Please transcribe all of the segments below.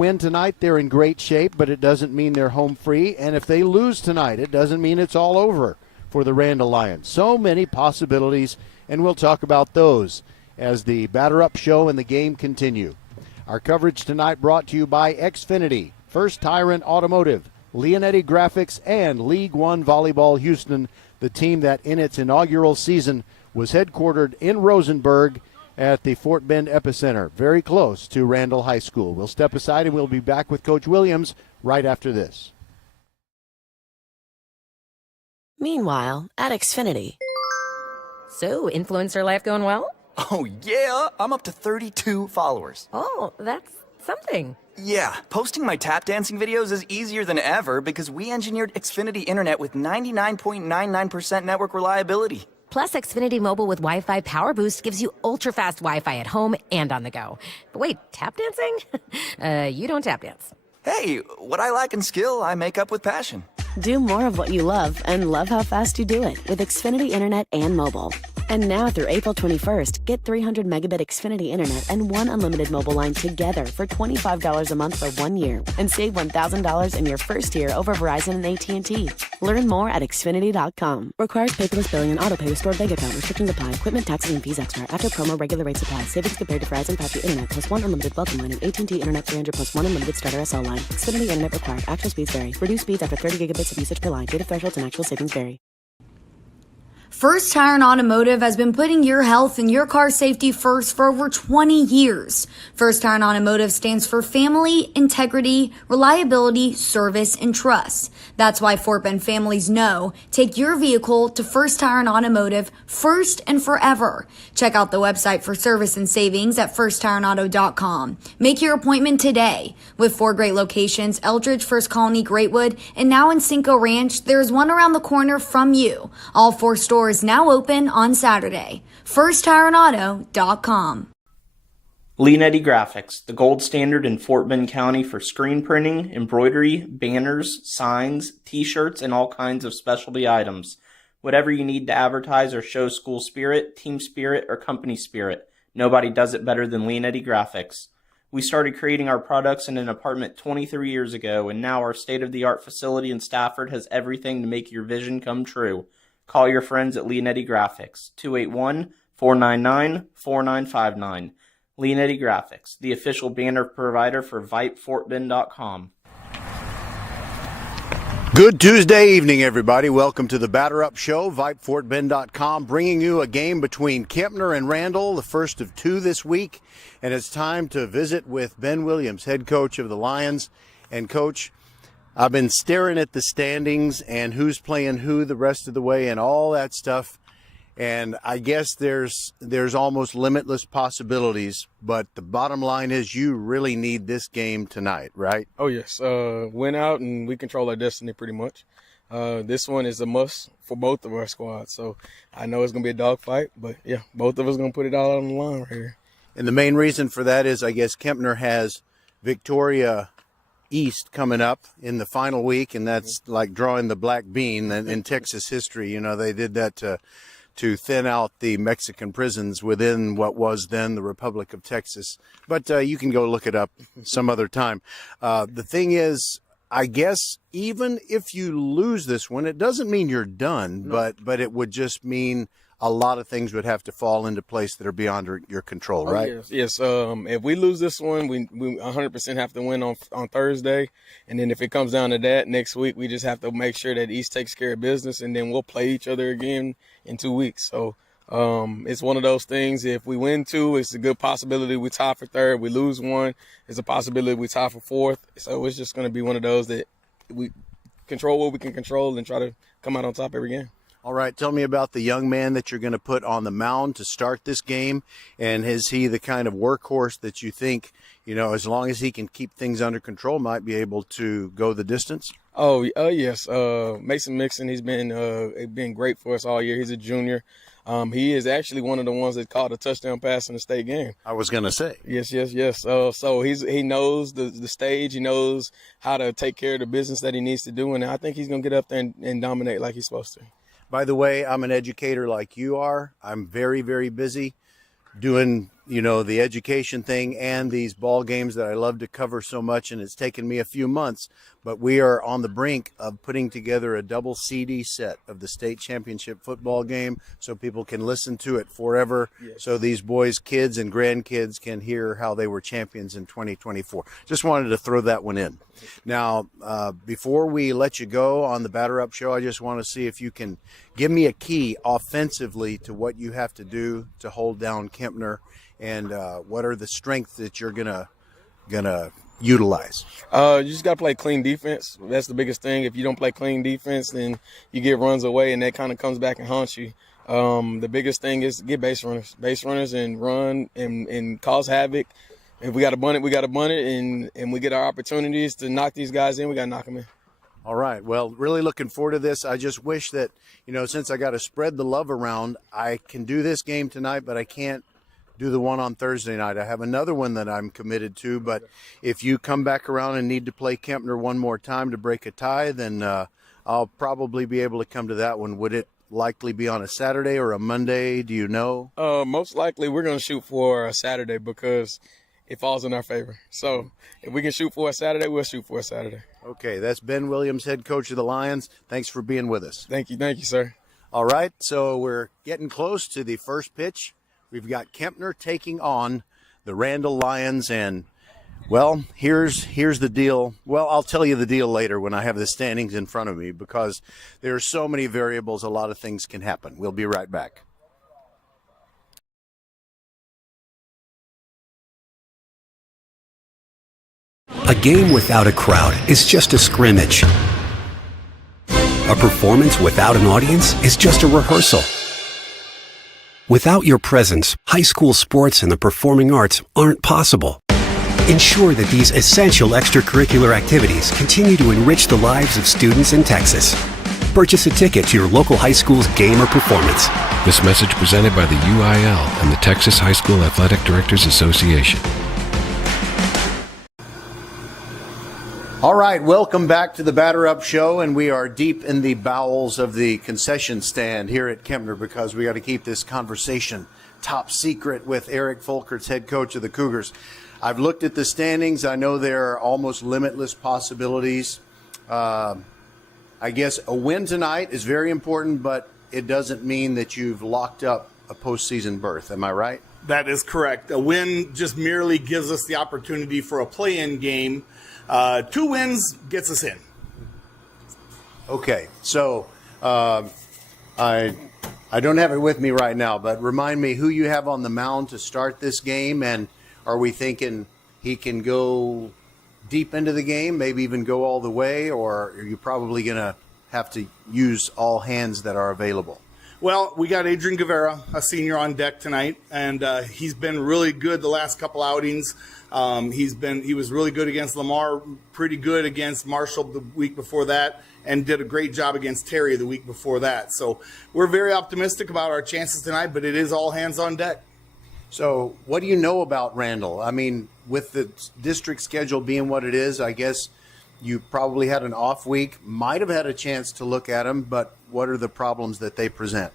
Win tonight, they're in great shape, but it doesn't mean they're home free. And if they lose tonight, it doesn't mean it's all over for the Randle Lions. So many possibilities, and we'll talk about those as the Batter Up Show and the game continue. Our coverage tonight brought to you by Xfinity, First Tyrant Automotive, Leonetti Graphics, and League One Volleyball Houston, the team that in its inaugural season was headquartered in Rosenberg at the Fort Bend Epicenter, very close to Randle High School. We'll step aside and we'll be back with Coach Williams right after this. Meanwhile, at Xfinity. So, influencer life going well? Oh, yeah. I'm up to 32 followers. Oh, that's something. Yeah, posting my tap dancing videos is easier than ever because we engineered Xfinity Internet with 99.99% network reliability. Plus, Xfinity Mobile with Wi-Fi Power Boost gives you ultra-fast Wi-Fi at home and on the go. But wait, tap dancing? You don't tap dance. Hey, what I lack in skill, I make up with passion. Do more of what you love and love how fast you do it with Xfinity Internet and mobile. And now through April 21st, get 300 megabit Xfinity Internet and one unlimited mobile line together for $25 a month for 1 year and save $1,000 in your first year over Verizon and AT&T. Learn more at Xfinity.com. Requires paperless billing and autopay with stored bank account. Restrictions apply. Equipment, taxes, and fees extra. After promo, regular rate supply. Savings compared to Verizon 5G Internet plus one unlimited welcome line and AT&T Internet 300 plus one unlimited starter SL line. Xfinity Internet required. Actual speeds vary. Reduced speeds after 30 gigabits of usage per line. Data thresholds and actual savings vary. First Tyrant Automotive has been putting your health and your car safety first for over 20 years. First Tyrant Automotive stands for family, integrity, reliability, service, and trust. That's why Fort Bend families know take your vehicle to First Tyrant Automotive first and forever. Check out the website for service and savings at firsttyrantauto.com. Make your appointment today. With 4 great locations, Eldridge, First Colony, Greatwood, and now in Cinco Ranch, there's one around the corner from you. All 4 stores now open on Saturday. FirstTyranAuto.com. Leonetti Graphics, the gold standard in Fort Bend County for screen printing, embroidery, banners, signs, t-shirts, and all kinds of specialty items. Whatever you need to advertise or show school spirit, team spirit, or company spirit, nobody does it better than Leonetti Graphics. We started creating our products in an apartment 23 years ago, and now our state-of-the-art facility in Stafford has everything to make your vision come true. Call your friends at Leonetti Graphics, 281-499-4959. Leonetti Graphics, the official banner provider for VypeFortBend.com. Good Tuesday evening, everybody. Welcome to the Batter Up Show, VypeFortBend.com, bringing you a game between Kempner and Randle, the first of 2 this week. And it's time to visit with Ben Williams, head coach of the Lions. And, Coach, I've been staring at the standings and who's playing who the rest of the way and all that stuff. And I guess there's almost limitless possibilities. But the bottom line is you really need this game tonight, right? Oh, yes. Win out and we control our destiny pretty much. This one is a must for both of our squads. So I know it's going to be a dogfight. But, yeah, both of us going to put it all on the line right here. And the main reason for that is I guess Kempner has Victoria East coming up in the final week, and that's like drawing the black bean in Texas history. You know, they did that to thin out the Mexican prisons within what was then the Republic of Texas. But you can go look it up some other time. The thing is, I guess even if you lose this one, it doesn't mean you're done, no. but it would just mean a lot of things would have to fall into place that are beyond your control, right? Yes. If we lose this one, we 100% have to win on Thursday. And then if it comes down to that, next week we just have to make sure that East takes care of business, and then we'll play each other again in 2 weeks. So it's one of those things. If we win 2, it's a good possibility we tie for 3rd. We lose 1, it's a possibility we tie for 4th. So it's just going to be one of those that we control what we can control and try to come out on top every game. All right, tell me about the young man that you're going to put on the mound to start this game, and is he the kind of workhorse that you think, you know, as long as he can keep things under control, might be able to go the distance? Oh yes. Mason Mixon, he's been great for us all year. He's a junior. He is actually one of the ones that caught a touchdown pass in the state game. I was going to say. Yes. So he knows the stage. He knows how to take care of the business that he needs to do, and I think he's going to get up there and dominate like he's supposed to. By the way, I'm an educator like you are. I'm very, very busy doing, the education thing and these ball games that I love to cover so much, and it's taken me a few months, but we are on the brink of putting together a double CD set of the state championship football game so people can listen to it forever. Yes. So these boys' kids and grandkids can hear how they were champions in 2024. Just wanted to throw that one in. Now, before we let you go on the Batter Up Show, I just want to see if you can give me a key offensively to what you have to do to hold down Kempner, and what are the strengths that you're gonna utilize? You just got to play clean defense. That's the biggest thing. If you don't play clean defense, then you get runs away, and that kind of comes back and haunts you. The biggest thing is get base runners, and run and cause havoc. If we got to bunt it, we got to bunt it, and we get our opportunities to knock these guys in, we got to knock them in. All right. Well, really looking forward to this. I just wish that, since I got to spread the love around, I can do this game tonight, but I can't do the one on Thursday night. I have another one that I'm committed to, but if you come back around and need to play Kempner one more time to break a tie, then I'll probably be able to come to that one. Would it likely be on a Saturday or a Monday? Do you know? Most likely we're going to shoot for a Saturday because it falls in our favor. So if we can shoot for a Saturday, we'll shoot for a Saturday. Okay, that's Ben Williams, head coach of the Lions. Thanks for being with us. Thank you, sir. All right, so we're getting close to the first pitch. We've got Kempner taking on the Randle Lions, and, well, here's the deal. Well, I'll tell you the deal later when I have the standings in front of me, because there are so many variables, a lot of things can happen. We'll be right back. A game without a crowd is just a scrimmage. A performance without an audience is just a rehearsal. Without your presence, high school sports and the performing arts aren't possible. Ensure that these essential extracurricular activities continue to enrich the lives of students in Texas. Purchase a ticket to your local high school's game or performance. This message presented by the UIL and the Texas High School Athletic Directors Association. All right, welcome back to the Batter Up Show, and we are deep in the bowels of the concession stand here at Kempner because we got to keep this conversation top secret with Eric Folkerts, head coach of the Cougars. I've looked at the standings. I know there are almost limitless possibilities. I guess a win tonight is very important, but it doesn't mean that you've locked up a postseason berth. Am I right? That is correct. A win just merely gives us the opportunity for a play-in game. 2 wins gets us in. Okay, so I don't have it with me right now, but remind me who you have on the mound to start this game, and are we thinking he can go deep into the game, maybe even go all the way, or are you probably going to have to use all hands that are available? Well, we got Adrian Guevara, a senior, on deck tonight, and he's been really good the last couple outings. He was really good against Lamar, pretty good against Marshall the week before that, and did a great job against Terry the week before that. So we're very optimistic about our chances tonight, but it is all hands on deck. So what do you know about Randle? I mean, with the district schedule being what it is, I guess you probably had an off week, might have had a chance to look at them, but what are the problems that they present?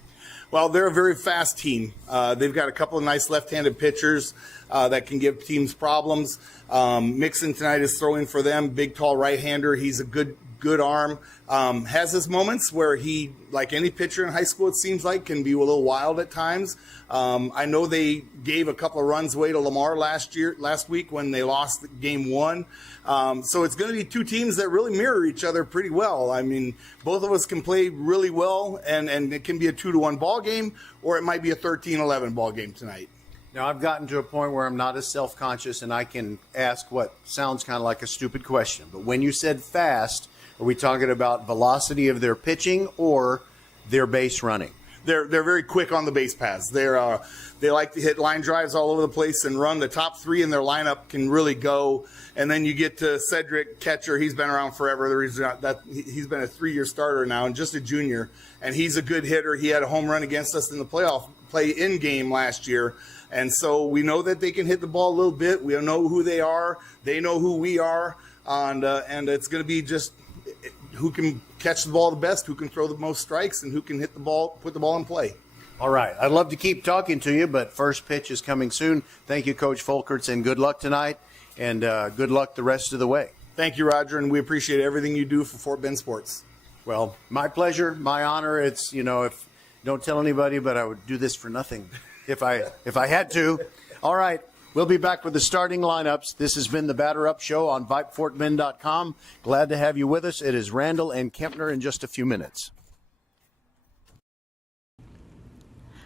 Well, they're a very fast team. They've got a couple of nice left-handed pitchers that can give teams problems. Mixon tonight is throwing for them, big, tall right-hander. He's a good arm. Has his moments where he, like any pitcher in high school, it seems like, can be a little wild at times. I know they gave a couple of runs away to Lamar last week when they lost game 1. So it's going to be 2 teams that really mirror each other pretty well. I mean, both of us can play really well, and it can be a 2-1 ball game, or it might be a 13-11 ball game tonight. Now, I've gotten to a point where I'm not as self-conscious, and I can ask what sounds kind of like a stupid question. But when you said fast, are we talking about velocity of their pitching or their base running? They're very quick on the base paths. They like to hit line drives all over the place and run. The top 3 in their lineup can really go. And then you get to Cedric, catcher. He's been around forever. He's been a 3-year starter now and just a junior. And he's a good hitter. He had a home run against us in the play-in game last year. And so we know that they can hit the ball a little bit. We know who they are. They know who we are. And it's going to be just who can catch the ball the best, who can throw the most strikes, and who can hit the ball, put the ball in play. All right. I'd love to keep talking to you, but first pitch is coming soon. Thank you, Coach Folkerts, and good luck tonight, and good luck the rest of the way. Thank you, Roger, and we appreciate everything you do for Fort Bend sports. Well, my pleasure, my honor. It's, if don't tell anybody, but I would do this for nothing if I had to. All right. We'll be back with the starting lineups. This has been the Batter Up Show on VypeFortBend.com. Glad to have you with us. It is Randle and Kempner in just a few minutes.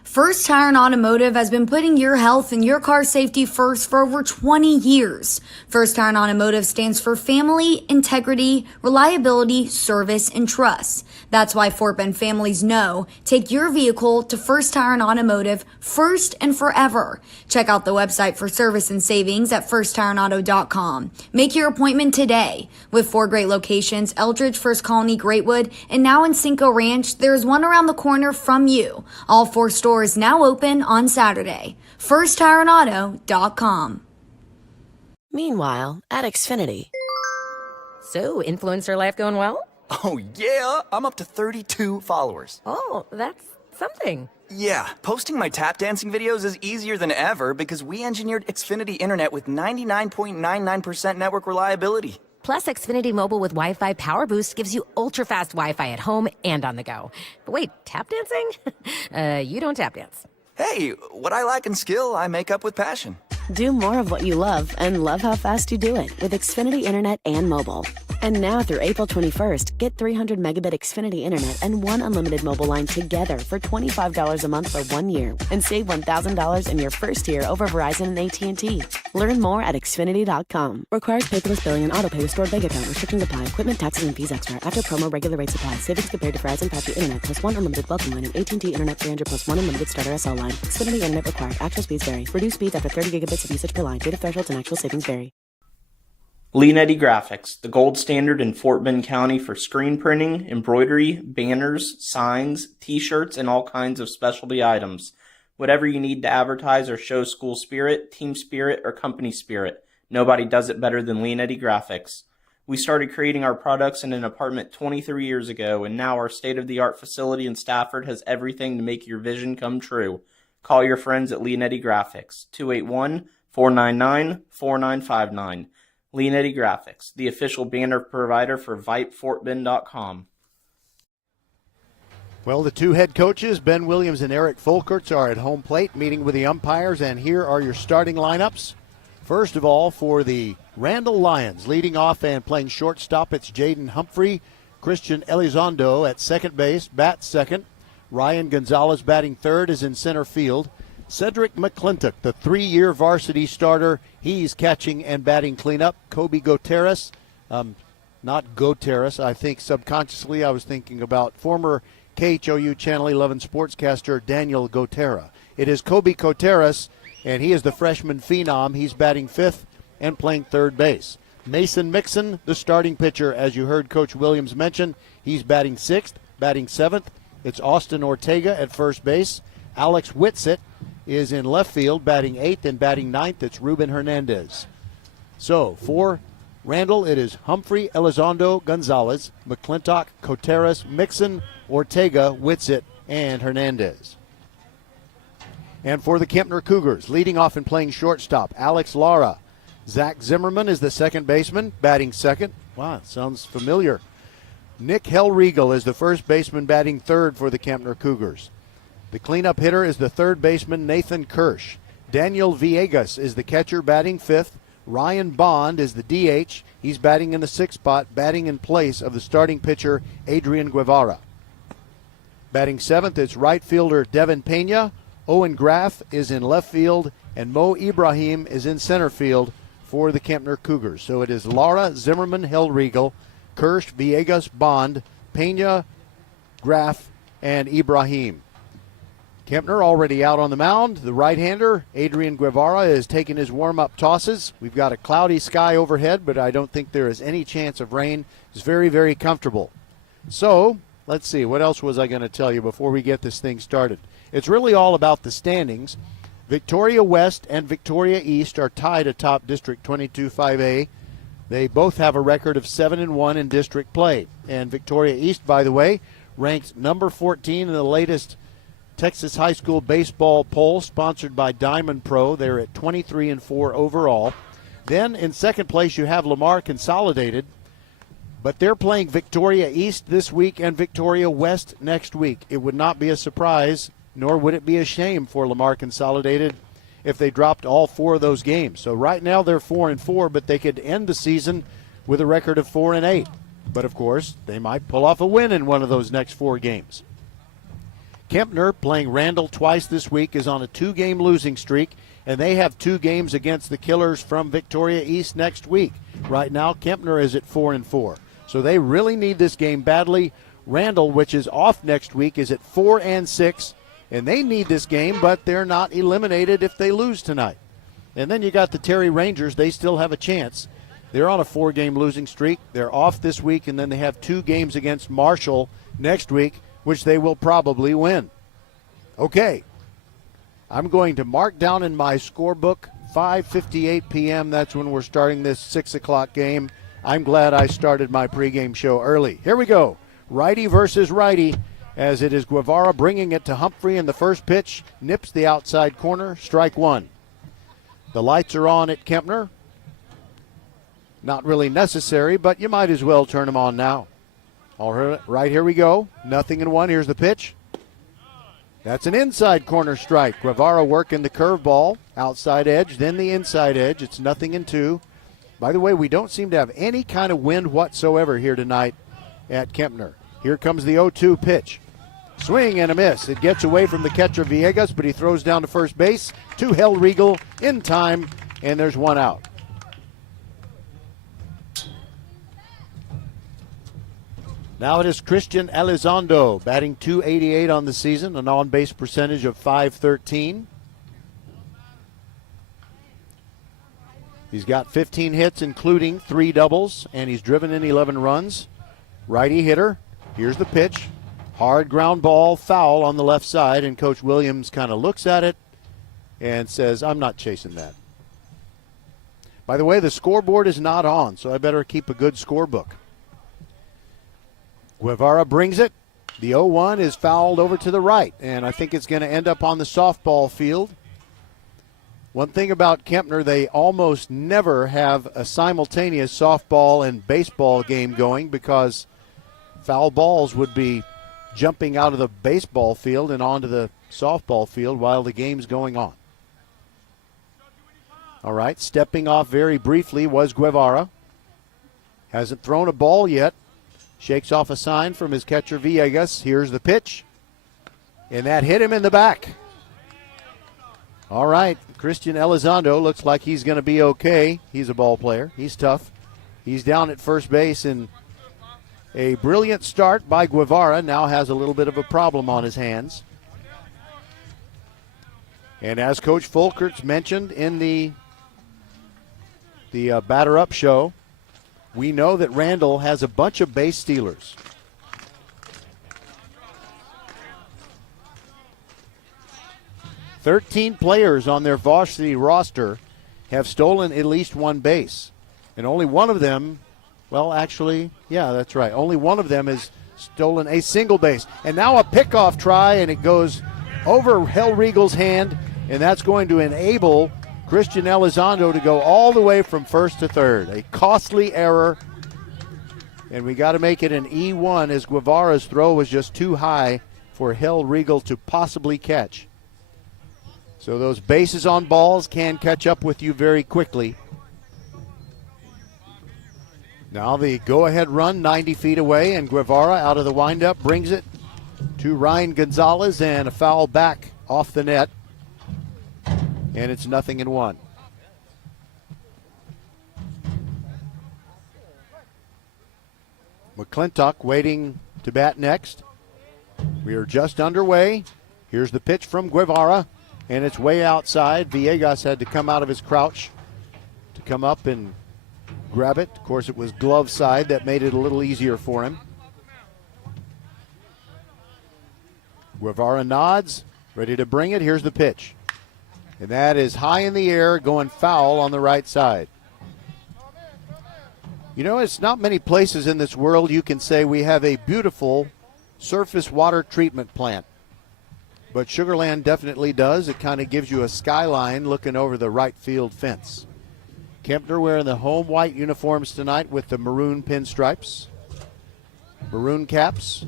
First Tire and Automotive has been putting your health and your car safety first for over 20 years. First Tire and Automotive stands for family, integrity, reliability, service, and trust. That's why Fort Bend families know take your vehicle to First Tire and Automotive first and forever. Check out the website for service and savings at firsttireandauto.com. Make your appointment today. With 4 great locations, Eldridge, First Colony, Greatwood, and now in Cinco Ranch, there's one around the corner from you. All 4 stores now open on Saturday. FirstTireandAuto.com. Meanwhile, at Xfinity. So, influencer life going well? Oh, yeah. I'm up to 32 followers. Oh, that's something. Yeah, posting my tap dancing videos is easier than ever because we engineered Xfinity Internet with 99.99% network reliability. Plus, Xfinity Mobile with Wi-Fi Power Boost gives you ultra-fast Wi-Fi at home and on the go. But wait, tap dancing? You don't tap dance. Hey, what I lack in skill, I make up with passion. Do more of what you love and love how fast you do it with Xfinity Internet and mobile. And now through April 21st, get 300 megabit Xfinity Internet and 1 unlimited mobile line together for $25 a month for 1 year and save $1,000 in your first year over Verizon and AT&T. Learn more at Xfinity.com. Requires paperless billing and autopay with stored bank account. Restrictions apply. Equipment, taxes, and fees extra. After promo, regular rates apply. Savings compared to Verizon 5G Internet plus 1 unlimited welcome line and AT&T Internet 300 plus 1 unlimited starter SL line. Xfinity Internet required. Actual speeds vary. Reduced speeds after 30 gigabits of usage per line. Data thresholds and actual savings vary. Lean Eddy Graphics, the gold standard in Fort Bend County for screen printing, embroidery, banners, signs, t-shirts, and all kinds of specialty items. Whatever you need to advertise or show school spirit, team spirit, or company spirit, nobody does it better than Lean Eddy Graphics. We started creating our products in an apartment 23 years ago, and now our state-of-the-art facility in Stafford has everything to make your vision come true. Call your friends at Lean Eddy Graphics, 281-499-4959. Lean Eddy Graphics, the official banner provider for VypeFortBend.com. Well, the 2 head coaches, Ben Williams and Eric Folkerts, are at home plate meeting with the umpires, and here are your starting lineups. First of all, for the Randle Lions, leading off and playing shortstop, it's Jaden Humphrey. Christian Elizondo at second base, bats second. Ryan Gonzalez batting third is in center field. Cedric McClintock, the 3-year varsity starter, he's catching and batting cleanup. Kobe Gutierrez, not Gutierrez, I think subconsciously I was thinking about former KHOU Channel 11 sportscaster Daniel Gutierrez. It is Kobe Gutierrez, and he is the freshman phenom. He's batting fifth and playing third base. Mason Mixon, the starting pitcher, as you heard Coach Williams mention, he's batting sixth, batting seventh. It's Austin Ortega at first base. Alex Whitsitt is in left field, batting eighth, and batting ninth, it's Ruben Hernandez. So, for Randle, it is Humphrey, Elizondo, Gonzalez, McClintock, Gutierrez, Mixon, Ortega, Whitsitt, and Hernandez. And for the Kempner Cougars, leading off and playing shortstop, Alex Lara. Zach Zimmerman is the second baseman, batting second. Wow, sounds familiar. Nick Hellriegel is the first baseman, batting third for the Kempner Cougars. The cleanup hitter is the third baseman, Nathan Kirsch. Daniel Villegas is the catcher, batting fifth. Ryan Bond is the DH. He's batting in the sixth spot, batting in place of the starting pitcher, Adrian Guevara. Batting seventh, it's right fielder Devin Pena. Owen Graff is in left field, and Mo Ibrahim is in center field for the Kempner Cougars. So it is Lara, Zimmerman, Hellriegel, Kirsch, Villegas, Bond, Pena, Graff, and Ibrahim. Kempner already out on the mound. The right-hander, Adrian Guevara, is taking his warm-up tosses. We've got a cloudy sky overhead, but I don't think there is any chance of rain. It's very, very comfortable. So, let's see. What else was I going to tell you before we get this thing started? It's really all about the standings. Victoria West and Victoria East are tied atop District 22-5A. They both have a record of 7-1 in district play. And Victoria East, by the way, ranked number 14 in the latest Texas High School baseball poll sponsored by Diamond Pro. They're at 23-4 overall. Then in second place you have Lamar Consolidated, but they're playing Victoria East this week and Victoria West next week. It would not be a surprise, nor would it be a shame for Lamar Consolidated if they dropped all 4 of those games. So right now they're 4-4, but they could end the season with a record of 4-8. But of course, they might pull off a win in one of those next 4 games. Kempner, playing Randle twice this week, is on a 2-game losing streak, and they have 2 games against the Killers from Victoria East next week. Right now, Kempner is at 4-4. So they really need this game badly. Randle, which is off next week, is at 4-6, and they need this game, but they're not eliminated if they lose tonight. And then you got the Terry Rangers. They still have a chance. They're on a 4-game losing streak. They're off this week, and then they have 2 games against Marshall next week, which they will probably win. Okay, I'm going to mark down in my scorebook 5:58 p.m. That's when we're starting this 6 o'clock game. I'm glad I started my pregame show early. Here we go. Righty versus righty, as it is Guevara bringing it to Humphrey in the first pitch. Nips the outside corner. Strike 1. The lights are on at Kempner. Not really necessary, but you might as well turn them on now. All right, here we go. 0-1. Here's the pitch. That's an inside corner strike. Guevara working the curveball, outside edge, then the inside edge. It's 0-2. By the way, we don't seem to have any kind of wind whatsoever here tonight at Kempner. Here comes the 0-2 pitch. Swing and a miss. It gets away from the catcher Villegas, but he throws down to first base to Hellriegel in time, and there's 1 out. Now it is Christian Elizondo batting .288 on the season, an on-base percentage of .513. He's got 15 hits, including 3 doubles, and he's driven in 11 runs. Righty hitter. Here's the pitch. Hard ground ball, foul on the left side, and Coach Williams kind of looks at it and says, I'm not chasing that. By the way, the scoreboard is not on, so I better keep a good scorebook. Guevara brings it. The 0-1 is fouled over to the right, and I think it's going to end up on the softball field. One thing about Kempner, they almost never have a simultaneous softball and baseball game going because foul balls would be jumping out of the baseball field and onto the softball field while the game's going on. All right, stepping off very briefly was Guevara. Hasn't thrown a ball yet. Shakes off a sign from his catcher Villegas. Here's the pitch. And that hit him in the back. All right, Christian Elizondo looks like he's going to be okay. He's a ball player. He's tough. He's down at first base, and a brilliant start by Guevara now has a little bit of a problem on his hands. And as Coach Folkerts mentioned in the batter up show, we know that Randle has a bunch of base stealers. "13 players on their varsity roster have stolen at least 1 base. And only one of them, well, actually, yeah, that's right. Only one of them has stolen a single base. And now a pickoff try, and it goes over Hellriegel's hand, and that's going to enable Christian Elizondo to go all the way from first to third. A costly error, and we got to make it an E1 as Guevara's throw was just too high for Hellriegel to possibly catch. So those bases on balls can catch up with you very quickly. Now the go-ahead run 90 feet away, and Guevara out of the windup brings it to Ryan Gonzalez, and a foul back off the net. And it's 0-1. McClintock waiting to bat next. We are just underway. Here's the pitch from Guevara, and it's way outside. Villegas had to come out of his crouch to come up and grab it. Of course, it was glove side. That made it a little easier for him. Guevara nods, ready to bring it. Here's the pitch. And that is high in the air, going foul on the right side. You know, it's not many places in this world you can say we have a beautiful surface water treatment plant. but Sugarland definitely does. It kind of gives you a skyline looking over the right field fence. Kempner wearing the home white uniforms tonight with the maroon pinstripes, maroon caps,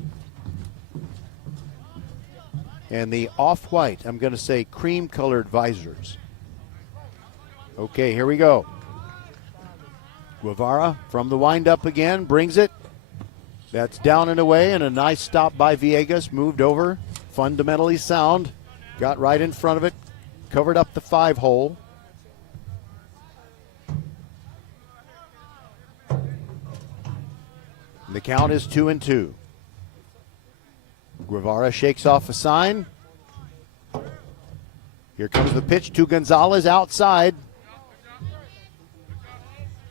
and the off-white, I'm going to say cream-colored visors. Okay, here we go. Guevara from the windup again, brings it. That's down and away, and a nice stop by Villegas, moved over, fundamentally sound, got right in front of it, covered up the 5-hole. The count is 2-2. Guevara shakes off a sign. Here comes the pitch to Gonzalez outside.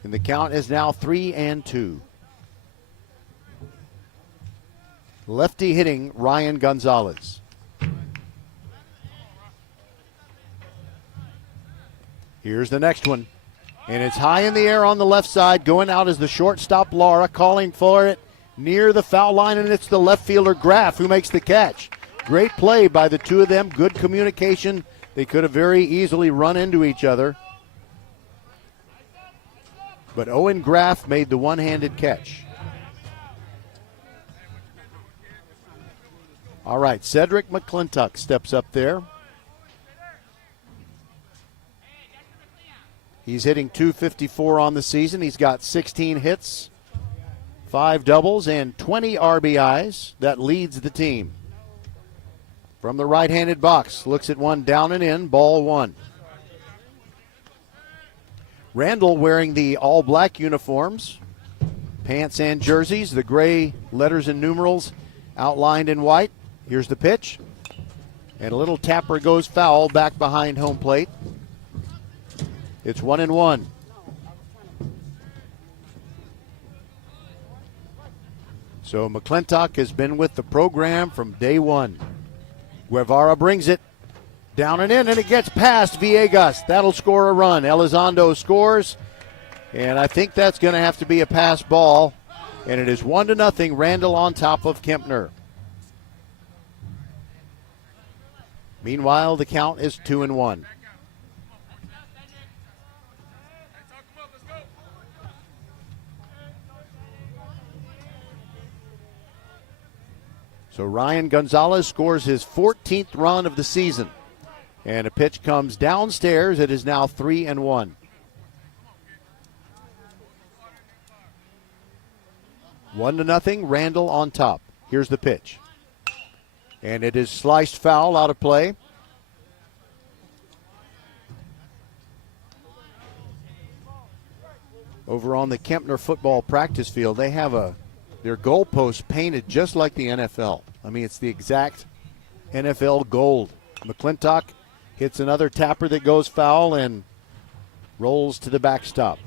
And the count is now 3-2. Lefty hitting Ryan Gonzalez. Here's the next one. And it's high in the air on the left side. Going out is the shortstop, Lara, calling for it near the foul line, and it's the left fielder, Graff, who makes the catch. Great play by the two of them. Good communication. They could have very easily run into each other. But Owen Graff made the one-handed catch. All right, Cedric McClintock steps up there. He's hitting .254 on the season. He's got 16 hits, 5 doubles, and 20 RBIs. That leads the team. From the right-handed box, looks at one down and in, ball 1. Randle wearing the all-black uniforms, pants and jerseys, the gray letters and numerals outlined in white. Here's the pitch. And a little tapper goes foul back behind home plate. It's 1-1. So McClintock has been with the program from day one. Guevara brings it down and in, and it gets past Villegas. That'll score a run. Elizondo scores, and I think that's going to have to be a pass ball. And it is 1-0. Randle on top of Kempner. Meanwhile, the count is 2-1. So Ryan Gonzalez scores his 14th run of the season. And a pitch comes downstairs. It is now 3-1. One to nothing. Randle on top. Here's the pitch. And it is sliced foul, out of play. Over on the Kempner football practice field, they have their goalposts painted just like the NFL. I mean, it's the exact NFL gold. McClintock hits another tapper that goes foul and rolls to the backstop.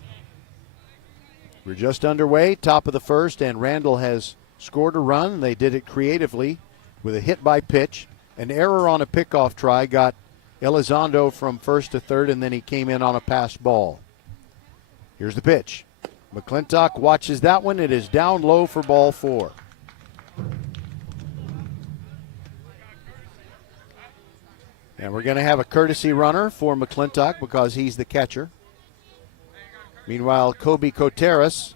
We're just underway, top of the first, and Randle has scored a run. They did it creatively with a hit by pitch. An error on a pickoff try got Elizondo from first to third, and then he came in on a pass ball. Here's the pitch. McClintock watches that one. It is down low for ball 4. And we're going to have a courtesy runner for McClintock because he's the catcher. Meanwhile, Kobe Coteras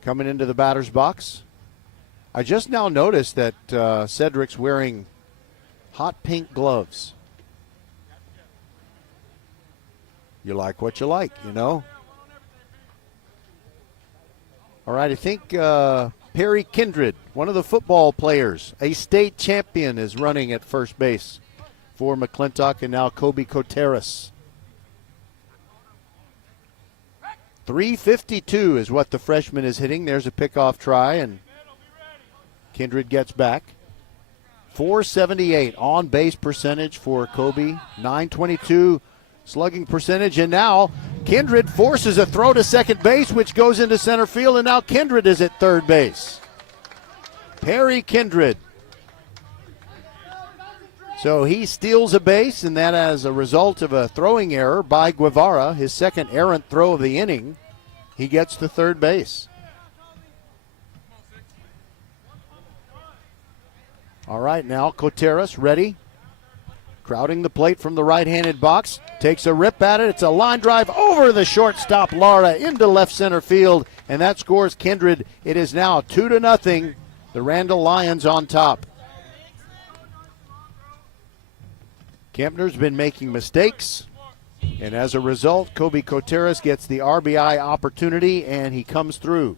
coming into the batter's box. I just now noticed that Cedric's wearing hot pink gloves. You like what you like, you know. All right, I think Perry Kindred, one of the football players, a state champion, is running at first base for McClintock, and now Kobe Coteras. 352 is what the freshman is hitting. There's a pickoff try, and Kindred gets back. 478 on base percentage for Kobe, 922 slugging percentage, and now Kindred forces a throw to second base, which goes into center field, and now Kindred is at third base. Perry Kindred. So he steals a base, and that as a result of a throwing error by Guevara, his second errant throw of the inning, he gets to third base. All right, now Coteras ready crowding the plate from the right-handed box, takes a rip at it. It's a line drive over the shortstop, Lara, into left center field, and that scores Kindred. It is now 2-0. The Randle Lions on top. Kempner's been making mistakes, and as a result, Kobe Coteras gets the RBI opportunity, and he comes through.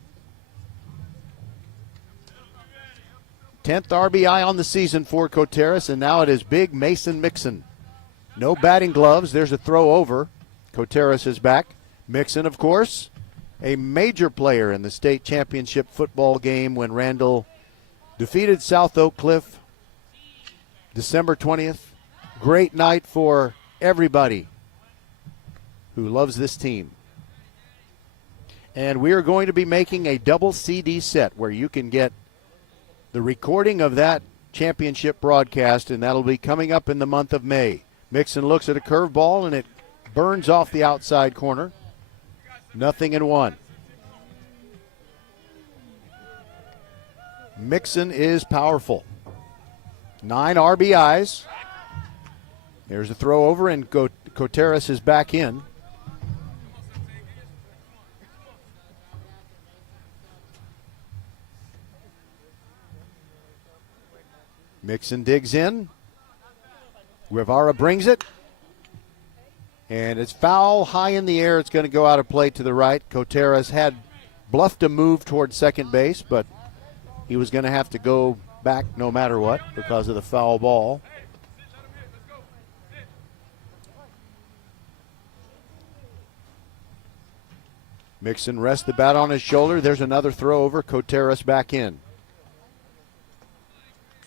10th RBI on the season for Coteras, and now it is big Mason Mixon. No batting gloves. There's a throw over. Coteras is back. Mixon, of course, a major player in the state championship football game when Randle defeated South Oak Cliff December 20th. Great night for everybody who loves this team. And we are going to be making a double CD set where you can get the recording of that championship broadcast, and that'll be coming up in the month of May. Mixon looks at a curveball, and it burns off the outside corner. 0-1. Mixon is powerful. 9 RBIs. There's a throw over, and Coteras is back in. Mixon digs in. Guevara brings it. And it's foul high in the air. It's going to go out of play to the right. Coteras had bluffed a move towards second base, but he was going to have to go back no matter what because of the foul ball. Mixon rests the bat on his shoulder. There's another throw over. Coteras back in.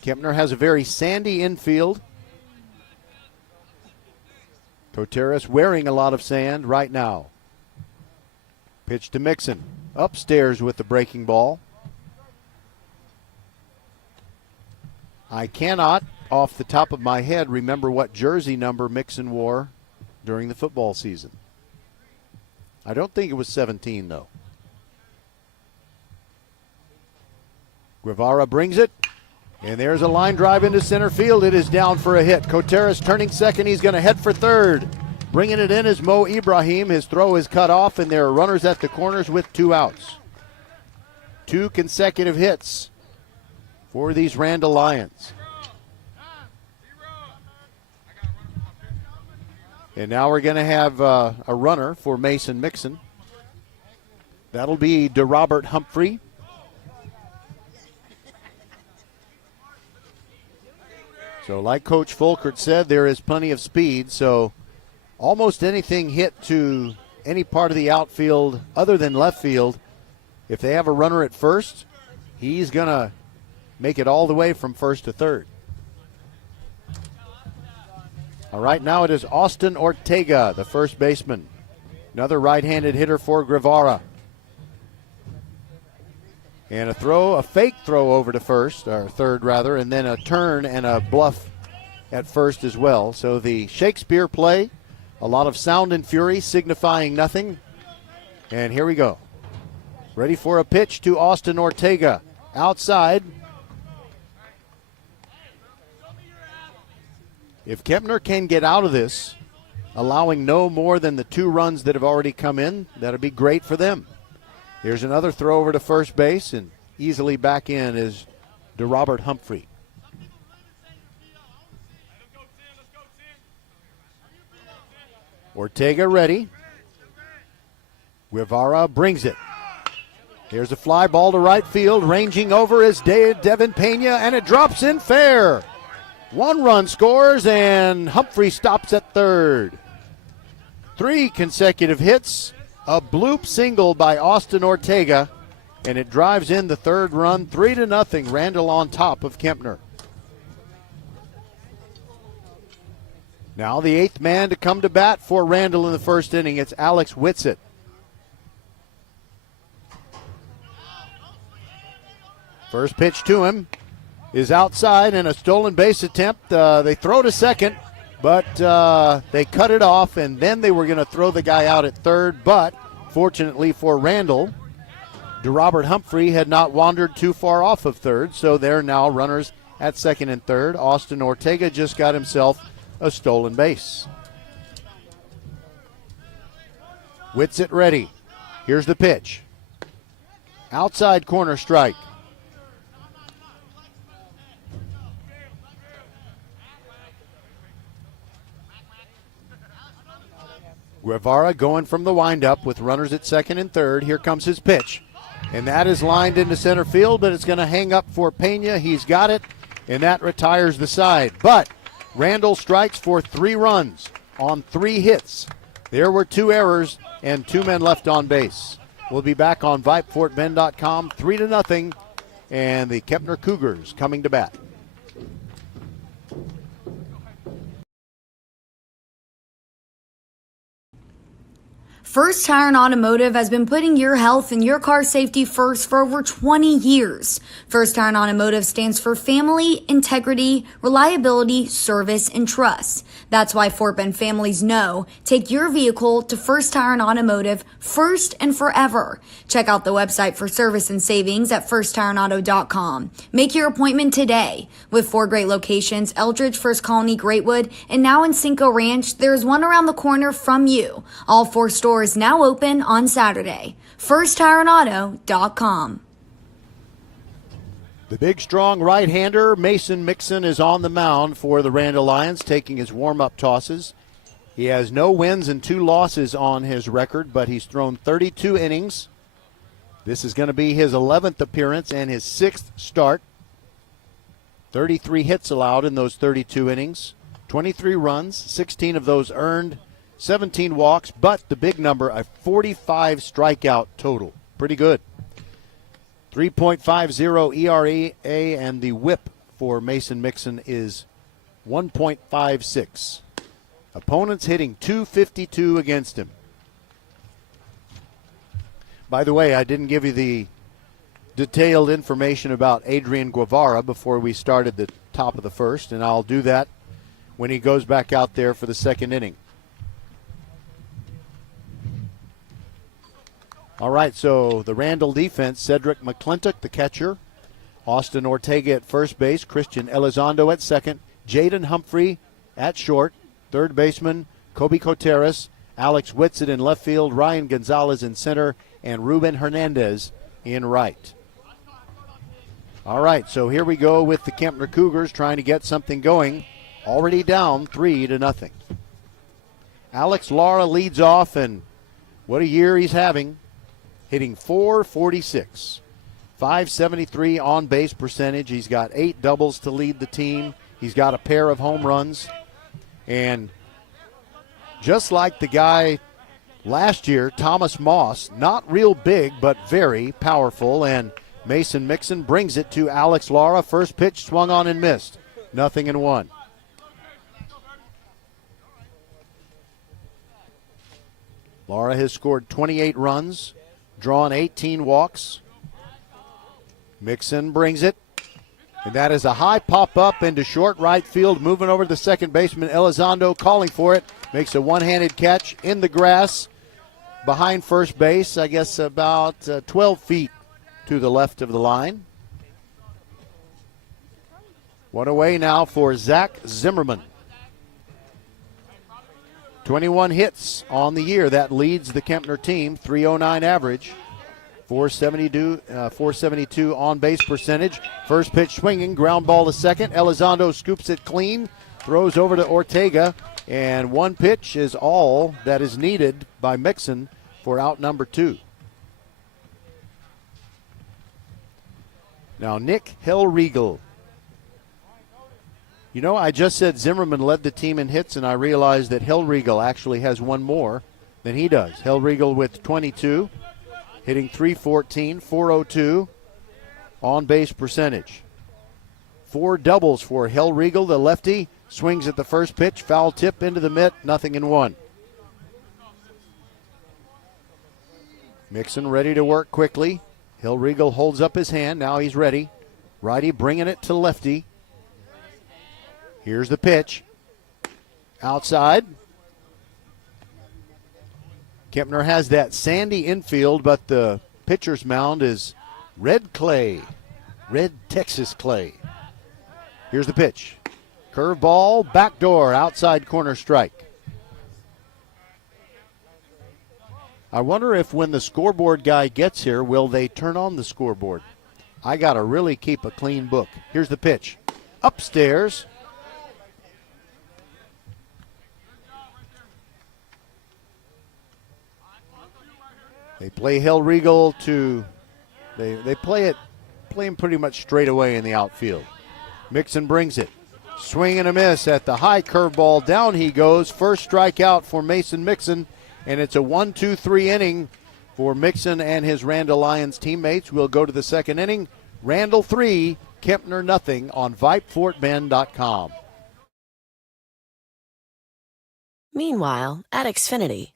Kempner has a very sandy infield. Coteras wearing a lot of sand right now. Pitch to Mixon. Upstairs with the breaking ball. I cannot, off the top of my head, remember what jersey number Mixon wore during the football season. I don't think it was 17, though. Guevara brings it. And there's a line drive into center field. It is down for a hit. Coteras turning second. He's going to head for third. Bringing it in is Mo Ibrahim. His throw is cut off, and there are runners at the corners with 2 outs. 2 consecutive hits for these Randle Lions. And now we're going to have a runner for Mason Mixon. That'll be DeRobert Humphrey. So like Coach Folkert said, there is plenty of speed, so almost anything hit to any part of the outfield other than left field, if they have a runner at first, he's going to make it all the way from first to third. All right, now it is Austin Ortega, the first baseman. Another right-handed hitter for Guevara. And a fake throw over to first, or third rather, and then a turn and a bluff at first as well. So the Shakespeare play, a lot of sound and fury signifying nothing. And here we go. Ready for a pitch to Austin Ortega. Outside. If Kempner can get out of this, allowing no more than the 2 runs that have already come in, that'll be great for them. Here's another throw over to first base, and easily back in is DeRobert Humphrey. Ortega ready. Guevara brings it. Here's a fly ball to right field. Ranging over is Devin Pena, and it drops in fair. 1 run scores, and Humphrey stops at third. 3 consecutive hits. A bloop single by Austin Ortega, and it drives in the 3rd run. 3-0, Randle on top of Kempner. Now the 8th man to come to bat for Randle in the first inning. It's Alex Whitsitt. First pitch to him is outside, and a stolen base attempt. They throw to second, but they cut it off, and then they were going to throw the guy out at third. But fortunately for Randle, DeRobert Humphrey had not wandered too far off of third, so they're now runners at second and third. Austin Ortega just got himself a stolen base. Whitsitt ready. Here's the pitch. Outside corner strike. Guevara going from the windup with runners at second and third. Here comes his pitch. And that is lined into center field, but it's going to hang up for Pena. He's got it, and that retires the side. But Randle strikes for 3 runs on 3 hits. There were 2 errors and 2 men left on base. We'll be back on VypeFortBend.com, 3-0, and the Kempner Cougars coming to bat. First Tire and Automotive has been putting your health and your car safety first for over 20 years. First Tire and Automotive stands for family, integrity, reliability, service, and trust. That's why Fort Bend families know take your vehicle to First Tire and Automotive first and forever. Check out the website for service and savings at firsttireandauto.com. Make your appointment today. With 4 great locations, Eldridge, First Colony, Greatwood, and now in Cinco Ranch, there's one around the corner from you. All 4 stores now open on Saturday. FirstTireandAuto.com. The big, strong right-hander, Mason Mixon, is on the mound for the Randle Lions, taking his warm-up tosses. He has no wins and 2 losses on his record, but he's thrown 32 innings. This is going to be his 11th appearance and his 6th start. 33 hits allowed in those 32 innings, 23 runs, 16 of those earned, 17 walks, but the big number, a 45 strikeout total. Pretty good. 3.50 ERA, and the whip for Mason Mixon is 1.56. Opponents hitting .252 against him. By the way, I didn't give you the detailed information about Adrian Guevara before we started the top of the first, and I'll do that when he goes back out there for the second inning. All right, so the Randle defense, Cedric McClintock, the catcher, Austin Ortega at first base, Christian Elizondo at second, Jaden Humphrey at short, third baseman, Kobe Coteras, Alex Whitsitt in left field, Ryan Gonzalez in center, and Ruben Hernandez in right. All right, so here we go with the Kempner Cougars trying to get something going, already down 3-0. Alex Lara leads off, and what a year he's having. Hitting .446, .573 on base percentage. He's got 8 doubles to lead the team. He's got a pair of home runs. And just like the guy last year, Thomas Moss, not real big, but very powerful. And Mason Mixon brings it to Alex Lara. First pitch swung on and missed. 0-1. Lara has scored 28 runs. Drawn 18 walks. Mixon brings it. And that is a high pop-up into short right field. Moving over to the second baseman, Elizondo calling for it. Makes a one-handed catch in the grass behind first base, I guess about 12 feet to the left of the line. One away now for Zach Zimmerman. 21 hits on the year. That leads the Kempner team. .309 average. 472 on base percentage. First pitch swinging. Ground ball to second. Elizondo scoops it clean. Throws over to Ortega. And one pitch is all that is needed by Mixon for out number 2. Now Nick Hellriegel. You know, I just said Zimmerman led the team in hits, and I realized that Hellriegel actually has one more than he does. Hellriegel with 22, hitting .314, .402 on base percentage. 4 doubles for Hellriegel, the lefty. Swings at the first pitch, foul tip into the mitt, 0-1. Mixon ready to work quickly. Hellriegel holds up his hand, now he's ready. Righty bringing it to lefty. Here's the pitch. Outside. Kempner has that sandy infield, but the pitcher's mound is red clay. Red Texas clay. Here's the pitch. Curveball, backdoor, outside corner strike. I wonder if when the scoreboard guy gets here, will they turn on the scoreboard? I got to really keep a clean book. Here's the pitch. Upstairs. They play Hellriegel to, they play him pretty much straight away in the outfield. Mixon brings it. Swing and a miss at the high curveball. Down he goes. First strikeout for Mason Mixon. And it's a 1-2-3 inning for Mixon and his Randle Lions teammates. We'll go to the second inning. Randle 3, Kempner nothing on VypeFortBend.com. Meanwhile, at Xfinity.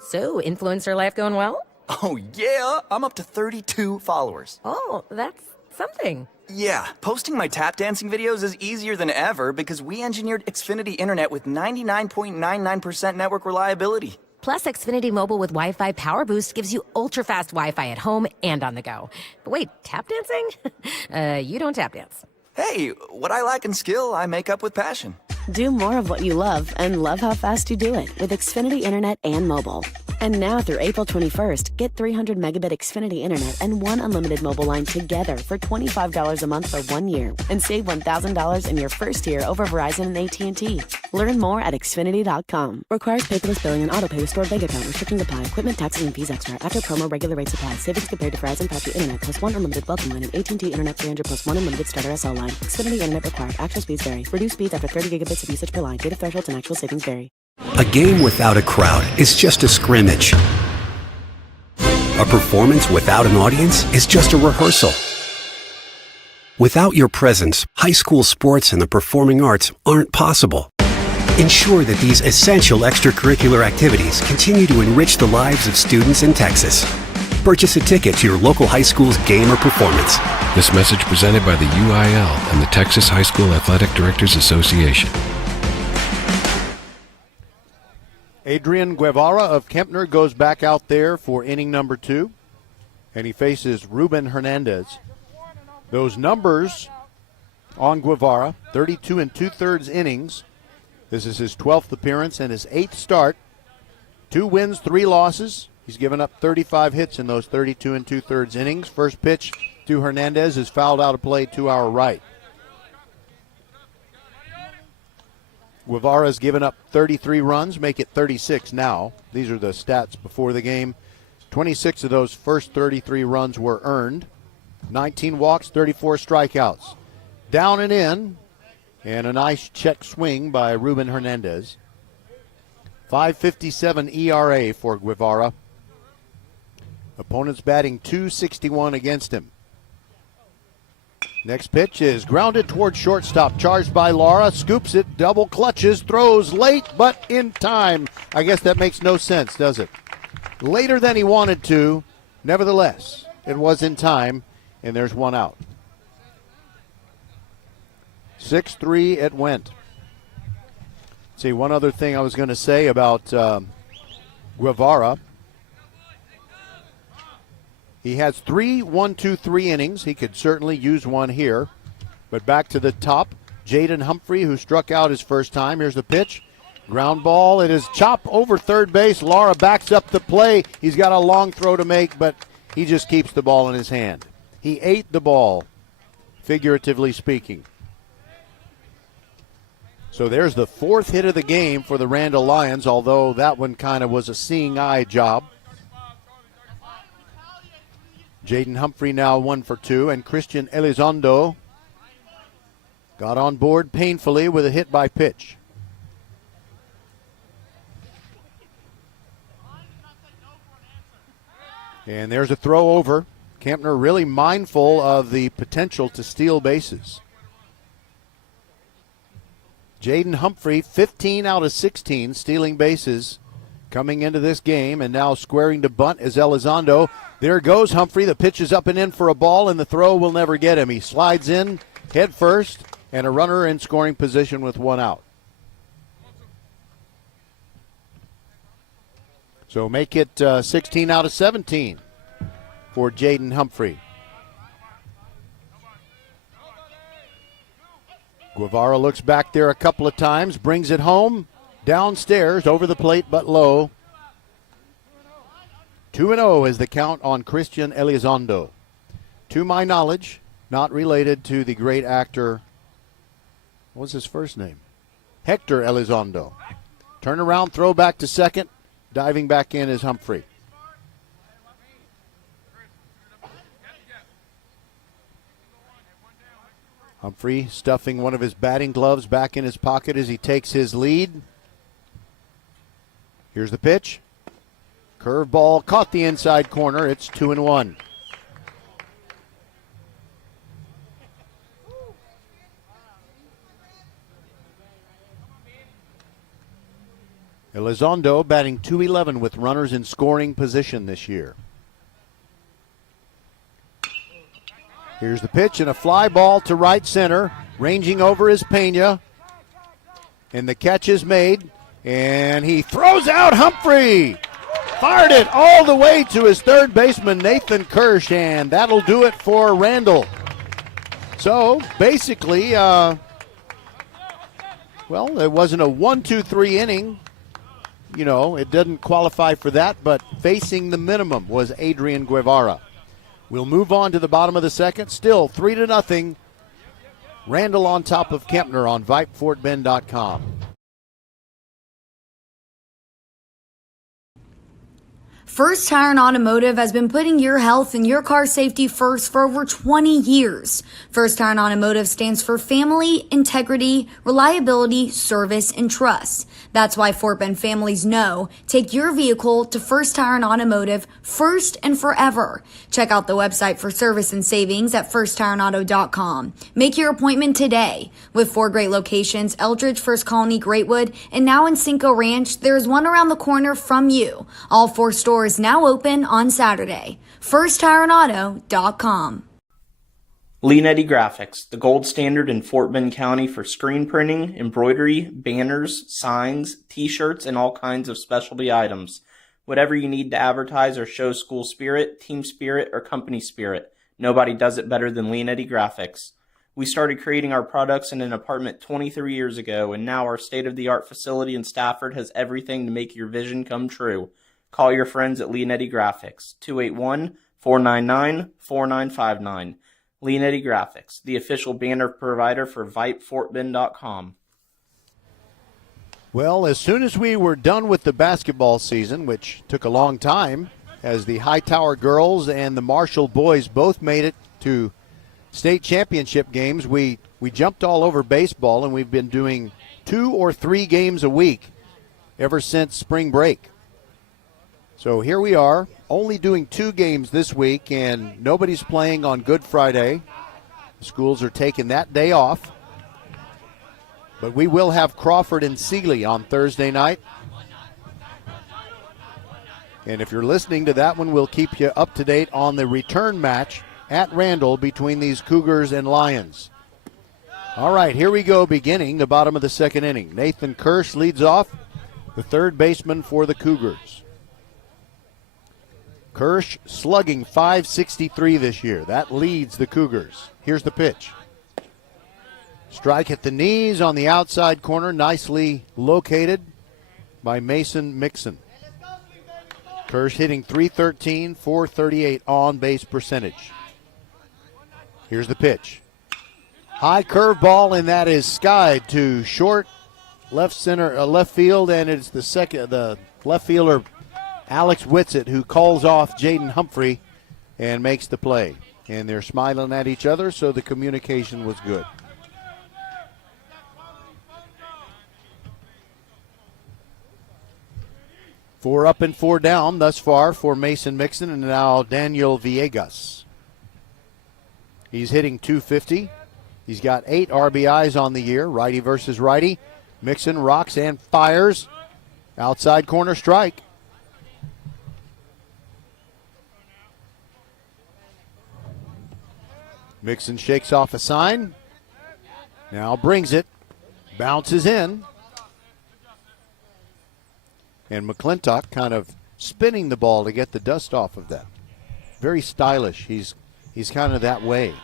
So, influencer life going well? Oh, yeah, I'm up to 32 followers. Oh, that's something. Yeah, posting my tap dancing videos is easier than ever because we engineered Xfinity Internet with 99.99% network reliability. Plus, Xfinity Mobile with Wi-Fi Power Boost gives you ultra-fast Wi-Fi at home and on the go. But wait, tap dancing? You don't tap dance. Hey, what I lack in skill, I make up with passion. Do more of what you love and love how fast you do it with Xfinity Internet and mobile. And now through April 21st, get 300 megabit Xfinity Internet and one unlimited mobile line together for $25 a month for 1 year and save $1,000 in your first year over Verizon and AT&T. Learn more at Xfinity.com. Requires paperless billing and autopay to stored bank account. Restrictions apply. Equipment, taxes, and fees extra. After promo, regular rates apply. Savings compared to Verizon 5G Internet plus one unlimited welcome line and AT&T Internet 300 plus one unlimited starter SL line. Xfinity Internet required. Actual speeds vary. Reduced speeds after 30 gigabits of usage per line. Data thresholds and actual savings vary. A game without a crowd is just a scrimmage. A performance without an audience is just a rehearsal. Without your presence, high school sports and the performing arts aren't possible. Ensure that these essential extracurricular activities continue to enrich the lives of students in Texas. Purchase a ticket to your local high school's game or performance. This message presented by the UIL and the Texas High School Athletic Directors Association. Adrian Guevara of Kempner goes back out there for inning number 2, and he faces Ruben Hernandez. Those numbers on Guevara, 32 2/3 innings. This is his 12th appearance and his 8th start. 2 wins, 3 losses. He's given up 35 hits in those 32 2/3 innings. First pitch to Hernandez is fouled out of play to our right. Guevara's given up 33 runs, make it 36 now. These are the stats before the game. 26 of those first 33 runs were earned. 19 walks, 34 strikeouts. Down and in, and a nice check swing by Ruben Hernandez. 5.57 ERA for Guevara. Opponents batting .261 against him. Next pitch is grounded toward shortstop. Charged by Lara. Scoops it. Double clutches. Throws late, but in time. I guess that makes no sense, does it? Later than he wanted to. Nevertheless, it was in time, and there's one out. 6-3 it went. See, one other thing I was going to say about Guevara. He has 3 1-2-3 innings. He could certainly use one here. But back to the top, Jaden Humphrey, who struck out his first time. Here's the pitch. Ground ball. It is chopped over third base. Lara backs up the play. He's got a long throw to make, but he just keeps the ball in his hand. He ate the ball, figuratively speaking. So there's the 4th hit of the game for the Randle Lions, although that one kind of was a seeing eye job. Jaden Humphrey now 1 for 2, and Christian Elizondo got on board painfully with a hit by pitch. And there's a throw over. Kempner really mindful of the potential to steal bases. Jaden Humphrey, 15 out of 16 stealing bases coming into this game, and now squaring to bunt is Elizondo. There goes Humphrey. The pitch is up and in for a ball, and the throw will never get him. He slides in head first, and a runner in scoring position with one out. So make it 16 out of 17 for Jaden Humphrey. Guevara looks back there a couple of times, brings it home, downstairs, over the plate but low. 2-0 is the count on Christian Elizondo. To my knowledge, not related to the great actor, what was his first name? Hector Elizondo. Turnaround, throw back to second. Diving back in is Humphrey. Humphrey stuffing one of his batting gloves back in his pocket as he takes his lead. Here's the pitch. Curveball caught the inside corner. It's 2-1. Elizondo batting .211 with runners in scoring position this year. Here's the pitch and a fly ball to right center. Ranging over is Pena. And the catch is made. And he throws out Humphrey. Fired it all the way to his third baseman, Nathan Kirsch. And that'll do it for Randle. So basically, well, it wasn't a 1-2-3 inning. You know, it doesn't qualify for that, but facing the minimum was Adrian Guevara. We'll move on to the bottom of the second. Still 3-0. Randle on top of Kempner on VypeFortBend.com. First Tire and Automotive has been putting your health and your car safety first for over 20 years. First Tire and Automotive stands for family, integrity, reliability, service, and trust. That's why Fort Bend families know take your vehicle to First Tire and Automotive first and forever. Check out the website for service and savings at firsttireandauto.com. Make your appointment today. With 4 great locations, Eldridge, First Colony, Greatwood, and now in Cinco Ranch, there's one around the corner from you. All 4 stores now open on Saturday. FirstTireandAuto.com. Leanetti Graphics, the gold standard in Fort Bend County for screen printing, embroidery, banners, signs, t-shirts, and all kinds of specialty items. Whatever you need to advertise or show school spirit, team spirit, or company spirit, nobody does it better than Leanetti Graphics. We started creating our products in an apartment 23 years ago, and now our state-of-the-art facility in Stafford has everything to make your vision come true. Call your friends at Leanetti Graphics, 281-499-4959. Leanetti Graphics, the official banner provider for VypeFortBend.com. Well, as soon as we were done with the basketball season, which took a long time, as the Hightower girls and the Marshall boys both made it to state championship games, we jumped all over baseball, and we've been doing 2 or 3 games a week ever since spring break. So here we are, only doing 2 games this week, and nobody's playing on Good Friday. Schools are taking that day off. But we will have Crawford and Sealy on Thursday night. And if you're listening to that one, we'll keep you up to date on the return match at Randle between these Cougars and Lions. All right, here we go, beginning the bottom of the second inning. Nathan Kirsch leads off, the third baseman for the Cougars. Kirsch slugging .563 this year. That leads the Cougars. Here's the pitch. Strike at the knees on the outside corner, nicely located by Mason Mixon. Kirsch hitting .313, .438 on base percentage. Here's the pitch. High curveball, and that is skied to short, left field, and it's the left fielder Alex Whitsitt who calls off Jaden Humphrey and makes the play. And they're smiling at each other, so the communication was good. Four up and 4 down thus far for Mason Mixon, and now Daniel Villegas. He's hitting .250. He's got 8 RBIs on the year, righty versus righty. Mixon rocks and fires. Outside corner strike. Mixon shakes off a sign. Now brings it. Bounces in. And McClintock kind of spinning the ball to get the dust off of that. Very stylish. He's kind of that way.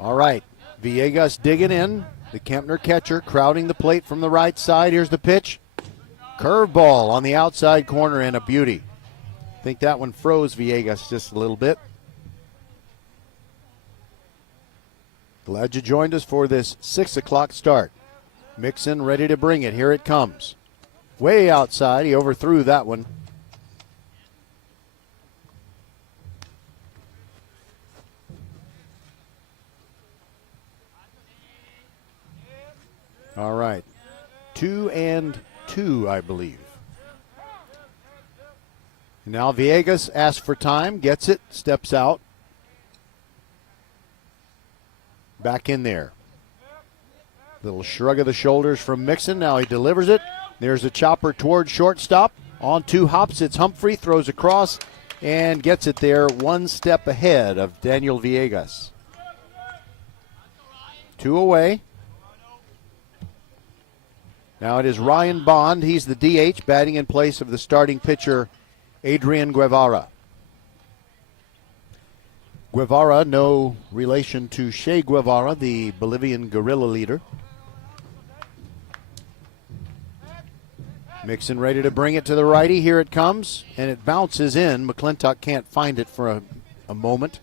All right, Villegas digging in. The Kempner catcher crowding the plate from the right side. Here's the pitch. Curveball on the outside corner and a beauty. I think that one froze Villegas just a little bit. Glad you joined us for this 6 o'clock start. Mixon ready to bring it. Here it comes. Way outside. He overthrew that one. All right. 2-2, I believe. Now Villegas asks for time, gets it, steps out. Back in there. Little shrug of the shoulders from Mixon. Now he delivers it. There's a chopper towards shortstop. On 2 hops, it's Humphrey, throws across, and gets it there one step ahead of Daniel Villegas. 2 away. Now it is Ryan Bond. He's the DH, batting in place of the starting pitcher, Adrian Guevara. Guevara, no relation to Che Guevara, the Bolivian guerrilla leader. Mixon ready to bring it to the righty. Here it comes, and it bounces in. McClintock can't find it for a moment.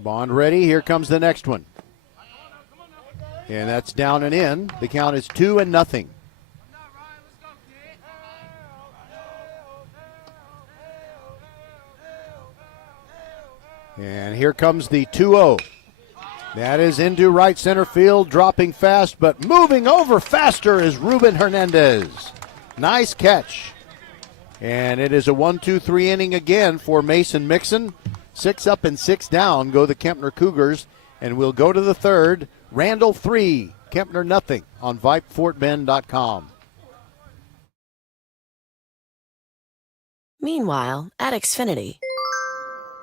Bond ready. Here comes the next one. And that's down and in. The count is 2-0. And here comes the 2-0. That is into right center field, dropping fast, but moving over faster is Ruben Hernandez. Nice catch. And it is a 1-2-3 inning again for Mason Mixon. 6 up and 6 down go the Kempner Cougars, and we'll go to the third. Randle 3, Kempner nothing on VypeFortBend.com. Meanwhile, at Xfinity.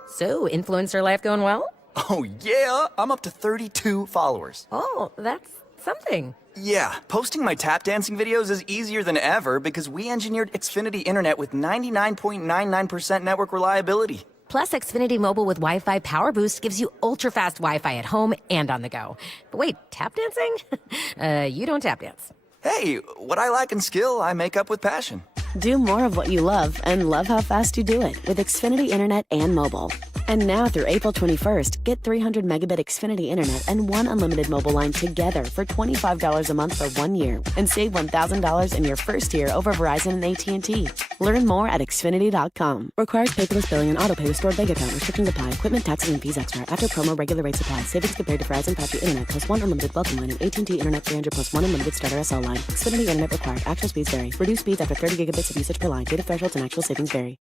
So, influencer life going well? Oh, yeah. I'm up to 32 followers. Oh, that's something. Yeah, posting my tap dancing videos is easier than ever because we engineered Xfinity Internet with 99.99% network reliability. Plus, Xfinity Mobile with Wi-Fi Power Boost gives you ultra-fast Wi-Fi at home and on the go. But wait, tap dancing? You don't tap dance. Hey, what I lack in skill, I make up with passion. Do more of what you love and love how fast you do it with Xfinity Internet and mobile. And now through April 21st, get 300 megabit Xfinity Internet and 1 unlimited mobile line together for $25 a month for 1 year. And save $1,000 in your first year over Verizon and AT&T. Learn more at Xfinity.com. Requires paperless billing and autopay with stored bank account. Restrictions apply. Equipment, taxes, and fees extra. After promo, regular rates apply. Savings compared to Verizon 5G Internet plus 1 unlimited welcome line and AT&T Internet 300 plus 1 unlimited starter SL line. Xfinity Internet required. Actual speeds vary. Reduced speeds after 30 gigabits of usage per line. Data thresholds and actual savings vary.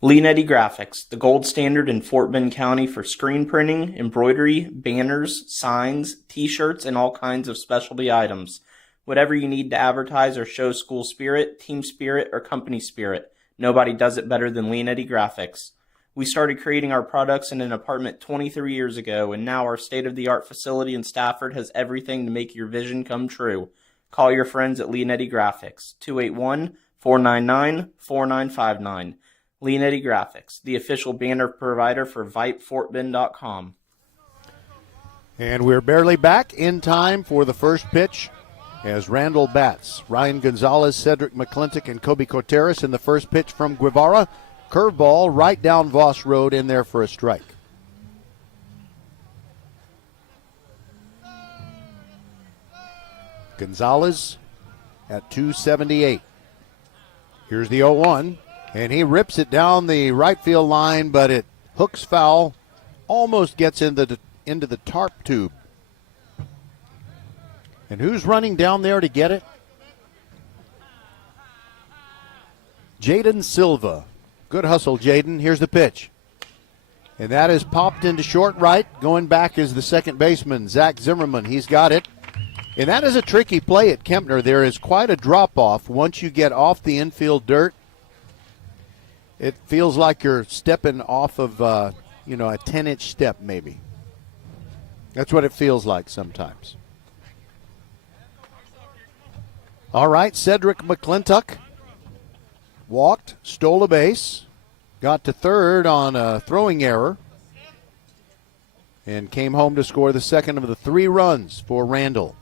Lean Eddy Graphics, the gold standard in Fort Bend County for screen printing, embroidery, banners, signs, t-shirts, and all kinds of specialty items. Whatever you need to advertise or show school spirit, team spirit, or company spirit, nobody does it better than Lean Eddy Graphics. We started creating our products in an apartment 23 years ago, and now our state-of-the-art facility in Stafford has everything to make your vision come true. Call your friends at Lean Eddy Graphics, 281-499-4959. Lean Eddy Graphics, the official banner provider for VypeFortBend.com. And we're barely back in time for the first pitch as Randle bats. Ryan Gonzalez, Cedric McClintock, and Kobe Coteras in the first pitch from Guevara. Curveball right down Voss Road in there for a strike. Gonzalez at 278. Here's the 0-1. And he rips it down the right field line, but it hooks foul, almost gets into the tarp tube. And who's running down there to get it? Jaden Silva. Good hustle, Jaden. Here's the pitch. And that is popped into short right. Going back is the second baseman, Zach Zimmerman. He's got it. And that is a tricky play at Kempner. There is quite a drop-off once you get off the infield dirt. It feels like you're stepping off of, a 10-inch step maybe. That's what it feels like sometimes. All right, Cedric McClintock walked, stole a base, got to third on a throwing error, and came home to score the second of the 3 runs for Randle.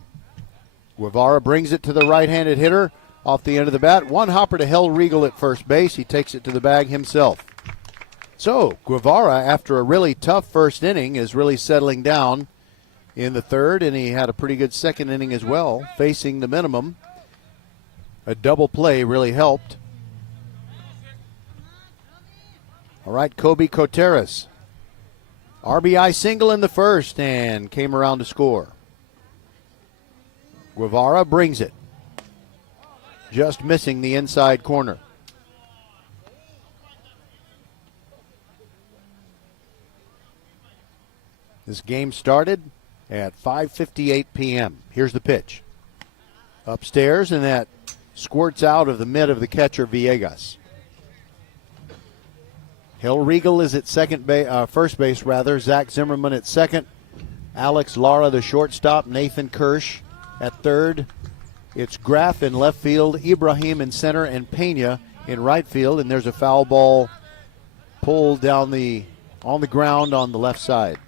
Guevara brings it to the right-handed hitter off the end of the bat. One hopper to Hell Regal at first base. He takes it to the bag himself. So Guevara, after a really tough first inning, is really settling down in the third, and he had a pretty good second inning as well, facing the minimum. A double play really helped. All right, Kobe Coteras. RBI single in the first and came around to score. Guevara brings it. Just missing the inside corner. This game started at 5:58 p.m. Here's the pitch. Upstairs, and that squirts out of the mid of the catcher, Villegas. Hill Regal is at first base. Zach Zimmerman at second. Alex Lara, the shortstop. Nathan Kirsch at third. It's Graff in left field, Ibrahim in center, and Pena in right field. And there's a foul ball pulled down on the ground on the left side.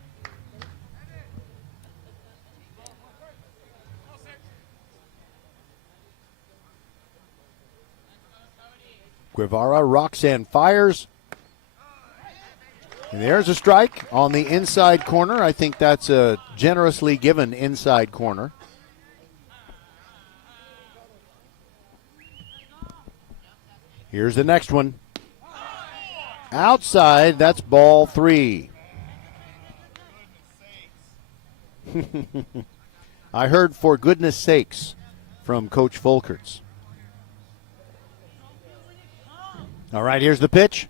Guevara rocks and fires. And there's a strike on the inside corner. I think that's a generously given inside corner. Here's the next one. Outside, that's ball 3. I heard for goodness sakes from Coach Folkerts. All right, here's the pitch.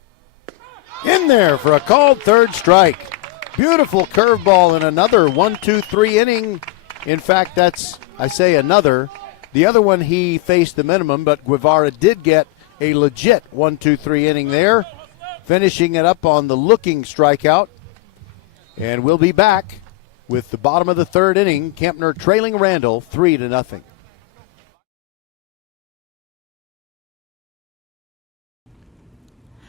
In there for a called third strike. Beautiful curveball in another 1-2-3 inning. In fact, I say another. The other one he faced the minimum, but Guevara did get a legit 1-2-3 inning there, finishing it up on the looking strikeout. And we'll be back with the bottom of the third inning. Kempner trailing Randle 3-0.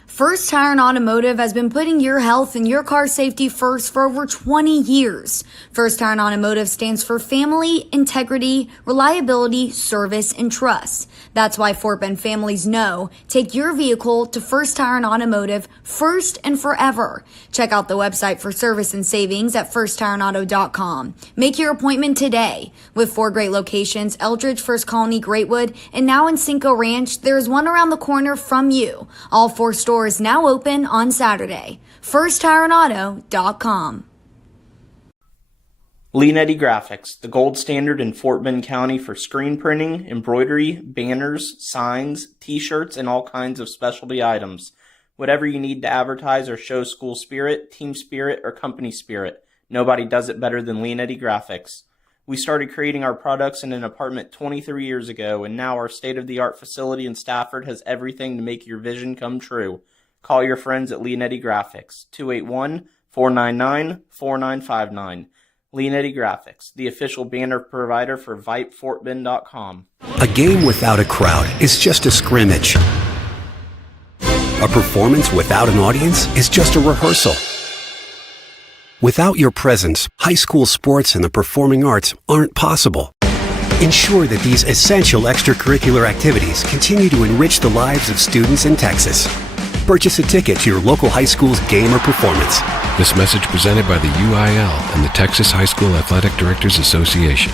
First Tire and Automotive has been putting your health and your car safety first for over 20 years. First Tire and Automotive stands for family, integrity, reliability, service, and trust. That's why Fort Bend families know take your vehicle to First Tire and Automotive first and forever. Check out the website for service and savings at firsttireandauto.com. Make your appointment today. With 4 great locations, Eldridge, First Colony, Greatwood, and now in Cinco Ranch, there is one around the corner from you. All 4 stores now open on Saturday. FirstTireandAuto.com. Leanetti Graphics, the gold standard in Fort Bend County for screen printing, embroidery, banners, signs, t-shirts, and all kinds of specialty items. Whatever you need to advertise or show school spirit, team spirit, or company spirit, nobody does it better than Leanetti Graphics. We started creating our products in an apartment 23 years ago, and now our state-of-the-art facility in Stafford has everything to make your vision come true. Call your friends at Leanetti Graphics, 281-499-4959. Leanetti Graphics, the official banner provider for VypeFortBend.com. A game without a crowd is just a scrimmage. A performance without an audience is just a rehearsal. Without your presence, high school sports and the performing arts aren't possible. Ensure that these essential extracurricular activities continue to enrich the lives of students in Texas. Purchase a ticket to your local high school's game or performance. This message presented by the UIL and the Texas High School Athletic Directors Association.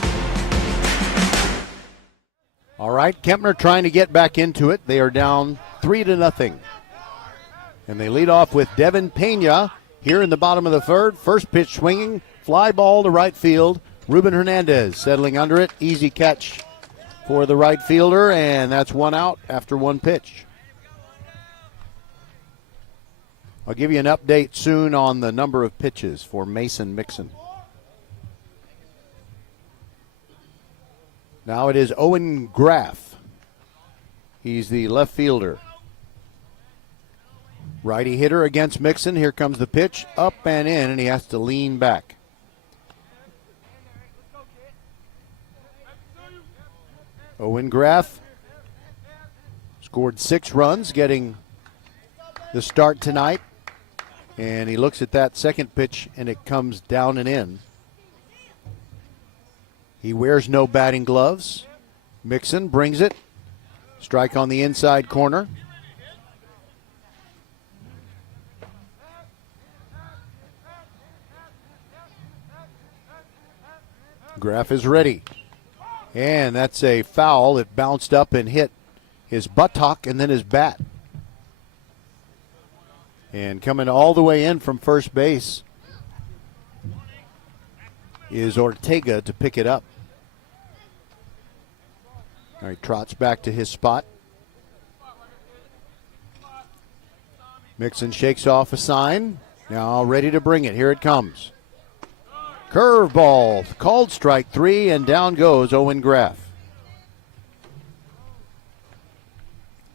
All right, Kempner trying to get back into it. They are down 3-0. And they lead off with Devin Pena here in the bottom of the third. First pitch swinging, fly ball to right field. Ruben Hernandez settling under it. Easy catch for the right fielder, and that's one out after one pitch. I'll give you an update soon on the number of pitches for Mason Mixon. Now it is Owen Graff. He's the left fielder. Righty hitter against Mixon. Here comes the pitch, up and in, and he has to lean back. Owen Graff scored 6 runs, getting the start tonight. And he looks at that second pitch, and it comes down and in. He wears no batting gloves. Mixon brings it. Strike on the inside corner. Graff is ready. And that's a foul. It bounced up and hit his buttock and then his bat. And coming all the way in from first base is Ortega to pick it up. All right, trots back to his spot. Mixon shakes off a sign. Now ready to bring it. Here it comes. Curveball, called strike 3, and down goes Owen Graff.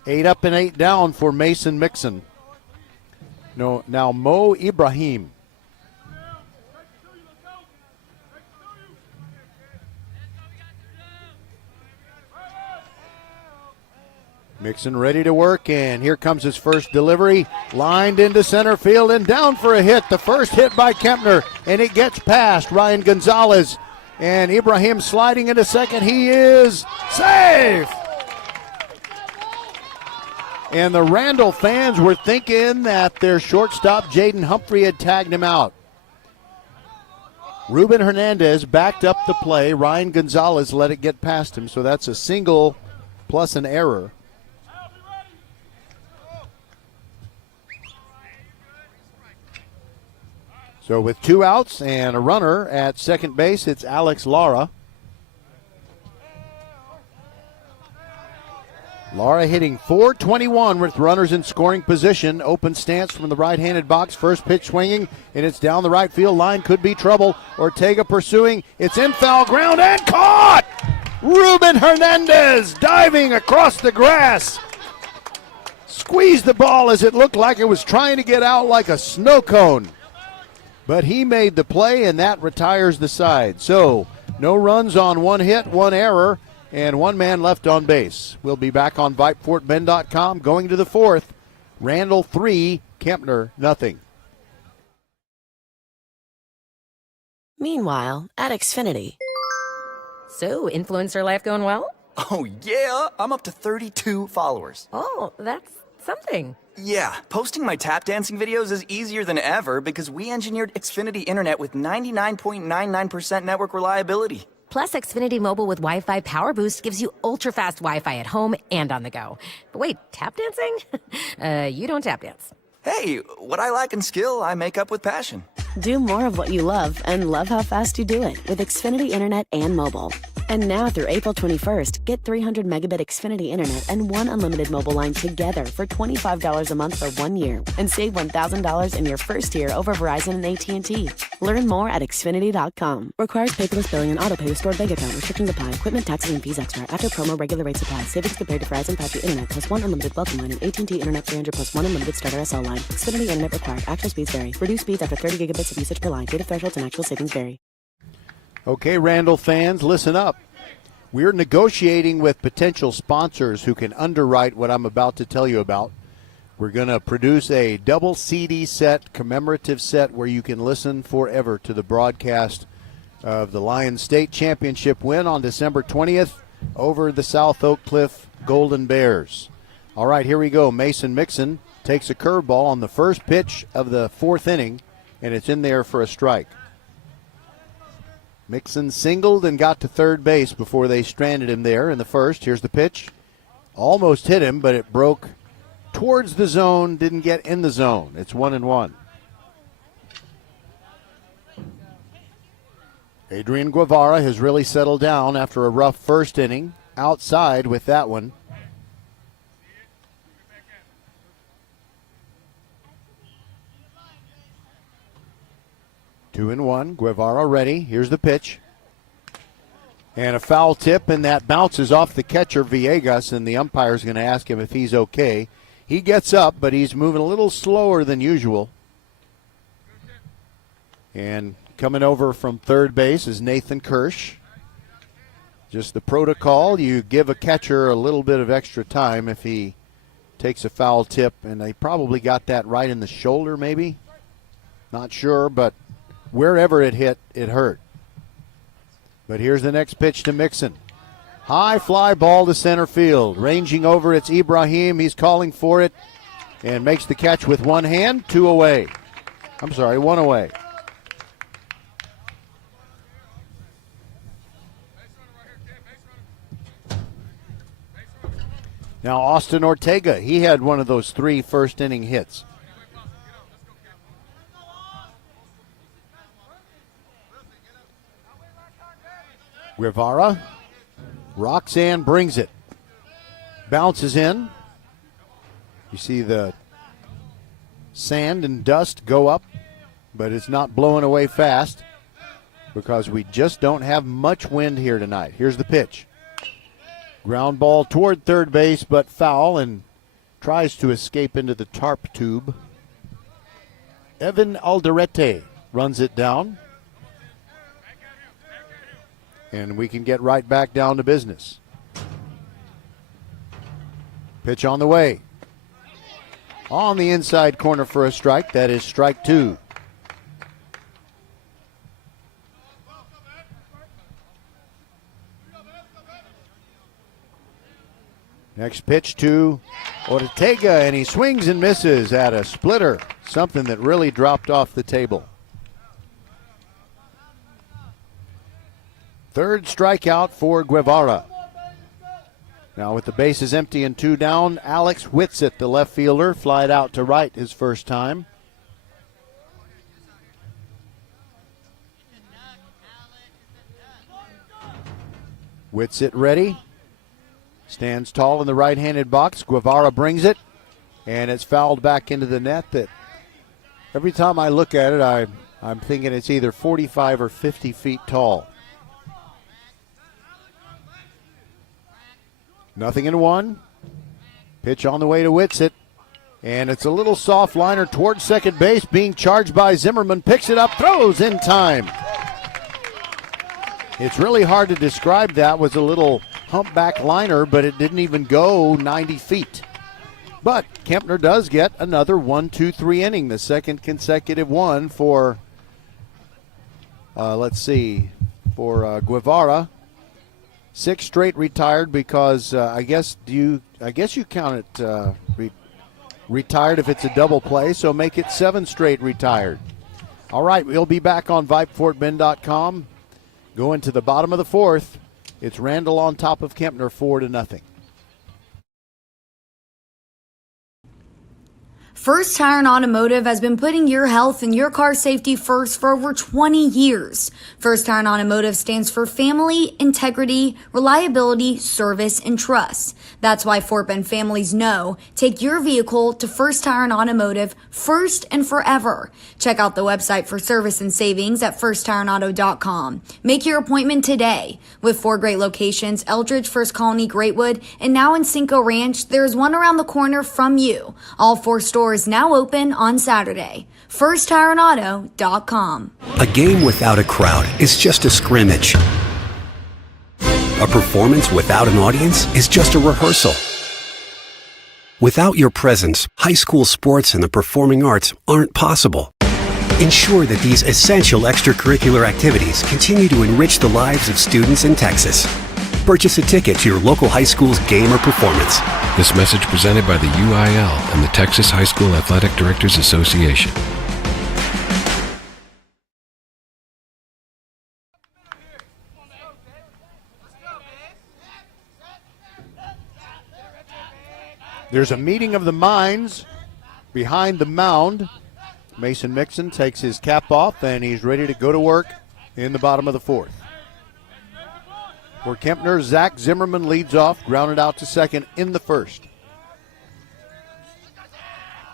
8 up and 8 down for Mason Mixon. No, now Mo Ibrahim. Mixon ready to work, and here comes his first delivery. Lined into center field and down for a hit. The first hit by Kempner, and it gets past Ryan Gonzalez. And Ibrahim sliding into second. He is safe! And the Randle fans were thinking that their shortstop, Jaden Humphrey, had tagged him out. Ruben Hernandez backed up the play. Ryan Gonzalez let it get past him, so that's a single plus an error. So with 2 outs and a runner at second base, it's Alex Lara. Lara hitting .421 with runners in scoring position. Open stance from the right-handed box. First pitch swinging, and it's down the right field line. Could be trouble. Ortega pursuing. It's in foul ground and caught! Ruben Hernandez diving across the grass. Squeezed the ball as it looked like it was trying to get out like a snow cone. But he made the play, and that retires the side. So no runs on 1 hit, 1 error, and 1 man left on base. We'll be back on VypeFortBend.com going to the 4th. Randle 3, Kempner nothing. Meanwhile, at Xfinity. So, influencer life going well? Oh, yeah. I'm up to 32 followers. Oh, that's something. Yeah, posting my tap dancing videos is easier than ever because we engineered Xfinity Internet with 99.99% network reliability. Plus, Xfinity Mobile with Wi-Fi Power Boost gives you ultra-fast Wi-Fi at home and on the go. But wait, tap dancing? You don't tap dance. Hey, what I lack in skill, I make up with passion. Do more of what you love and love how fast you do it with Xfinity Internet and mobile. And now through April 21st, get 300 megabit Xfinity Internet and 1 unlimited mobile line together for $25 a month for 1 year. And save $1,000 in your first year over Verizon and AT&T. Learn more at Xfinity.com. Requires paperless billing and autopay with stored bank account. Restrictions apply. Equipment, taxes, and fees extra. After promo, regular rate supply. Savings compared to Verizon 5G Internet plus 1 unlimited welcome line and AT&T Internet 300 plus 1 unlimited starter SL line. Xfinity Internet required. Actual speeds vary. Reduced speeds after 30 gigabits of usage per line. Data thresholds and actual savings vary. Okay, Randle fans, listen up. We're negotiating with potential sponsors who can underwrite what I'm about to tell you about. We're going to produce a double CD set, commemorative set, where you can listen forever to the broadcast of the Lions State Championship win on December 20th over the South Oak Cliff Golden Bears. All right, here we go. Mason Mixon takes a curveball on the first pitch of the 4th inning, and it's in there for a strike. Mixon singled and got to third base before they stranded him there in the first. Here's the pitch. Almost hit him, but it broke towards the zone, didn't get in the zone. It's 1-1. Adrian Guevara has really settled down after a rough first inning. Outside with that one. Two and one. Guevara ready. Here's the pitch. And a foul tip, and that bounces off the catcher, Villegas, and the umpire's going to ask him if he's okay. He gets up, but he's moving a little slower than usual. And coming over from third base is Nathan Kirsch. Just the protocol, you give a catcher a little bit of extra time if he takes a foul tip, and they probably got that right in the shoulder maybe. Not sure, but wherever it hit, it hurt. But here's the next pitch to Mixon. High fly ball to center field. Ranging over, it's Ibrahim. He's calling for it and makes the catch with one hand. One away. Now Austin Ortega, he had one of those 3 first-inning hits. Guevara, Roxanne brings it. Bounces in. You see the sand and dust go up, but it's not blowing away fast because we just don't have much wind here tonight. Here's the pitch. Ground ball toward third base, but foul, and tries to escape into the tarp tube. Evan Alderete runs it down. And we can get right back down to business. Pitch on the way. On the inside corner for a strike. That is strike 2. Next pitch to Ortega, and he swings and misses at a splitter, something that really dropped off the table. Third strikeout for Guevara. Now with the bases empty and 2 down, Alex Whitsitt, the left fielder, flied out to right his first time. Whitsitt ready. Stands tall in the right-handed box. Guevara brings it, and it's fouled back into the net. That every time I look at it, I'm thinking it's either 45 or 50 feet tall. 0-1. Pitch on the way to Whitsitt, and it's a little soft liner towards second base, being charged by Zimmerman. Picks it up, throws in time. It's really hard to describe that. Was a little humpback liner, but it didn't even go 90 feet. But Kempner does get another 1-2-3 inning, the second consecutive one for, Guevara. 6 straight retired because I guess you count it retired if it's a double play, so make it 7 straight retired. All right, we'll be back on VypeFortBend.com. Going to the bottom of the 4th. It's Randle on top of Kempner, 4-0. First Tire and Automotive has been putting your health and your car safety first for over 20 years. First Tire and Automotive stands for family, integrity, reliability, service, and trust. That's why Fort Bend families know take your vehicle to First Tire and Automotive first and forever. Check out the website for service and savings at firsttireandauto.com. Make your appointment today. With 4 great locations, Eldridge, First Colony, Greatwood, and now in Cinco Ranch, there's one around the corner from you. All 4 stores now open on Saturday. FirstTireandAuto.com. A game without a crowd is just a scrimmage. A performance without an audience is just a rehearsal. Without your presence, high school sports and the performing arts aren't possible. Ensure that these essential extracurricular activities continue to enrich the lives of students in Texas. Purchase a ticket to your local high school's game or performance. This message presented by the UIL and the Texas High School Athletic Directors Association. There's a meeting of the minds behind the mound. Mason Mixon takes his cap off, and he's ready to go to work in the bottom of the 4th. For Kempner, Zach Zimmerman leads off, grounded out to second in the 1st.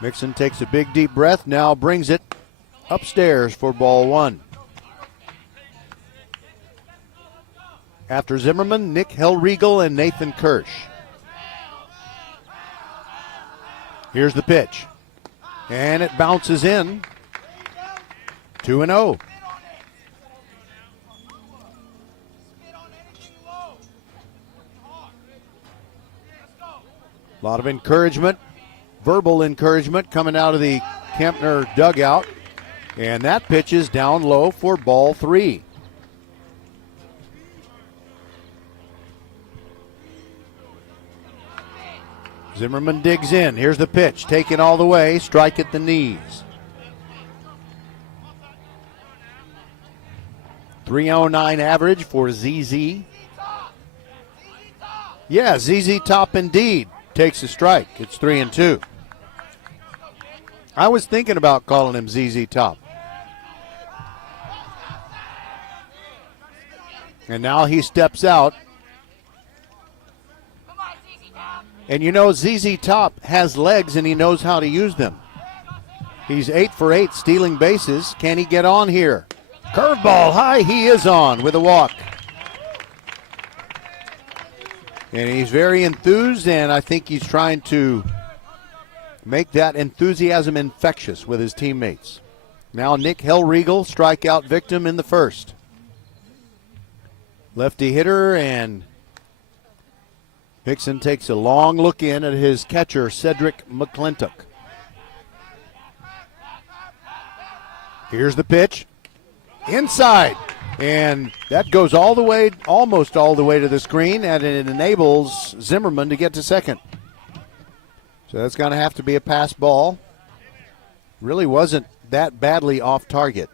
Mixon takes a big deep breath, now brings it upstairs for ball 1. After Zimmerman, Nick Hellriegel and Nathan Kirsch. Here's the pitch, and it bounces in. 2-0. A lot of encouragement, verbal encouragement coming out of the Kempner dugout. And that pitch is down low for ball 3. Zimmerman digs in. Here's the pitch. Taken all the way. Strike at the knees. 309 average for ZZ. Yeah, ZZ Top indeed takes a strike. It's 3-2. I was thinking about calling him ZZ Top. And now he steps out. And you know, ZZ Top has legs and he knows how to use them. He's 8 for 8 stealing bases. Can he get on here? Curveball high, he is on with a walk. And he's very enthused, and I think he's trying to make that enthusiasm infectious with his teammates. Now Nick Hellriegel, strikeout victim in the first. Lefty hitter, and Hickson takes a long look in at his catcher, Cedric McClintock. Here's the pitch. Inside. And that goes all the way, almost all the way to the screen, and it enables Zimmerman to get to second. So that's going to have to be a pass ball. Really wasn't that badly off target.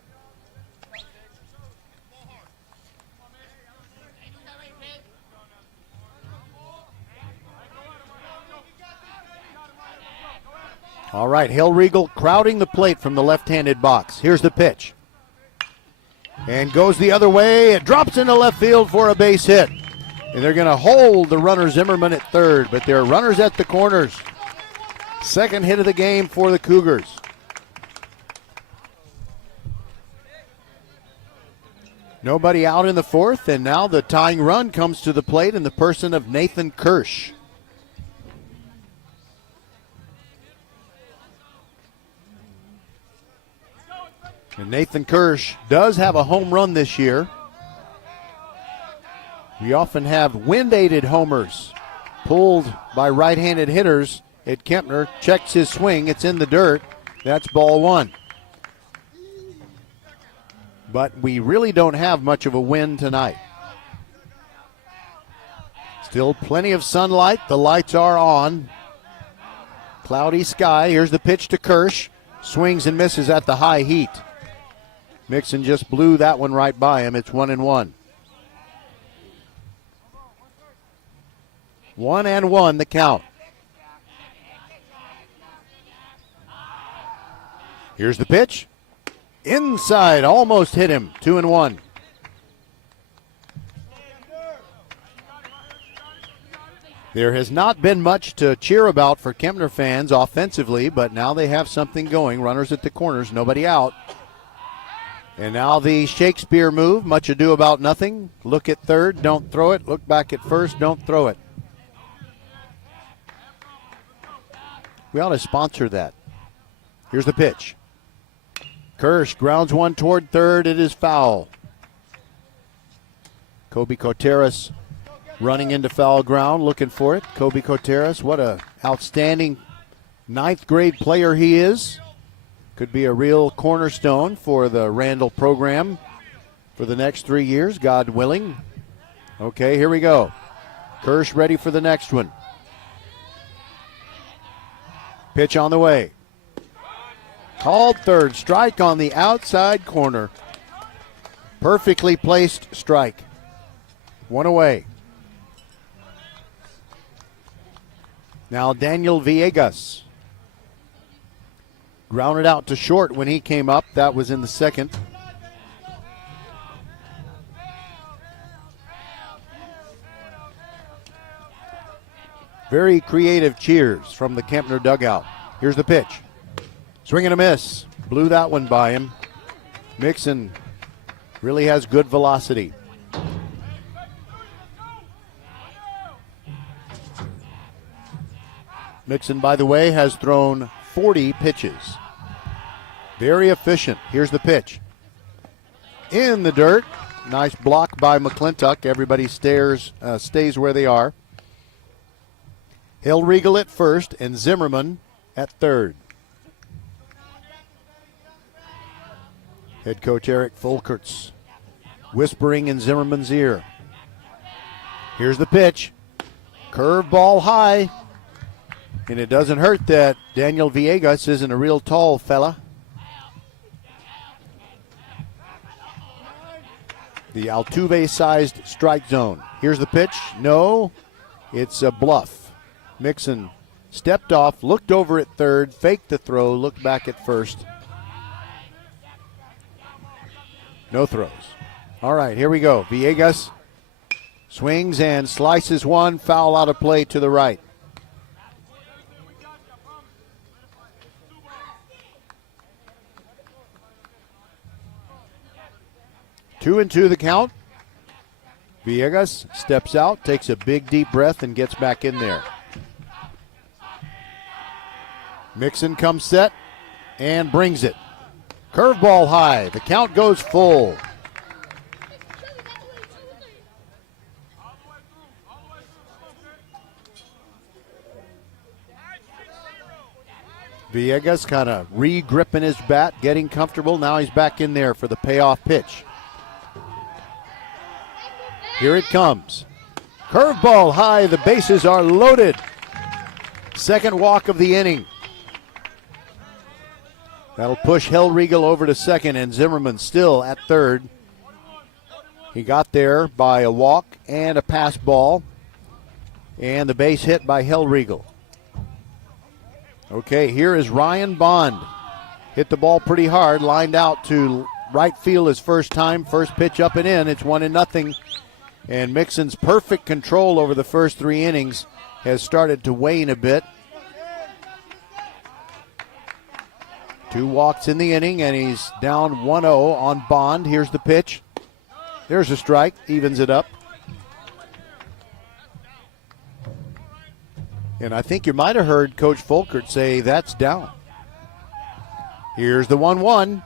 All right, Hellriegel crowding the plate from the left-handed box. Here's the pitch. And goes the other way. It drops into left field for a base hit. And they're going to hold the runner Zimmerman at third, but there are runners at the corners. Second hit of the game for the Cougars. Nobody out in the fourth, and now the tying run comes to the plate in the person of Nathan Kirsch. And Nathan Kirsch does have a home run this year. We often have wind-aided homers pulled by right-handed hitters at Kempner. Checks his swing. It's in the dirt. That's ball 1. But we really don't have much of a wind tonight. Still plenty of sunlight. The lights are on. Cloudy sky. Here's the pitch to Kirsch. Swings and misses at the high heat. Mixon just blew that one right by him. It's 1-1. 1-1 the count. Here's the pitch. Inside, almost hit him. 2-1. There has not been much to cheer about for Kempner fans offensively, but now they have something going. Runners at the corners, nobody out. And now the Shakespeare move, much ado about nothing. Look at third, don't throw it. Look back at first, don't throw it. We ought to sponsor that. Here's the pitch. Kirsch grounds one toward third. It is foul. Kobe Coteras running into foul ground, looking for it. Kobe Coteras, what a outstanding ninth grade player he is. Could be a real cornerstone for the Randle program for the next 3 years, God willing. Okay, here we go. Kirsch ready for the next one. Pitch on the way. Called third. Strike on the outside corner. Perfectly placed strike. One away. Now Daniel Villegas. Grounded out to short when he came up. That was in the second. Very creative cheers from the Kempner dugout. Here's the pitch. Swing and a miss. Blew that one by him. Mixon really has good velocity. Mixon, by the way, has thrown 40 pitches. Very efficient. Here's the pitch. In the dirt. Nice block by McClintock. Everybody stays where they are. Hellriegel at first and Zimmerman at third. Head coach Eric Folkerts whispering in Zimmerman's ear. Here's the pitch. Curve ball high. And it doesn't hurt that Daniel Villegas isn't a real tall fella. The Altuve-sized strike zone. Here's the pitch. No, it's a bluff. Mixon stepped off, looked over at third, faked the throw, looked back at first. No throws. All right, here we go. Villegas swings and slices one, foul out of play to the right. Two and two the count. Villegas steps out, takes a big deep breath, and gets back in there. Mixon comes set and brings it. Curveball high. The count goes full. Villegas kind of re-gripping his bat, getting comfortable. Now he's back in there for the payoff pitch. Here it comes. Curveball high. The bases are loaded. Second walk of the inning. That'll push Hellriegel over to second, and Zimmerman still at third. He got there by a walk and a pass ball, and the base hit by Hellriegel. Okay, here is Ryan Bond. Hit the ball pretty hard, lined out to right field his first time. First pitch up and in. It's 1-0. And Mixon's perfect control over the first three innings has started to wane a bit. 2 walks in the inning, and he's down 1-0 on Bond. Here's the pitch. There's a strike, evens it up. And I think you might have heard Coach Folkert say that's down. Here's the 1-1.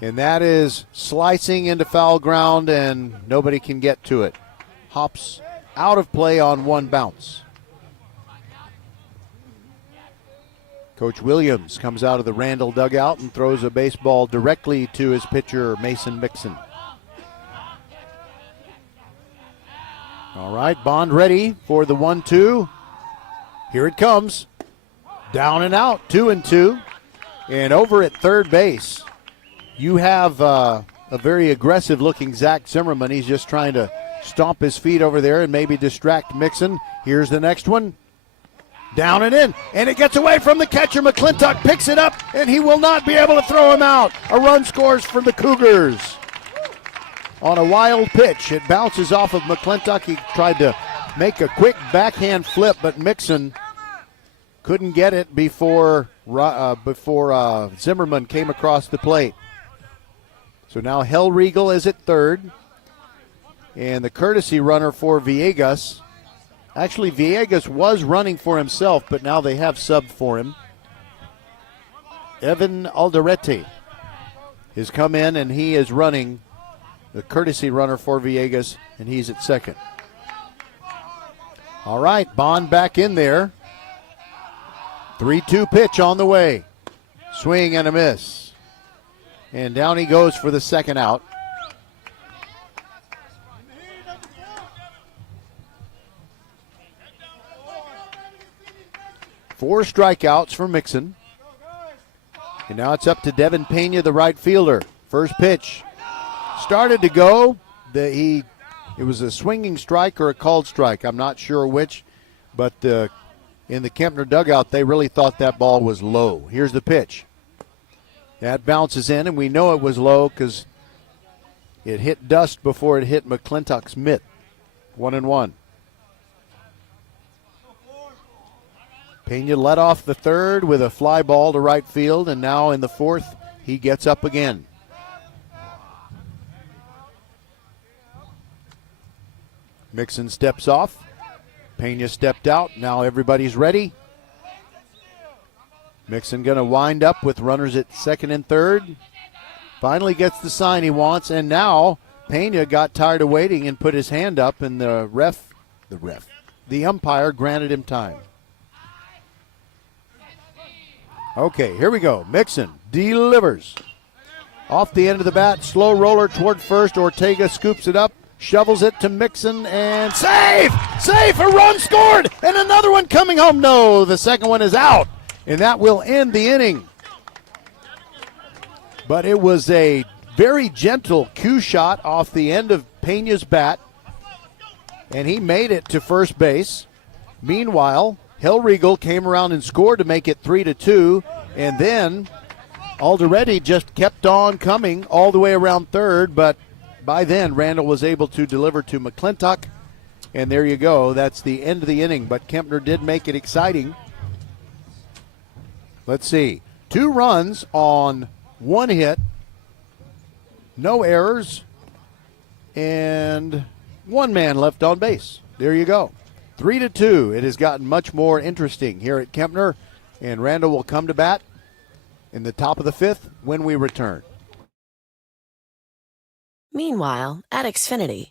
And that is slicing into foul ground, and nobody can get to it. Hops out of play on one bounce. Coach Williams comes out of the Randle dugout and throws a baseball directly to his pitcher, Mason Mixon. All right, Bond ready for the 1-2. Here it comes. Down and out, 2-2. And over at third base, you have a very aggressive-looking Zach Zimmerman. He's just trying to stomp his feet over there and maybe distract Mixon. Here's the next one. Down and in, and it gets away from the catcher. McClintock picks it up, and he will not be able to throw him out. A run scores for the Cougars. On a wild pitch, it bounces off of McClintock. He tried to make a quick backhand flip, but Mixon couldn't get it before Zimmerman came across the plate. So now Hellriegel is at third, and the courtesy runner for Villegas. Actually, Villegas was running for himself, but now they have subbed for him. Evan Alderete has come in, and he is running the courtesy runner for Villegas, and he's at second. All right, Bond back in there. 3-2 pitch on the way. Swing and a miss. And down he goes for the second out. Four strikeouts for Mixon. And now it's up to Devin Pena, the right fielder. First pitch. Started to go. It was a swinging strike or a called strike. I'm not sure which. But in the Kempner dugout, they really thought that ball was low. Here's the pitch. That bounces in, and we know it was low because it hit dust before it hit McClintock's mitt. 1-1. Pena led off the third with a fly ball to right field, and now in the fourth, he gets up again. Mixon steps off. Pena stepped out. Now everybody's ready. Mixon going to wind up with runners at second and third. Finally gets the sign he wants, and now Pena got tired of waiting and put his hand up, and the the umpire granted him time. Okay, here we go. Mixon delivers. Off the end of the bat, slow roller toward first. Ortega scoops it up, shovels it to Mixon, and safe! Safe! A run scored! And another one coming home. No, the second one is out. And that will end the inning. But it was a very gentle cue shot off the end of Pena's bat, and he made it to first base. Meanwhile, Hellriegel came around and scored to make it 3-2, and then Alderete just kept on coming all the way around third, but by then Randle was able to deliver to McClintock, and there you go. That's the end of the inning, but Kempner did make it exciting. Let's see. 2 runs on 1 hit, no errors, and 1 man left on base. There you go. 3-2. It has gotten much more interesting here at Kempner, and Randle will come to bat in the top of the 5th when we return. Meanwhile, at Xfinity.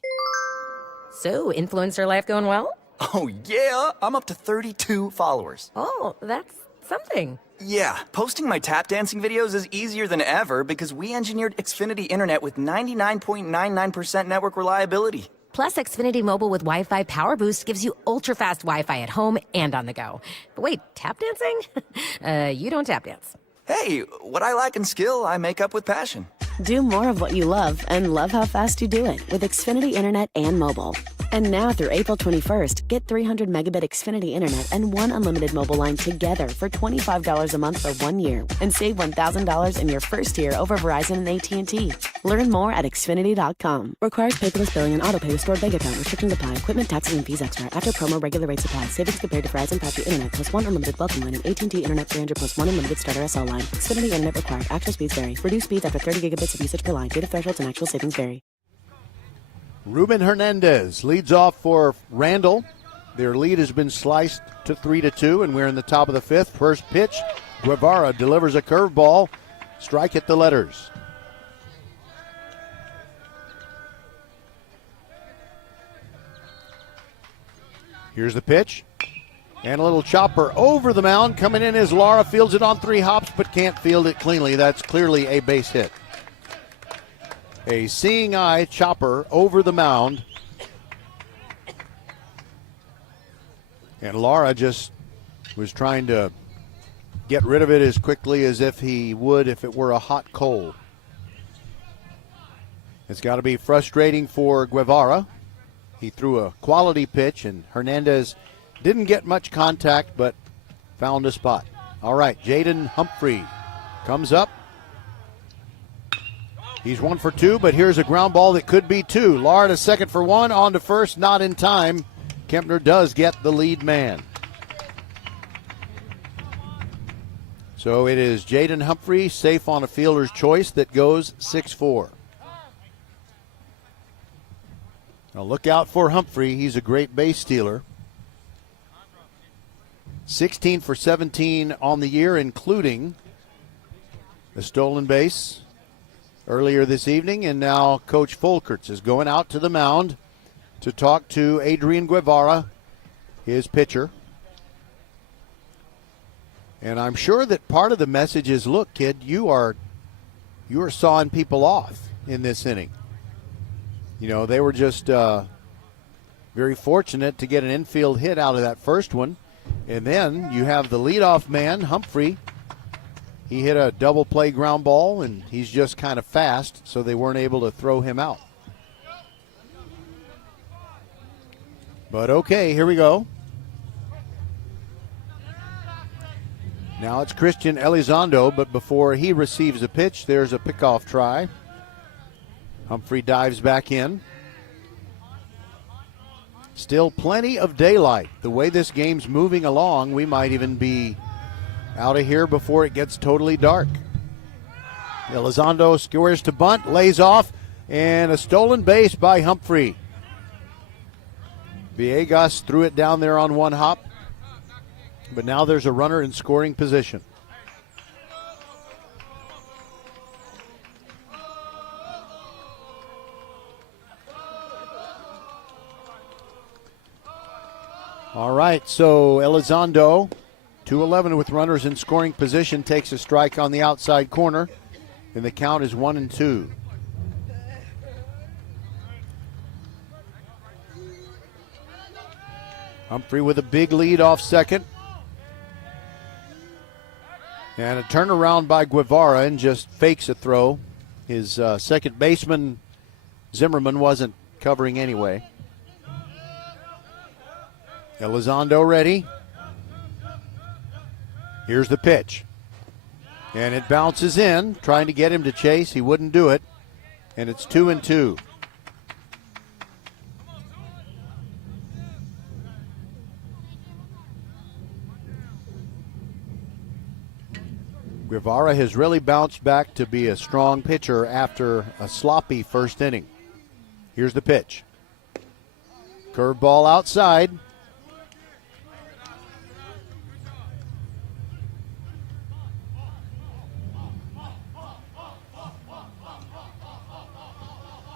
So, influencer life going well? Oh, yeah. I'm up to 32 followers. Oh, that's something. Yeah, posting my tap dancing videos is easier than ever because we engineered Xfinity Internet with 99.99% network reliability. Plus, Xfinity Mobile with Wi-Fi Power Boost gives you ultra-fast Wi-Fi at home and on the go. But wait, tap dancing? You don't tap dance. Hey, what I lack in skill, I make up with passion. Do more of what you love and love how fast you do it with Xfinity Internet and mobile. And now through April 21st, get 300 megabit Xfinity Internet and 1 unlimited mobile line together for $25 a month for 1 year and save $1,000 in your first year over Verizon and AT&T. Learn more at Xfinity.com. Requires paperless billing and autopay with stored bank account. Restrictions apply. Equipment, taxes, and fees extra. After promo, regular rate supply. Savings compared to Verizon 5G Internet plus 1 unlimited welcome line and AT&T Internet 300 plus 1 unlimited starter SL line. Xfinity Internet required. Actual speeds vary. Reduced speeds after 30 gigabits of usage per line. Data thresholds and actual savings vary. Ruben Hernandez leads off for Randle. Their lead has been sliced to 3-2, and we're in the top of the 5th. First pitch, Guevara delivers a curveball. Strike at the letters. Here's the pitch. And a little chopper over the mound. Coming in as Lara fields it on 3 hops, but can't field it cleanly. That's clearly a base hit. A seeing eye chopper over the mound. And Lara just was trying to get rid of it as quickly as if he would if it were a hot coal. It's got to be frustrating for Guevara. He threw a quality pitch, and Hernandez didn't get much contact, but found a spot. All right, Jaden Humphrey comes up. He's 1 for 2, but here's a ground ball that could be 2. Lara to second for 1, on to first, not in time. Kempner does get the lead man. So it is Jaden Humphrey, safe on a fielder's choice, that goes 6-4. Now look out for Humphrey. He's a great base stealer. 16 for 17 on the year, including a stolen base earlier this evening, and now Coach Folkerts is going out to the mound to talk to Adrian Guevara, his pitcher. And I'm sure that part of the message is, look, kid, you are sawing people off in this inning. You know, they were just very fortunate to get an infield hit out of that first one. And then you have the leadoff man, Humphrey. He hit a double play ground ball, and he's just kind of fast, so they weren't able to throw him out. But okay, here we go. Now it's Christian Elizondo, but before he receives a pitch, there's a pickoff try. Humphrey dives back in. Still plenty of daylight. The way this game's moving along, we might even be out of here before it gets totally dark. Elizondo squares to bunt, lays off, and a stolen base by Humphrey. Villegas threw it down there on 1 hop, but now there's a runner in scoring position. All right, so Elizondo, 2-11 with runners in scoring position, takes a strike on the outside corner, and the count is 1-2. Humphrey with a big lead off second. And a turnaround by Guevara and just fakes a throw. His second baseman, Zimmerman, wasn't covering anyway. Elizondo ready. Here's the pitch. And it bounces in, trying to get him to chase. He wouldn't do it. And it's 2-2. Guevara has really bounced back to be a strong pitcher after a sloppy first inning. Here's the pitch. Curveball outside.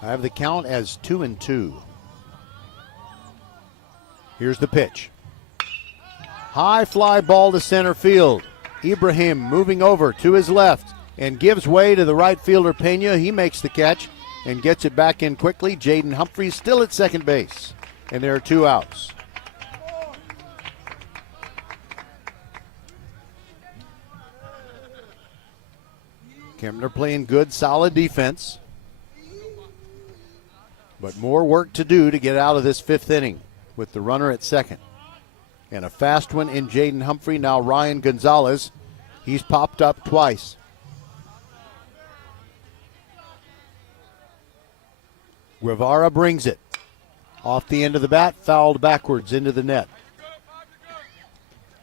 I have the count as 2-2. Here's the pitch. High fly ball to center field. Ibrahim moving over to his left and gives way to the right fielder Pena. He makes the catch and gets it back in quickly. Jaden Humphreys still at second base, and there are 2 outs. Kempner playing good, solid defense, but more work to do to get out of this 5th inning with the runner at second. And a fast one in Jaden Humphrey. Now Ryan Gonzalez. He's popped up twice. Guevara brings it. Off the end of the bat, fouled backwards into the net.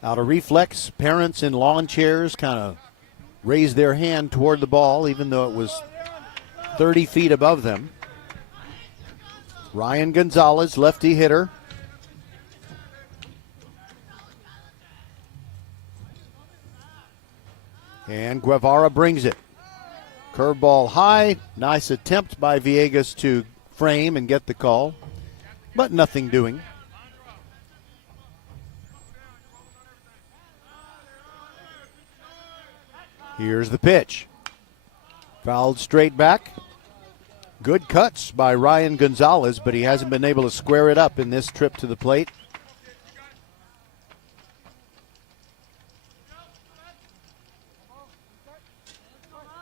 Out of reflex, parents in lawn chairs kind of raised their hand toward the ball, even though it was 30 feet above them. Ryan Gonzalez, lefty hitter. And Guevara brings it. Curveball high. Nice attempt by Villegas to frame and get the call, but nothing doing. Here's the pitch. Fouled straight back. Good cuts by Ryan Gonzalez, but he hasn't been able to square it up in this trip to the plate.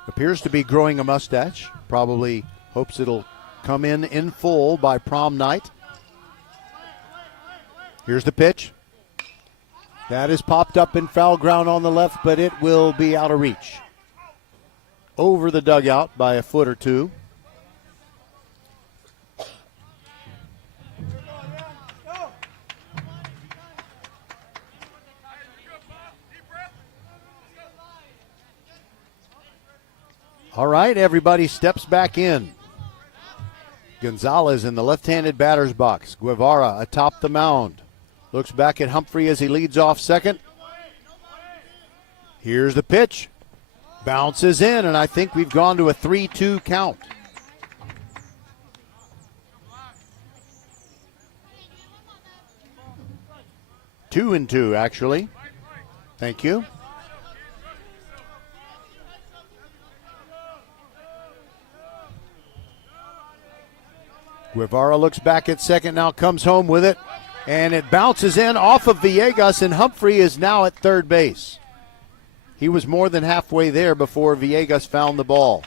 Appears to be growing a mustache. Probably hopes it'll come in full by prom night. Here's the pitch. That is popped up in foul ground on the left, but it will be out of reach. Over the dugout by a foot or two. All right, everybody steps back in. Gonzalez in the left-handed batter's box. Guevara atop the mound. Looks back at Humphrey as he leads off second. Here's the pitch. Bounces in, and I think we've gone to a 3-2 count. Two and two, actually. Thank you. Guevara looks back at second, now comes home with it, and it bounces in off of Villegas, and Humphrey is now at third base. He was more than halfway there before Villegas found the ball.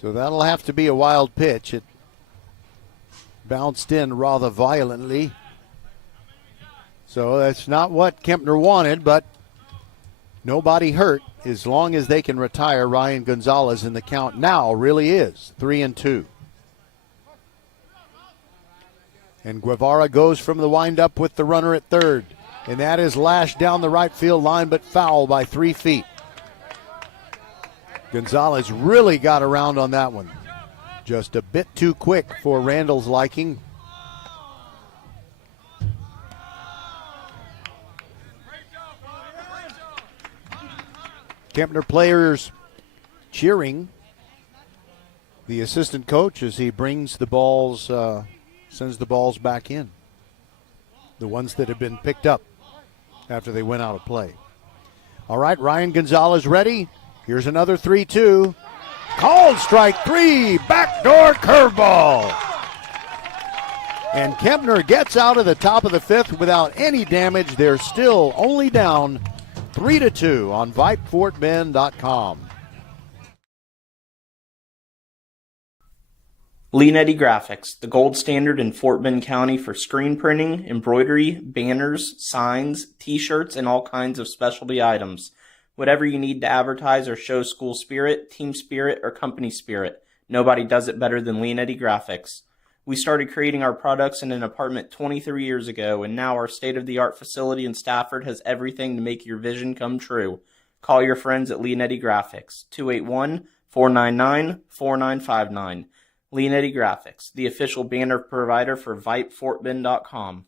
So that'll have to be a wild pitch. It bounced in rather violently. So that's not what Kempner wanted, but nobody hurt as long as they can retire Ryan Gonzalez, and the count now really is 3-2. And Guevara goes from the windup with the runner at third, and that is lashed down the right field line but foul by 3 feet. Gonzalez really got around on that one. Just a bit too quick for Randle's liking. Kempner players cheering the assistant coach as he brings the balls sends the balls back in. The ones that have been picked up after they went out of play. All right, Ryan Gonzalez ready. Here's another 3-2. Called strike 3, backdoor curveball. And Kempner gets out of the top of the fifth without any damage. They're still only down 3-2 on VypeFortBend.com. Leanetti Graphics, the gold standard in Fort Bend County for screen printing, embroidery, banners, signs, t-shirts, and all kinds of specialty items. Whatever you need to advertise or show school spirit, team spirit, or company spirit, nobody does it better than Leanetti Graphics. We started creating our products in an apartment 23 years ago, and now our state-of-the-art facility in Stafford has everything to make your vision come true. Call your friends at Leanetti Graphics, 281-499-4959. Leanetti Graphics, the official banner provider for VypeFortBend.com.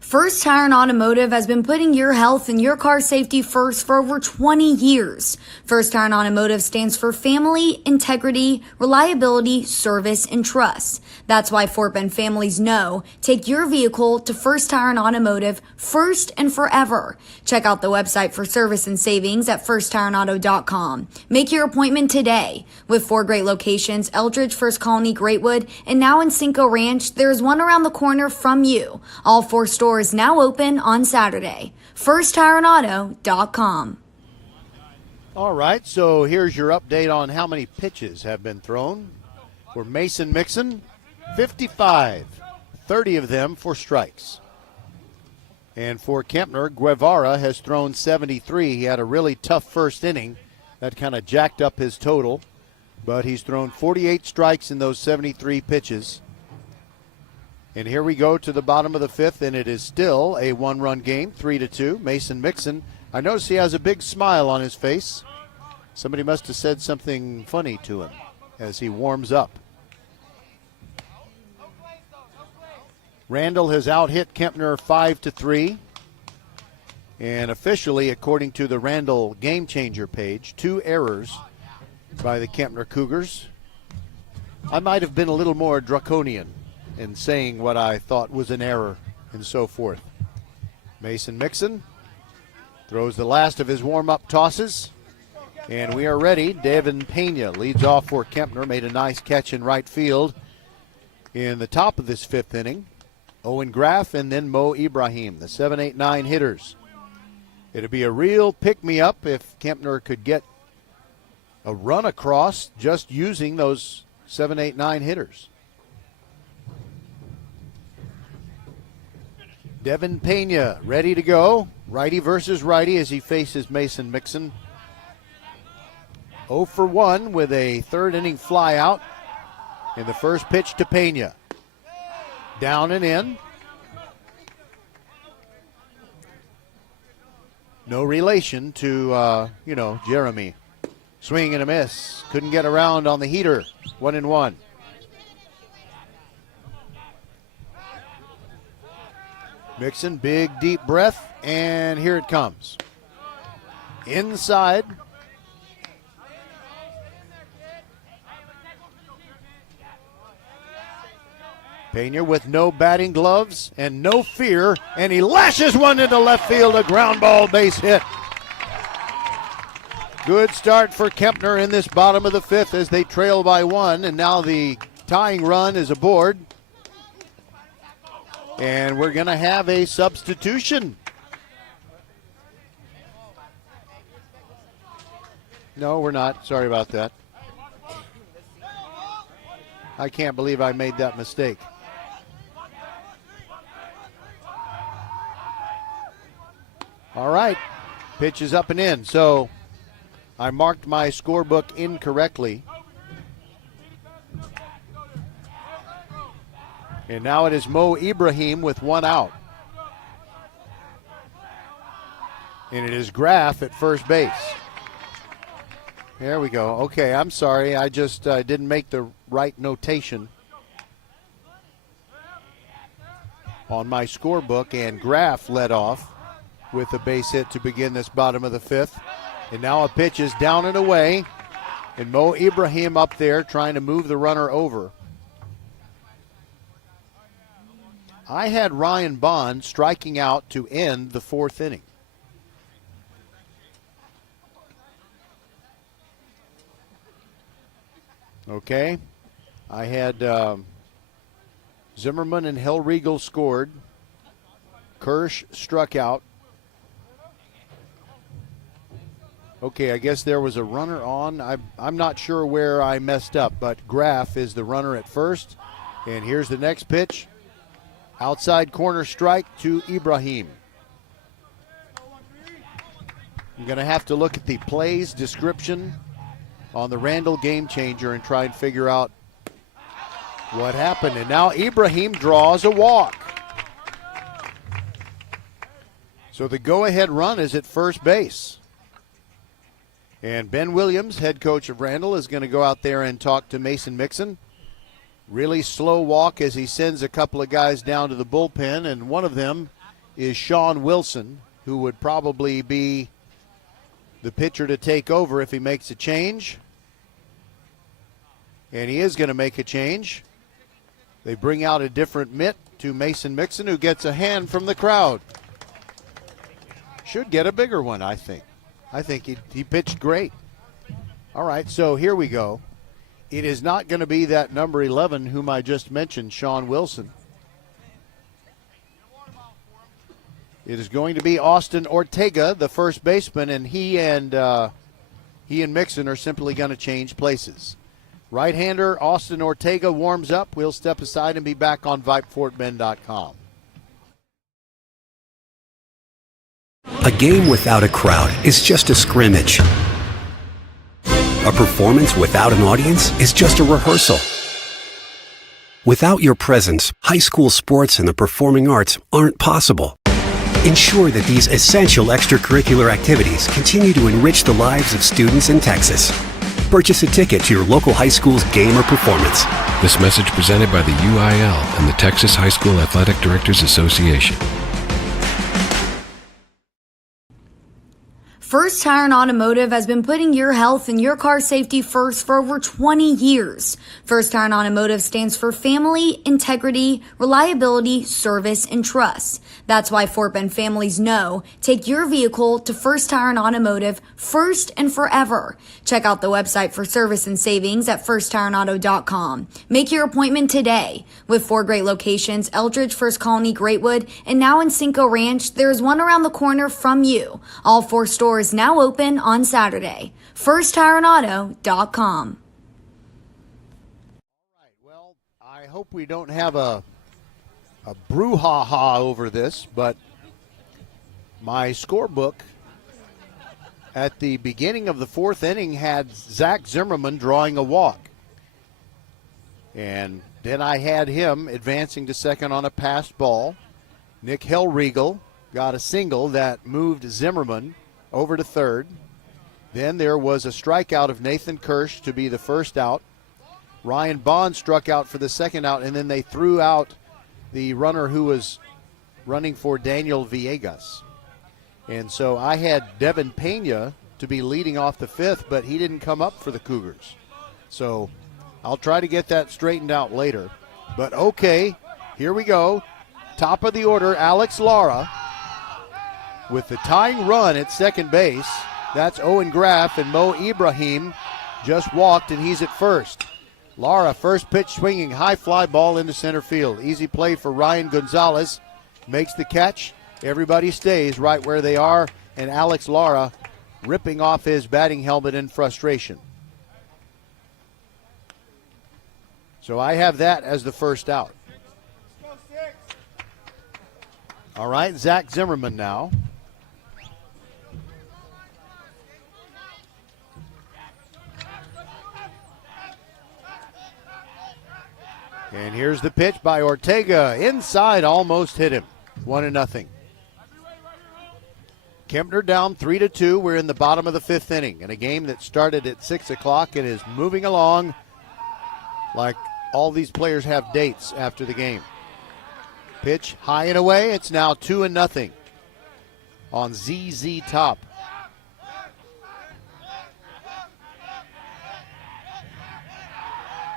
First Tire and Automotive has been putting your health and your car safety first for over 20 years. First Tire and Automotive stands for family, integrity, reliability, service, and trust. That's why Fort Bend families know take your vehicle to First Tire and Automotive first and forever. Check out the website for service and savings at firsttireandauto.com. Make your appointment today. With 4 great locations, Eldridge, First Colony, Greatwood, and now in Cinco Ranch, there is one around the corner from you. All 4 stores now open on Saturday. FirstTireandAuto.com. All right, so here's your update on how many pitches have been thrown. For Mason Mixon, 55, 30 of them for strikes. And for Kempner, Guevara has thrown 73. He had a really tough first inning. That kind of jacked up his total. But he's thrown 48 strikes in those 73 pitches. And here we go to the bottom of the fifth, and it is still a 1-run game, 3-2. Mason Mixon, I notice he has a big smile on his face. Somebody must have said something funny to him as he warms up. Randle has out-hit Kempner 5-3. And officially, according to the Randle Game Changer page, 2 errors by the Kempner Cougars. I might have been a little more draconian in saying what I thought was an error and so forth. Mason Mixon throws the last of his warm-up tosses, and we are ready. Devin Pena leads off for Kempner, made a nice catch in right field in the top of this fifth inning. Owen Graff and then Mo Ibrahim, the 7, 8, 9 hitters. It'd be a real pick-me-up if Kempner could get a run across just using those 7, 8, 9 hitters. Devin Pena ready to go. Righty versus righty as he faces Mason Mixon. 0 for 1 with a third inning fly out in the first pitch to Pena. Down and in. No relation to, Jeremy. Swing and a miss. Couldn't get around on the heater. 1-1. Mixon, big deep breath, and here it comes. Inside. Pena with no batting gloves and no fear, and he lashes one into left field, a ground ball base hit. Good start for Kempner in this bottom of the fifth as they trail by 1, and now the tying run is aboard. And we're going to have a substitution. No, we're not. Sorry about that. I can't believe I made that mistake. All right. Pitch is up and in. So I marked my scorebook incorrectly. And now it is Mo Ibrahim with 1 out. And it is Graff at first base. There we go. Okay, I'm sorry. I just didn't make the right notation on my scorebook. And Graff led off with a base hit to begin this bottom of the fifth. And now a pitch is down and away. And Mo Ibrahim up there trying to move the runner over. I had Ryan Bond striking out to end the fourth inning. Okay. I had Zimmerman and Hellriegel scored. Kirsch struck out. Okay, I guess there was a runner on. I'm not sure where I messed up, but Graff is the runner at first. And here's the next pitch. Outside corner strike to Ibrahim. I'm going to have to look at the plays description on the Randle Game Changer and try and figure out what happened. And now Ibrahim draws a walk. So the go-ahead run is at first base. And Ben Williams, head coach of Randle, is going to go out there and talk to Mason Mixon. Really slow walk as he sends a couple of guys down to the bullpen, and one of them is Sean Wilson, who would probably be the pitcher to take over if he makes a change. And he is going to make a change. They bring out a different mitt to Mason Mixon, who gets a hand from the crowd. Should get a bigger one, I think. I think he pitched great. All right, so here we go. It is not going to be that number 11 whom I just mentioned, Sean Wilson. It is going to be Austin Ortega, the first baseman, and he and Mixon are simply going to change places. Right-hander Austin Ortega warms up. We'll step aside and be back on VypeFortBend.com. A game without a crowd is just a scrimmage. A performance without an audience is just a rehearsal. Without your presence, high school sports and the performing arts aren't possible. Ensure that these essential extracurricular activities continue to enrich the lives of students in Texas. Purchase a ticket to your local high school's game or performance. This message presented by the UIL and the Texas High School Athletic Directors Association. First Tire and Automotive has been putting your health and your car safety first for over 20 years. First Tire and Automotive stands for family, integrity, reliability, service, and trust. That's why Fort Bend families know take your vehicle to First Tire and Automotive first and forever. Check out the website for service and savings at firsttireandauto.com. Make your appointment today. With 4 great locations, Eldridge, First Colony, Greatwood, and now in Cinco Ranch, there is one around the corner from you. All 4 stores now open on Saturday. FirstTireandAuto.com. All right, well, I hope we don't have a brouhaha over this, but my scorebook at the beginning of the fourth inning had Zach Zimmerman drawing a walk. And then I had him advancing to second on a passed ball. Nick Hellriegel got a single that moved Zimmerman over to third. Then there was a strikeout of Nathan Kirsch to be the first out. Ryan Bond struck out for the second out, and then they threw out the runner who was running for Daniel Villegas. And so I had Devin Pena to be leading off the fifth, but he didn't come up for the Cougars. So I'll try to get that straightened out later. But okay, here we go. Top of the order, Alex Lara with the tying run at second base. That's Owen Graff, and Mo Ibrahim just walked, and he's at first. Lara, first pitch swinging, high fly ball into center field. Easy play for Ryan Gonzalez. Makes the catch. Everybody stays right where they are, and Alex Lara ripping off his batting helmet in frustration. So I have that as the first out. All right, Zach Zimmerman now. And here's the pitch by Ortega. Inside, almost hit him. 1-0. Kempner down 3-2. We're in the bottom of the fifth inning in a game that started at 6 o'clock and is moving along like all these players have dates after the game. Pitch high and away. It's now 2-0 on ZZ Top.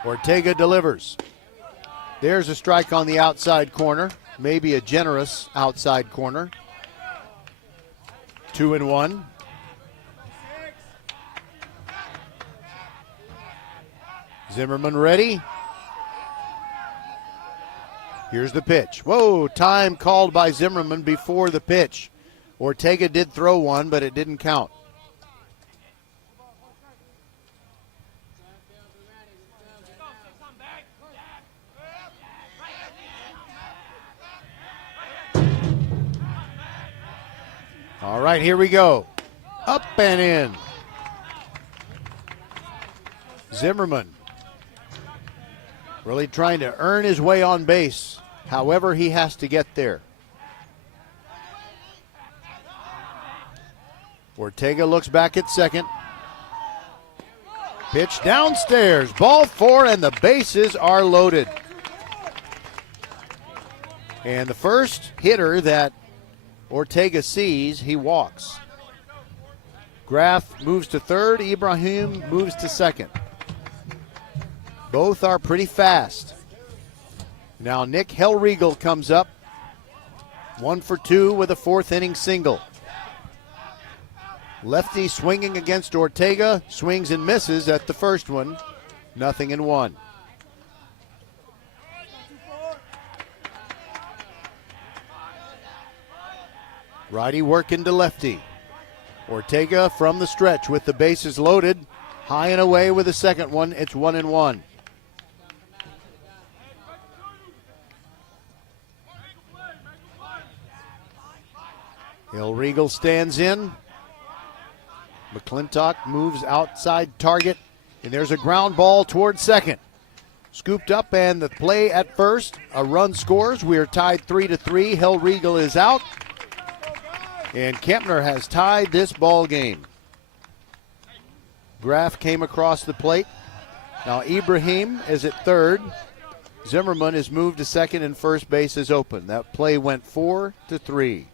Ortega delivers. There's a strike on the outside corner. maybe a generous outside corner. 2-1. Zimmerman ready. Here's the pitch. Whoa, time called by Zimmerman before the pitch. Ortega did throw one, but it didn't count. All right, here we go. Up and in. Zimmerman really trying to earn his way on base. However, he has to get there. Ortega looks back at second. Pitch downstairs. Ball 4, and the bases are loaded. And the first hitter that Ortega sees, he walks. Graf moves to third. Ibrahim moves to second. Both are pretty fast. Now Nick Hellriegel comes up. 1 for 2 with a fourth inning single. Lefty swinging against Ortega. Swings and misses at the first one. 0-1. Righty working to lefty. Ortega from the stretch with the bases loaded. High and away with the second one. It's 1-1. Hellriegel stands in. McClintock moves outside target. And there's a ground ball toward second. Scooped up and the play at first. A run scores. We are tied 3-3. Hellriegel is out. And Kempner has tied this ball game. Graf came across the plate. Now Ibrahim is at third. Zimmerman is moved to second and first base is open. That play went 4-3.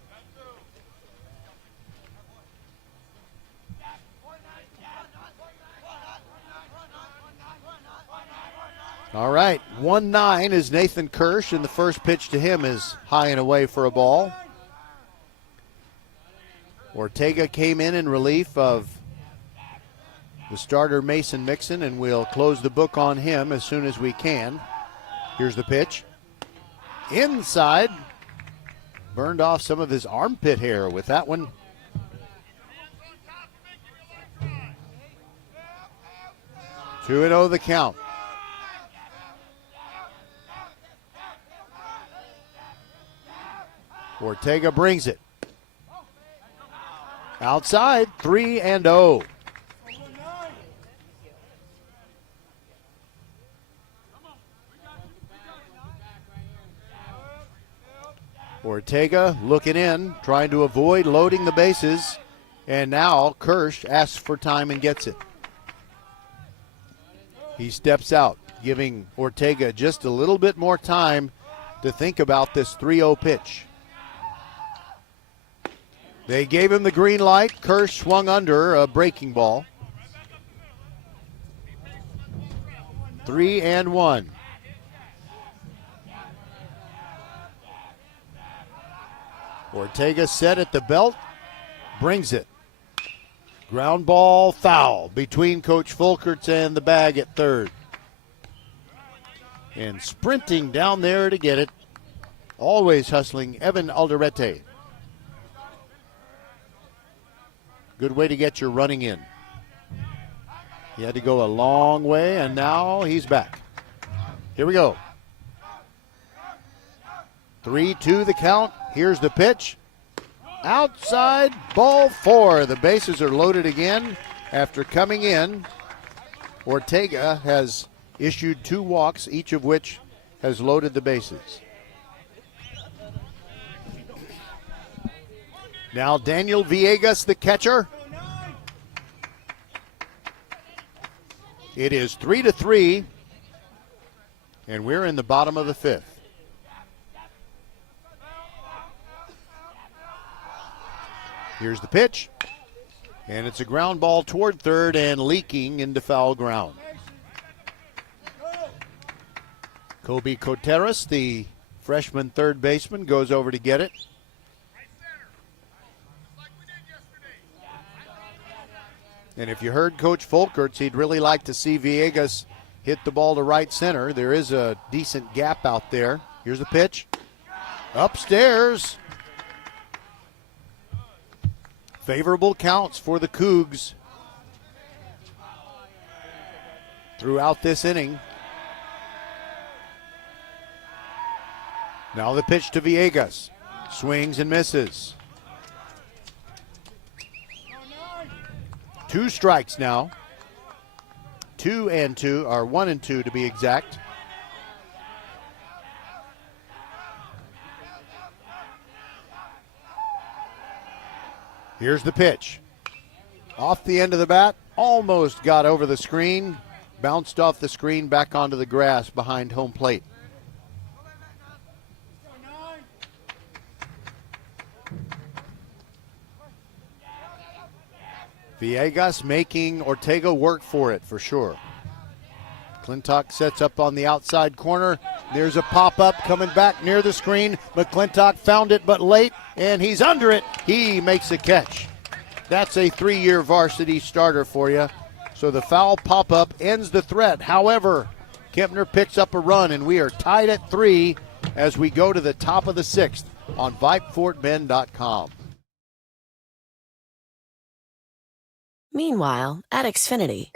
All right, 1-9 is Nathan Kirsch, and the first pitch to him is high and away for a ball. Ortega came in relief of the starter Mason Mixon, and we'll close the book on him as soon as we can. Here's the pitch. Inside. Burned off some of his armpit hair with that one. Two 2-0 the count. Ortega brings it. Outside, 3-0. Ortega looking in, trying to avoid loading the bases. And now Kirsch asks for time and gets it. He steps out, giving Ortega just a little bit more time to think about this 3-0 pitch. They gave him the green light. Kirsch swung under a breaking ball. 3-1. Ortega set at the belt, brings it. Ground ball foul between Coach Fulkerts and the bag at third. And sprinting down there to get it, always hustling, Evan Alderete. Good way to get your running in. He had to go a long way, and now he's back. Here we go. 3-2 the count. Here's the pitch. Outside, ball 4. The bases are loaded again after coming in. Ortega has issued 2 walks, each of which has loaded the bases. Now Daniel Villegas, the catcher. It is 3-3, and we're in the bottom of the 5th. Here's the pitch, and it's a ground ball toward third and leaking into foul ground. Kobe Coteras, the freshman third baseman, goes over to get it. And if you heard Coach Folkerts, he'd really like to see Villegas hit the ball to right center. There is a decent gap out there. Here's the pitch. Upstairs. Favorable counts for the Cougs throughout this inning. Now the pitch to Villegas. Swings and misses. 2 strikes now. 2 and 2, or 1 and 2 to be exact. Here's the pitch. Off the end of the bat, almost got over the screen, bounced off the screen back onto the grass behind home plate. Villegas making Ortega work for it for sure. McClintock sets up on the outside corner. There's a pop-up coming back near the screen. McClintock found it but late, and he's under it. He makes a catch. That's a 3-year varsity starter for you. So the foul pop-up ends the threat. However, Kempner picks up a run, and we are tied at 3 as we go to the top of the 6th on VypeFortBend.com. Meanwhile, at Xfinity.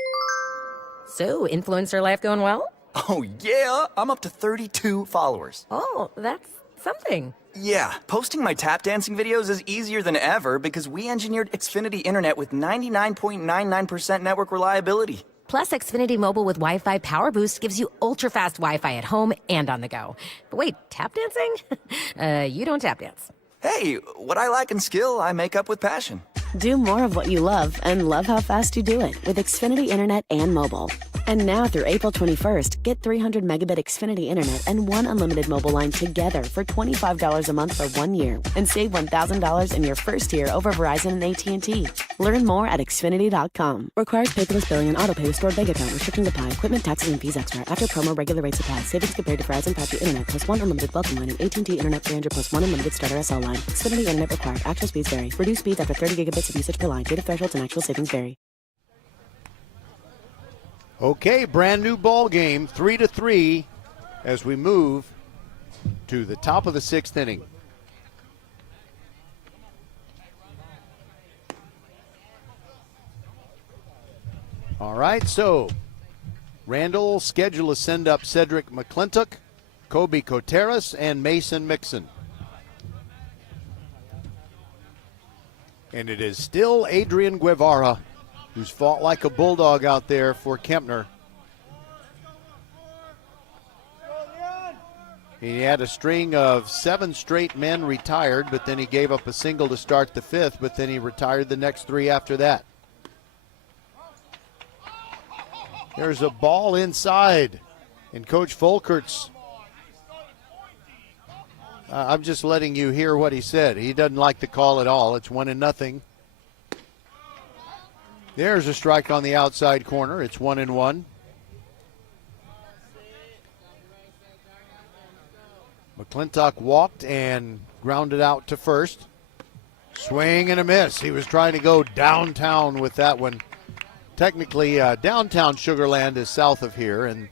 So, influencer life going well? Oh, yeah. I'm up to 32 followers. Oh, that's something. Yeah, posting my tap dancing videos is easier than ever because we engineered Xfinity Internet with 99.99% network reliability. Plus, Xfinity Mobile with Wi-Fi Power Boost gives you ultra-fast Wi-Fi at home and on the go. But wait, tap dancing? You don't tap dance. Hey, what I lack in skill, I make up with passion. Do more of what you love and love how fast you do it with Xfinity Internet and mobile. And now through April 21st, get 300 megabit Xfinity Internet and 1 unlimited mobile line together for $25 a month for 1 year and save $1,000 in your first year over Verizon and AT&T. Learn more at Xfinity.com. Requires paperless billing and autopay with stored bank account. Restrictions apply. Equipment, taxes, and fees extra. After promo, regular rates apply. Savings compared to Verizon 5G Internet plus 1 unlimited welcome line and AT&T Internet 300 plus 1 unlimited starter SL line. Xfinity Internet required. Actual speeds vary. Reduced speeds after 30 gigabits of usage per line. Data thresholds and actual savings vary. Okay, brand new ball game, 3-3 as we move to the top of the 6th inning. All right, so Randle will schedule to send up Cedric McClintock, Kobe Coteras, and Mason Mixon. And it is still Adrian Guevara, who's fought like a bulldog out there for Kempner. He had a string of 7 straight men retired, but then he gave up a single to start the 5th, but then he retired the next 3 after that. There's a ball inside, and Coach Folkerts, I'm just letting you hear what he said. He doesn't like the call at all. It's 1-0. There's a strike on the outside corner. It's 1-1. McClintock walked and grounded out to first. Swing and a miss. He was trying to go downtown with that one. Technically, downtown Sugar Land is south of here, and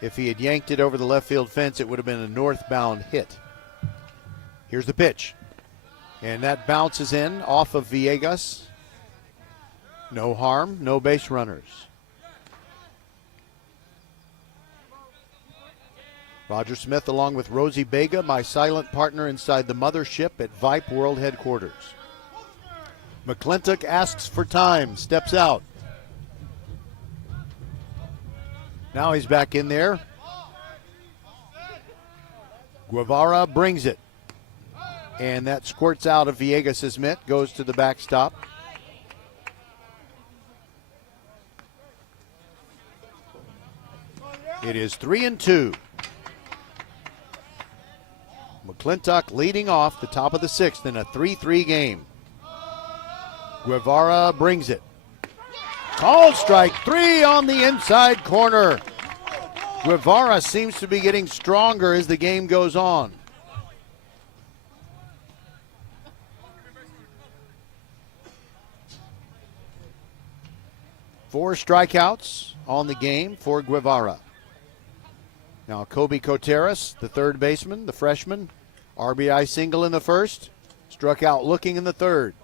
if he had yanked it over the left field fence, it would have been a northbound hit. Here's the pitch. And that bounces in off of Villegas. No harm, no base runners. Roger Smith along with Rosie Bega, my silent partner inside the mothership at Vype World Headquarters. McClintock asks for time, steps out. Now he's back in there. Guevara brings it. And that squirts out of Villegas' mitt, goes to the backstop. It is 3-2. McClintock leading off the top of the 6th in a 3-3 game. Guevara brings it. Called strike 3 on the inside corner. Guevara seems to be getting stronger as the game goes on. Four strikeouts on the game for Guevara. Now Kobe Coteras, the third baseman, the freshman, RBI single in the first, struck out looking in the third.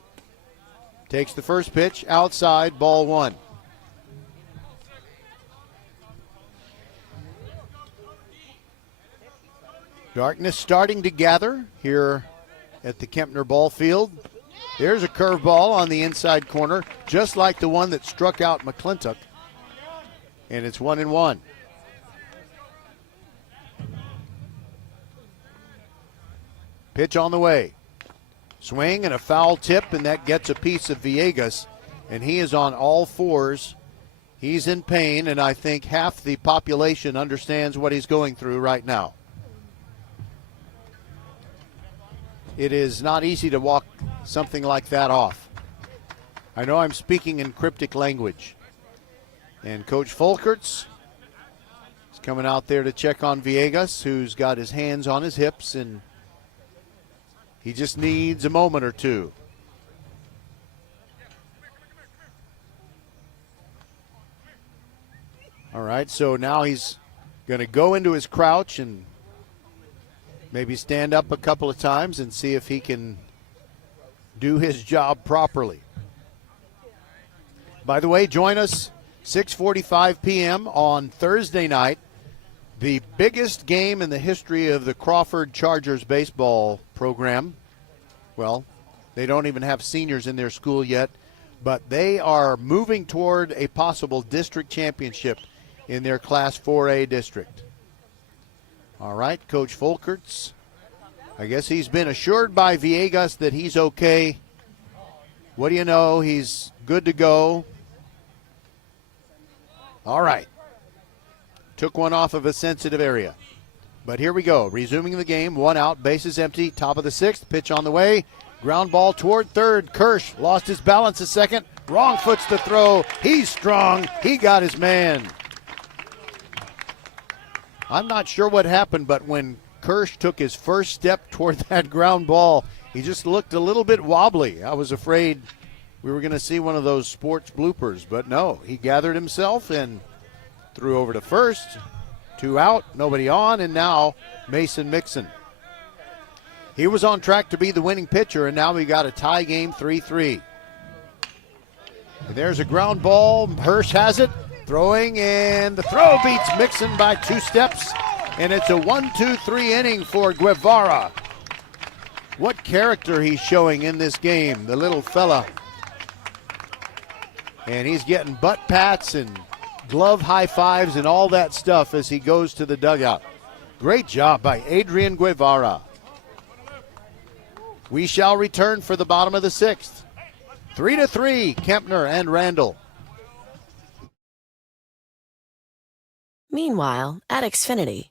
Takes the first pitch outside, ball one. Darkness starting to gather here at the Kempner ball field. There's a curveball on the inside corner, just like the one that struck out McClintock. And it's 1-1. Pitch on the way. Swing and a foul tip, and that gets a piece of Villegas. And he is on all fours. He's in pain, and I think half the population understands what he's going through right now. It is not easy to walk something like that off. I know I'm speaking in cryptic language. And Coach Folkerts is coming out there to check on Villegas, who's got his hands on his hips, and he just needs a moment or two. All right, so now he's going to go into his crouch and maybe stand up a couple of times and see if he can do his job properly. By the way, join us 6:45 p.m. on Thursday night. The biggest game in the history of the Crawford Chargers baseball program. Well, they don't even have seniors in their school yet, but they are moving toward a possible district championship in their Class 4A district. All right, Coach Folkerts, I guess he's been assured by Villegas that he's okay. What do you know? He's good to go. All right. Took one off of a sensitive area. But here we go. Resuming the game. One out. Bases empty. Top of the sixth. Pitch on the way. Ground ball toward third. Kirsch lost his balance a second. Wrong foot's the throw. He's strong. He got his man. I'm not sure what happened, but when Kirsch took his first step toward that ground ball, he just looked a little bit wobbly. I was afraid we were going to see one of those sports bloopers, but no. He gathered himself and threw over to first. Two out, nobody on, and now Mason Mixon. He was on track to be the winning pitcher, and now we got a tie game 3-3. And there's a ground ball. Hirsch has it. Throwing, and the throw beats Mixon by 2 steps. And it's a 1-2-3 inning for Guevara. What character he's showing in this game, the little fella. And he's getting butt pats and glove high fives and all that stuff as he goes to the dugout. Great job by Adrian Guevara. We shall return for the bottom of the sixth. 3-3, Kempner and Randle. Meanwhile, at Xfinity.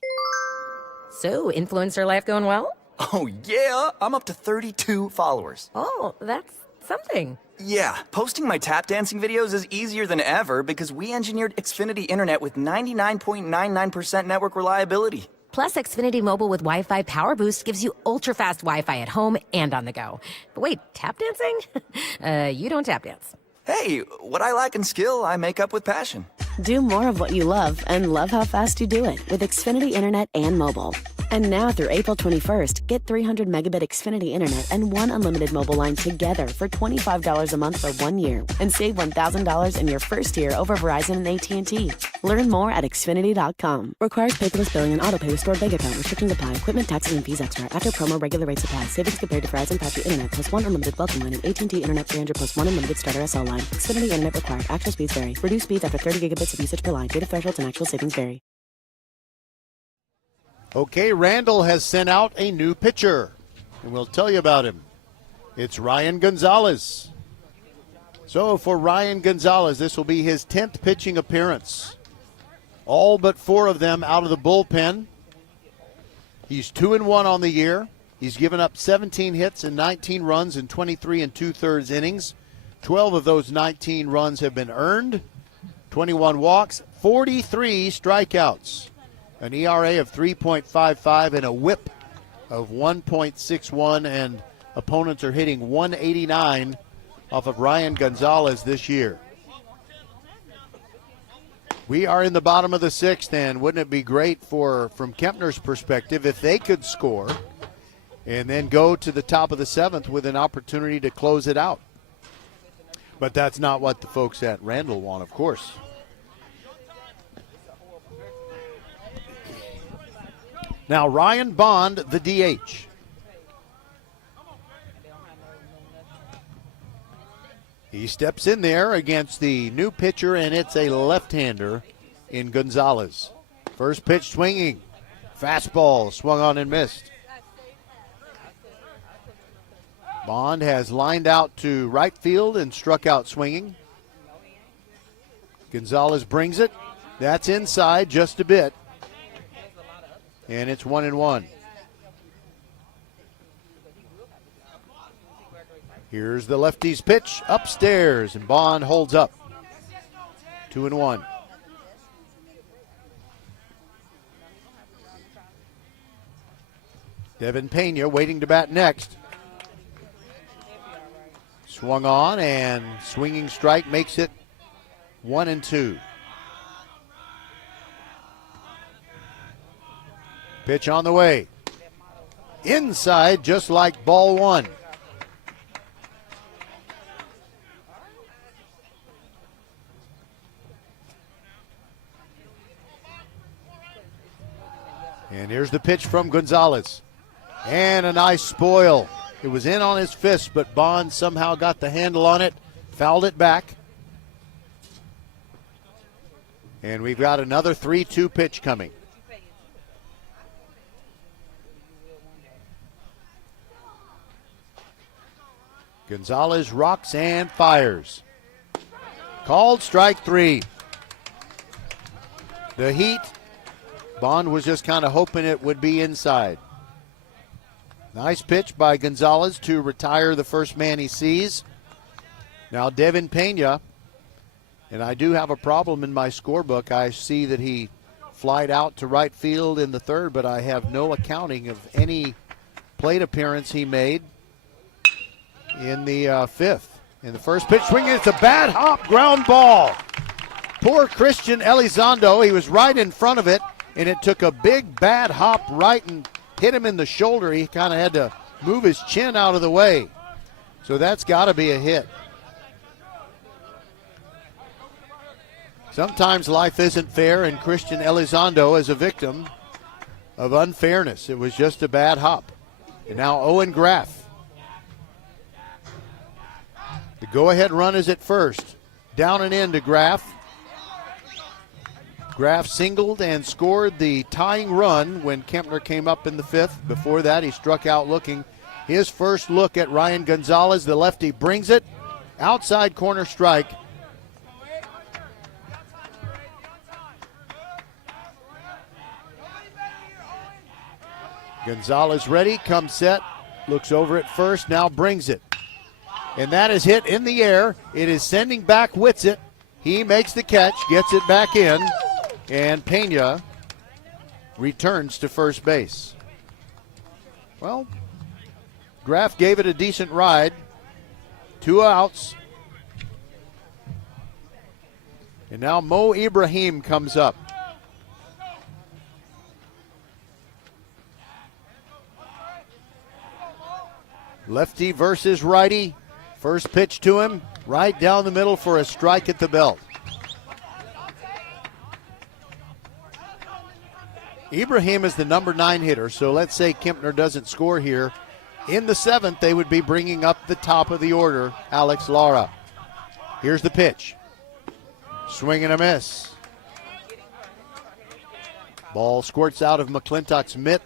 So, influencer life going well? Oh, yeah. I'm up to 32 followers. Oh, that's something. Yeah, posting my tap dancing videos is easier than ever because we engineered Xfinity Internet with 99.99% network reliability. Plus, Xfinity Mobile with Wi-Fi Power Boost gives you ultra-fast Wi-Fi at home and on the go. But wait, tap dancing? You don't tap dance. Hey, what I lack in skill, I make up with passion. Do more of what you love and love how fast you do it with Xfinity Internet and mobile. And now through April 21st, get 300 megabit Xfinity Internet and 1 unlimited mobile line together for $25 a month for 1 year and save $1,000 in your first year over Verizon and AT&T. Learn more at Xfinity.com. Requires paperless billing and autopay with stored bank account. Restrictions apply. Equipment, taxes, and fees extra. After promo, regular rates apply. Savings compared to Verizon 5G Internet plus 1 unlimited welcome line and AT&T Internet 300 plus 1 unlimited starter SL line. Xfinity Internet required. Actual speeds vary. Reduced speeds after 30 gigabits of usage per line. Data thresholds and actual savings vary. Okay, Randle has sent out a new pitcher, and we'll tell you about him. It's Ryan Gonzalez. So for Ryan Gonzalez, this will be his 10th pitching appearance. All but 4 of them out of the bullpen. He's 2-1 on the year. He's given up 17 hits and 19 runs in 23 2/3 innings. 12 of those 19 runs have been earned. 21 walks, 43 strikeouts. an ERA of 3.55 and a whip of 1.61, and opponents are hitting 189 off of Ryan Gonzalez this year. We are in the bottom of the sixth, and wouldn't it be great from Kempner's perspective if they could score and then go to the top of the seventh with an opportunity to close it out. But that's not what the folks at Randle want, of course. Now Ryan Bond, the DH. He steps in there against the new pitcher, and it's a left-hander in Gonzalez. First pitch swinging. Fastball swung on and missed. Bond has lined out to right field and struck out swinging. Gonzalez brings it. That's inside just a bit. And it's 1-1. Here's the lefty's pitch upstairs, and Bond holds up. 2-1. Devin Pena waiting to bat next. Swung on, and swinging strike makes it 1-2. Pitch on the way. Inside, just like ball one. And here's the pitch from Gonzalez. And a nice spoil. It was in on his fist, but Bond somehow got the handle on it, fouled it back. And we've got another 3-2 pitch coming. Gonzalez rocks and fires. Called strike three. The heat. Bond was just kind of hoping it would be inside. Nice pitch by Gonzalez to retire the first man he sees. Now Devin Pena, and I do have a problem in my scorebook. I see that he flied out to right field in the third, but I have no accounting of any plate appearance he made in the fifth. In the first pitch swinging, it's a bad hop ground ball. Poor Christian Elizondo, he was right in front of it, and it took a big bad hop right and hit him in the shoulder. He kind of had to move his chin out of the way. So that's got to be a hit. Sometimes life isn't fair, and Christian Elizondo is a victim of unfairness. It was just a bad hop. And now Owen Graff. The go-ahead run is at first. Down and in to Graff. Graff singled and scored the tying run when Kempner came up in the fifth. Before that, he struck out looking. His first look at Ryan Gonzalez. The lefty brings it. Outside corner strike. Gonzalez ready, comes set, looks over at first, now brings it. And that is hit in the air. It is sending back Whitsitt. He makes the catch, gets it back in. And Pena returns to first base. Well, Graff gave it a decent ride. 2 outs. And now Mo Ibrahim comes up. Lefty versus righty. First pitch to him, right down the middle for a strike at the belt. Ibrahim is the number 9 hitter, so let's say Kempner doesn't score here. In the 7th, they would be bringing up the top of the order, Alex Lara. Here's the pitch. Swing and a miss. Ball squirts out of McClintock's mitt,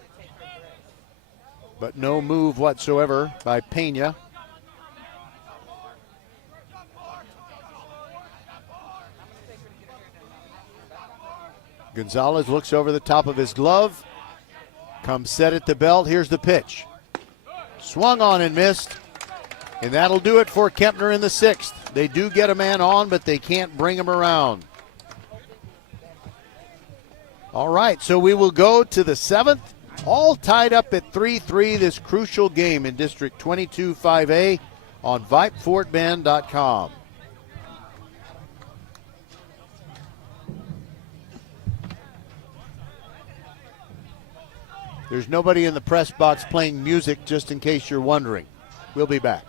but no move whatsoever by Pena. Gonzalez looks over the top of his glove, comes set at the belt. Here's the pitch. Swung on and missed, and that'll do it for Kempner in the 6th. They do get a man on, but they can't bring him around. All right, so we will go to the 7th, all tied up at 3-3, this crucial game in District 22 5A on VypeFortBend.com. There's nobody in the press box playing music, just in case you're wondering. We'll be back.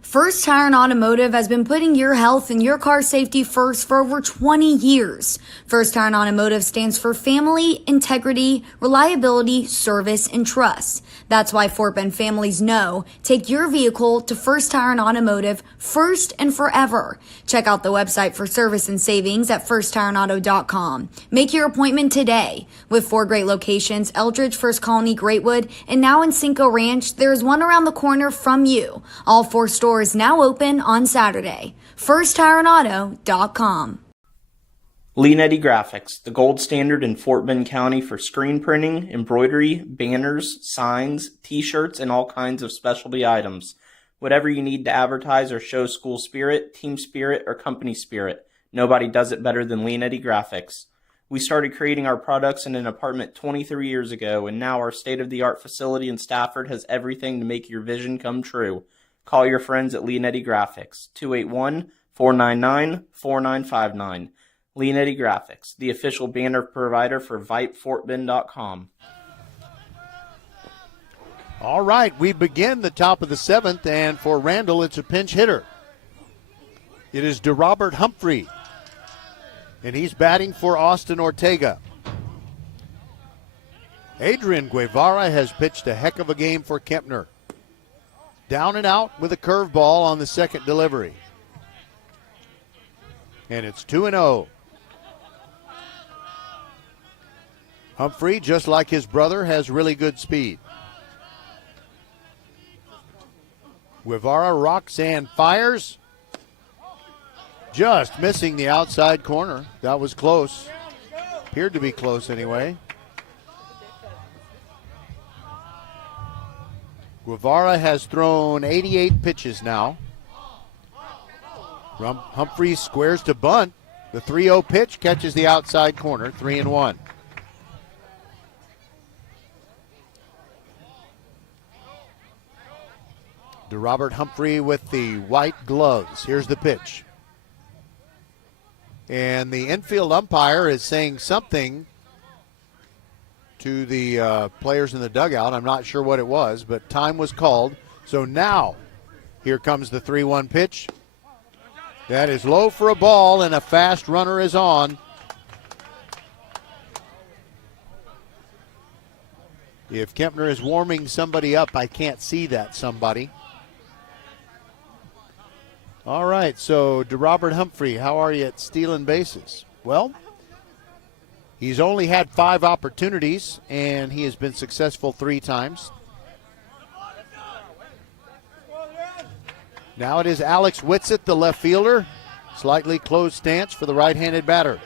First Tire and Automotive has been putting your health and your car safety first for over 20 years. First Tire and Automotive stands for family, integrity, reliability, service, and trust. That's why Fort Bend families know take your vehicle to First Tire and Automotive first and forever. Check out the website for service and savings at firsttireandauto.com. Make your appointment today. With 4 great locations, Eldridge, First Colony, Greatwood, and now in Cinco Ranch, there is one around the corner from you. All 4 stores now open on Saturday. FirstTireandAuto.com. Leanetti Graphics, the gold standard in Fort Bend County for screen printing, embroidery, banners, signs, t-shirts, and all kinds of specialty items. Whatever you need to advertise or show school spirit, team spirit, or company spirit, nobody does it better than Leanetti Graphics. We started creating our products in an apartment 23 years ago, and now our state-of-the-art facility in Stafford has everything to make your vision come true. Call your friends at Leanetti Graphics, 281-499-4959. Leanetti Graphics, the official banner provider for VypeFortBend.com. All right, we begin the top of the 7th, and for Randle, it's a pinch hitter. It is DeRobert Humphrey, and he's batting for Austin Ortega. Adrian Guevara has pitched a heck of a game for Kempner. Down and out with a curveball on the second delivery. And it's 2-0. Humphrey, just like his brother, has really good speed. Guevara rocks and fires. Just missing the outside corner. That was close. Appeared to be close anyway. Guevara has thrown 88 pitches now. Humphrey squares to bunt. The 3-0 pitch catches the outside corner, 3-1. DeRobert Humphrey with the white gloves. Here's the pitch. And the infield umpire is saying something to the players in the dugout. I'm not sure what it was, but time was called. So now, here comes the 3-1 pitch. That is low for a ball, and a fast runner is on. If Kempner is warming somebody up, I can't see that somebody. All right, so DeRobert Humphrey, how are you at stealing bases? Well, he's only had 5 opportunities, and he has been successful 3 times. Now it is Alex Whitsitt, the left fielder. Slightly closed stance for the right-handed batter.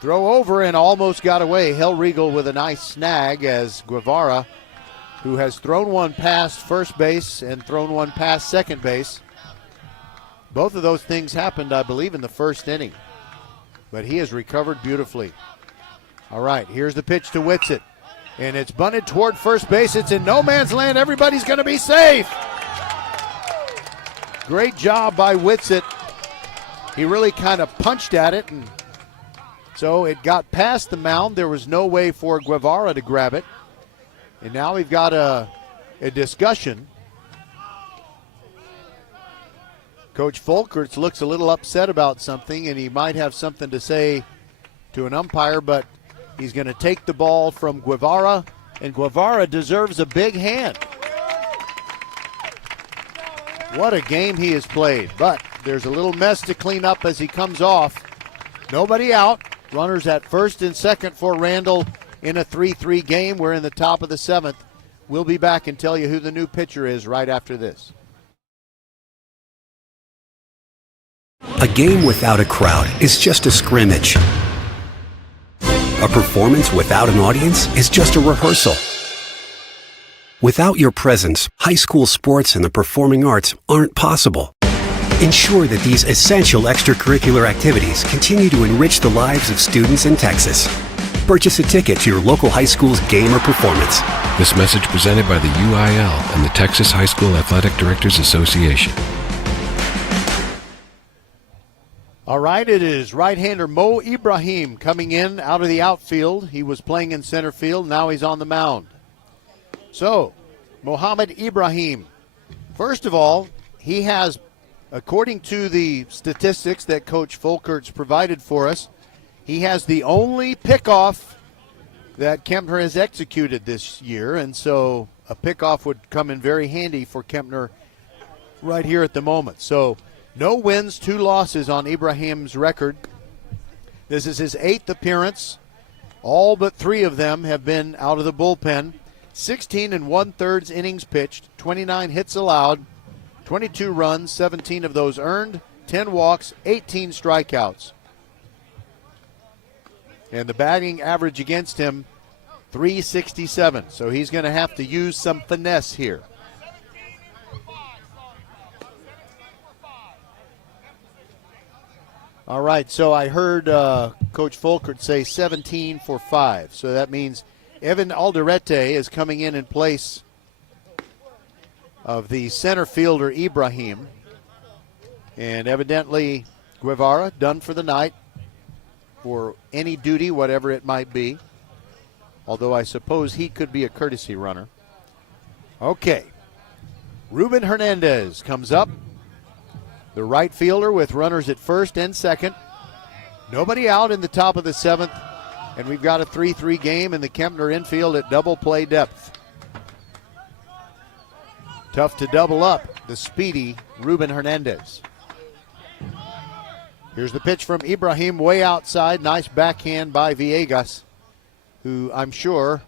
Throw over and almost got away. Hellriegel with a nice snag as Guevara, who has thrown one past first base and thrown one past second base. Both of those things happened, I believe, in the first inning. But he has recovered beautifully. All right, here's the pitch to Whitsitt. And it's bunted toward first base. It's in no man's land. Everybody's going to be safe. Great job by Whitsitt. He really kind of punched at it, and so it got past the mound. There was no way for Guevara to grab it. And now we've got a discussion. Coach Folkerts looks a little upset about something, and he might have something to say to an umpire, but he's going to take the ball from Guevara, and Guevara deserves a big hand. What a game he has played, but there's a little mess to clean up as he comes off. Nobody out. Runners at first and second for Randle in a 3-3 game. We're in the top of the 7th. We'll be back and tell you who the new pitcher is right after this. A game without a crowd is just a scrimmage. A performance without an audience is just a rehearsal. Without your presence, high school sports and the performing arts aren't possible. Ensure that these essential extracurricular activities continue to enrich the lives of students in Texas. Purchase a ticket to your local high school's game or performance. This message presented by the UIL and the Texas High School Athletic Directors Association. All right, it is right-hander Mo Ibrahim coming in out of the outfield. He was playing in center field. Now he's on the mound. So, Mohamed Ibrahim. First of all, he has, according to the statistics that Coach Folkert's provided for us, he has the only pickoff that Kempner has executed this year, and so a pickoff would come in very handy for Kempner right here at the moment. So, no wins, 2 losses on Ibrahim's record. This is his 8th appearance. All but 3 of them have been out of the bullpen. 16 1/3 innings pitched, 29 hits allowed, 22 runs, 17 of those earned, 10 walks, 18 strikeouts. And the batting average against him, .367. So he's going to have to use some finesse here. All right, so I heard Coach Folkert say 17 for 5. So that means Evan Alderete is coming in place of the center fielder Ibrahim. And evidently Guevara done for the night for any duty, whatever it might be. Although I suppose he could be a courtesy runner. Okay. Ruben Hernandez comes up. The right fielder with runners at first and second. Nobody out in the top of the 7th. And we've got a 3-3 game in the Kempner infield at double play depth. Tough to double up the speedy Ruben Hernandez. Here's the pitch from Ibrahim way outside. Nice backhand by Villegas, who I'm sure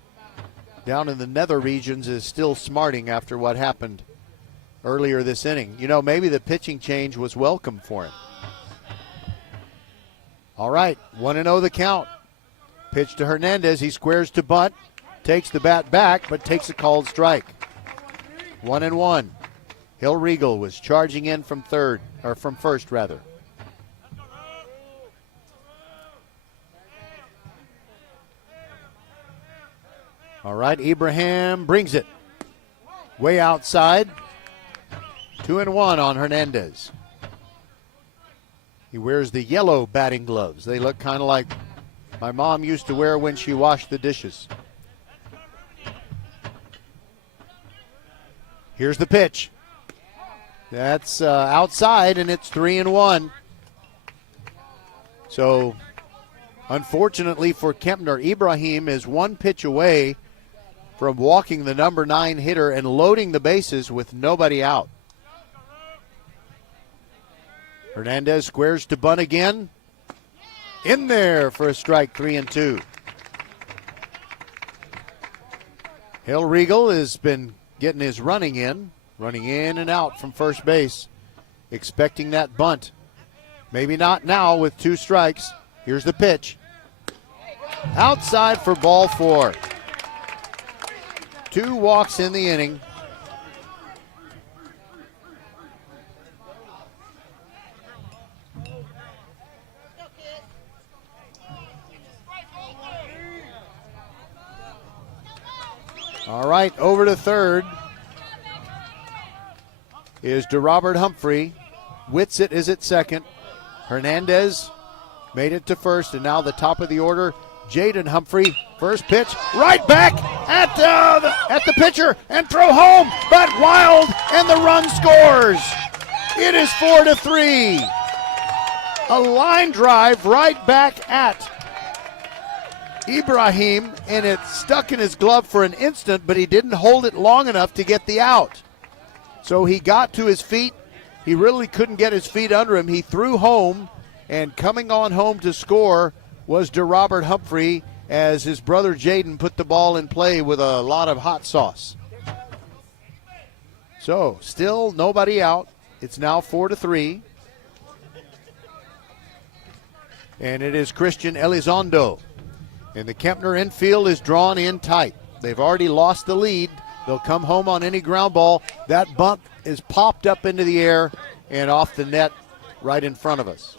down in the nether regions is still smarting after what happened earlier this inning. You know, maybe the pitching change was welcome for him. All right, 1-0 the count. Pitch to Hernandez. He squares to bunt, takes the bat back, but takes a called strike. 1-1. Hill Regal was charging in from first. All right, Ibrahim brings it way outside. 2-1 on Hernandez. He wears the yellow batting gloves. They look kind of like my mom used to wear when she washed the dishes. Here's the pitch. That's outside, and it's 3-1. So, unfortunately for Kempner, Ibrahim is one pitch away from walking the number 9 hitter and loading the bases with nobody out. Hernandez squares to bunt again. In there for a strike, 3-2. Hill Regal has been getting his running in and out from first base, expecting that bunt. Maybe not now with 2 strikes. Here's the pitch. Outside for ball 4. 2 walks in the inning. All right, over to third is DeRobert Humphrey. Whitsitt is at second. Hernandez made it to first, and now the top of the order, Jaden Humphrey. First pitch, right back at the pitcher, and throw home, but wild, and the run scores. It is 4-3. A line drive right back at Ibrahim, and it stuck in his glove for an instant, but he didn't hold it long enough to get the out. So he got to his feet. He really couldn't get his feet under him. He threw home, and coming on home to score was DeRobert Humphrey as his brother Jaden put the ball in play with a lot of hot sauce. So still nobody out. It's now 4-3. And it is Christian Elizondo. And the Kempner infield is drawn in tight. They've already lost the lead. They'll come home on any ground ball. That bunt is popped up into the air, and off the net right in front of us.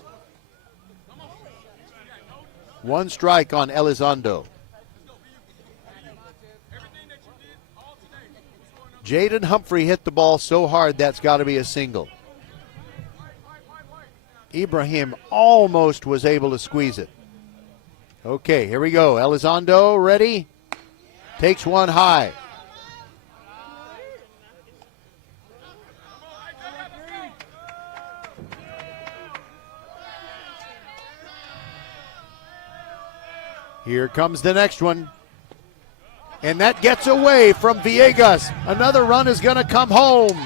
1 strike on Elizondo. Jaden Humphrey hit the ball so hard that's got to be a single. Ibrahim almost was able to squeeze it. Okay, here we go. Elizondo ready. Takes one high. Here comes the next one. And that gets away from Villegas. Another run is going to come home.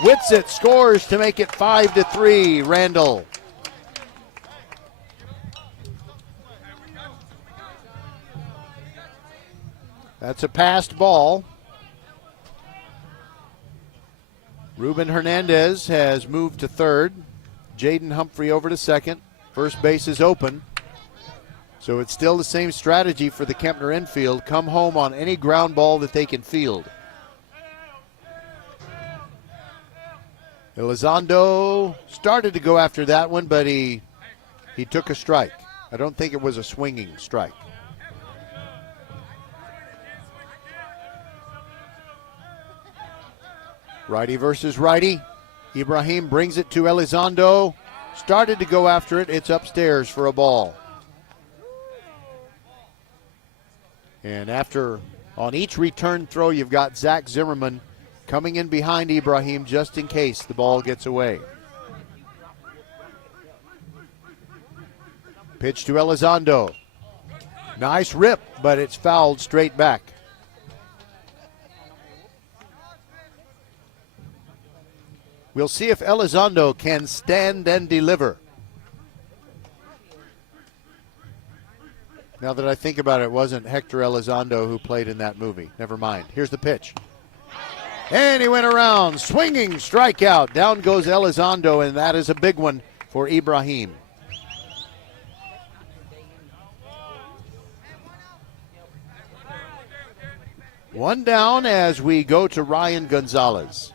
Whitsitt scores to make it 5-3, Randle. That's a passed ball. Ruben Hernandez has moved to third. Jaden Humphrey over to second. First base is open. So it's still the same strategy for the Kempner infield. Come home on any ground ball that they can field. Elizondo started to go after that one, but he took a strike. I don't think it was a swinging strike. Righty versus righty. Ibrahim brings it to Elizondo. Started to go after it. It's upstairs for a ball. And after, on each return throw, you've got Zach Zimmerman coming in behind Ibrahim just in case the ball gets away. Pitch to Elizondo. Nice rip, but it's fouled straight back. We'll see if Elizondo can stand and deliver. Now that I think about it, it wasn't Hector Elizondo who played in that movie. Never mind. Here's the pitch. And he went around, swinging, strikeout. Down goes Elizondo, and that is a big one for Ibrahim. One down as we go to Ryan Gonzalez.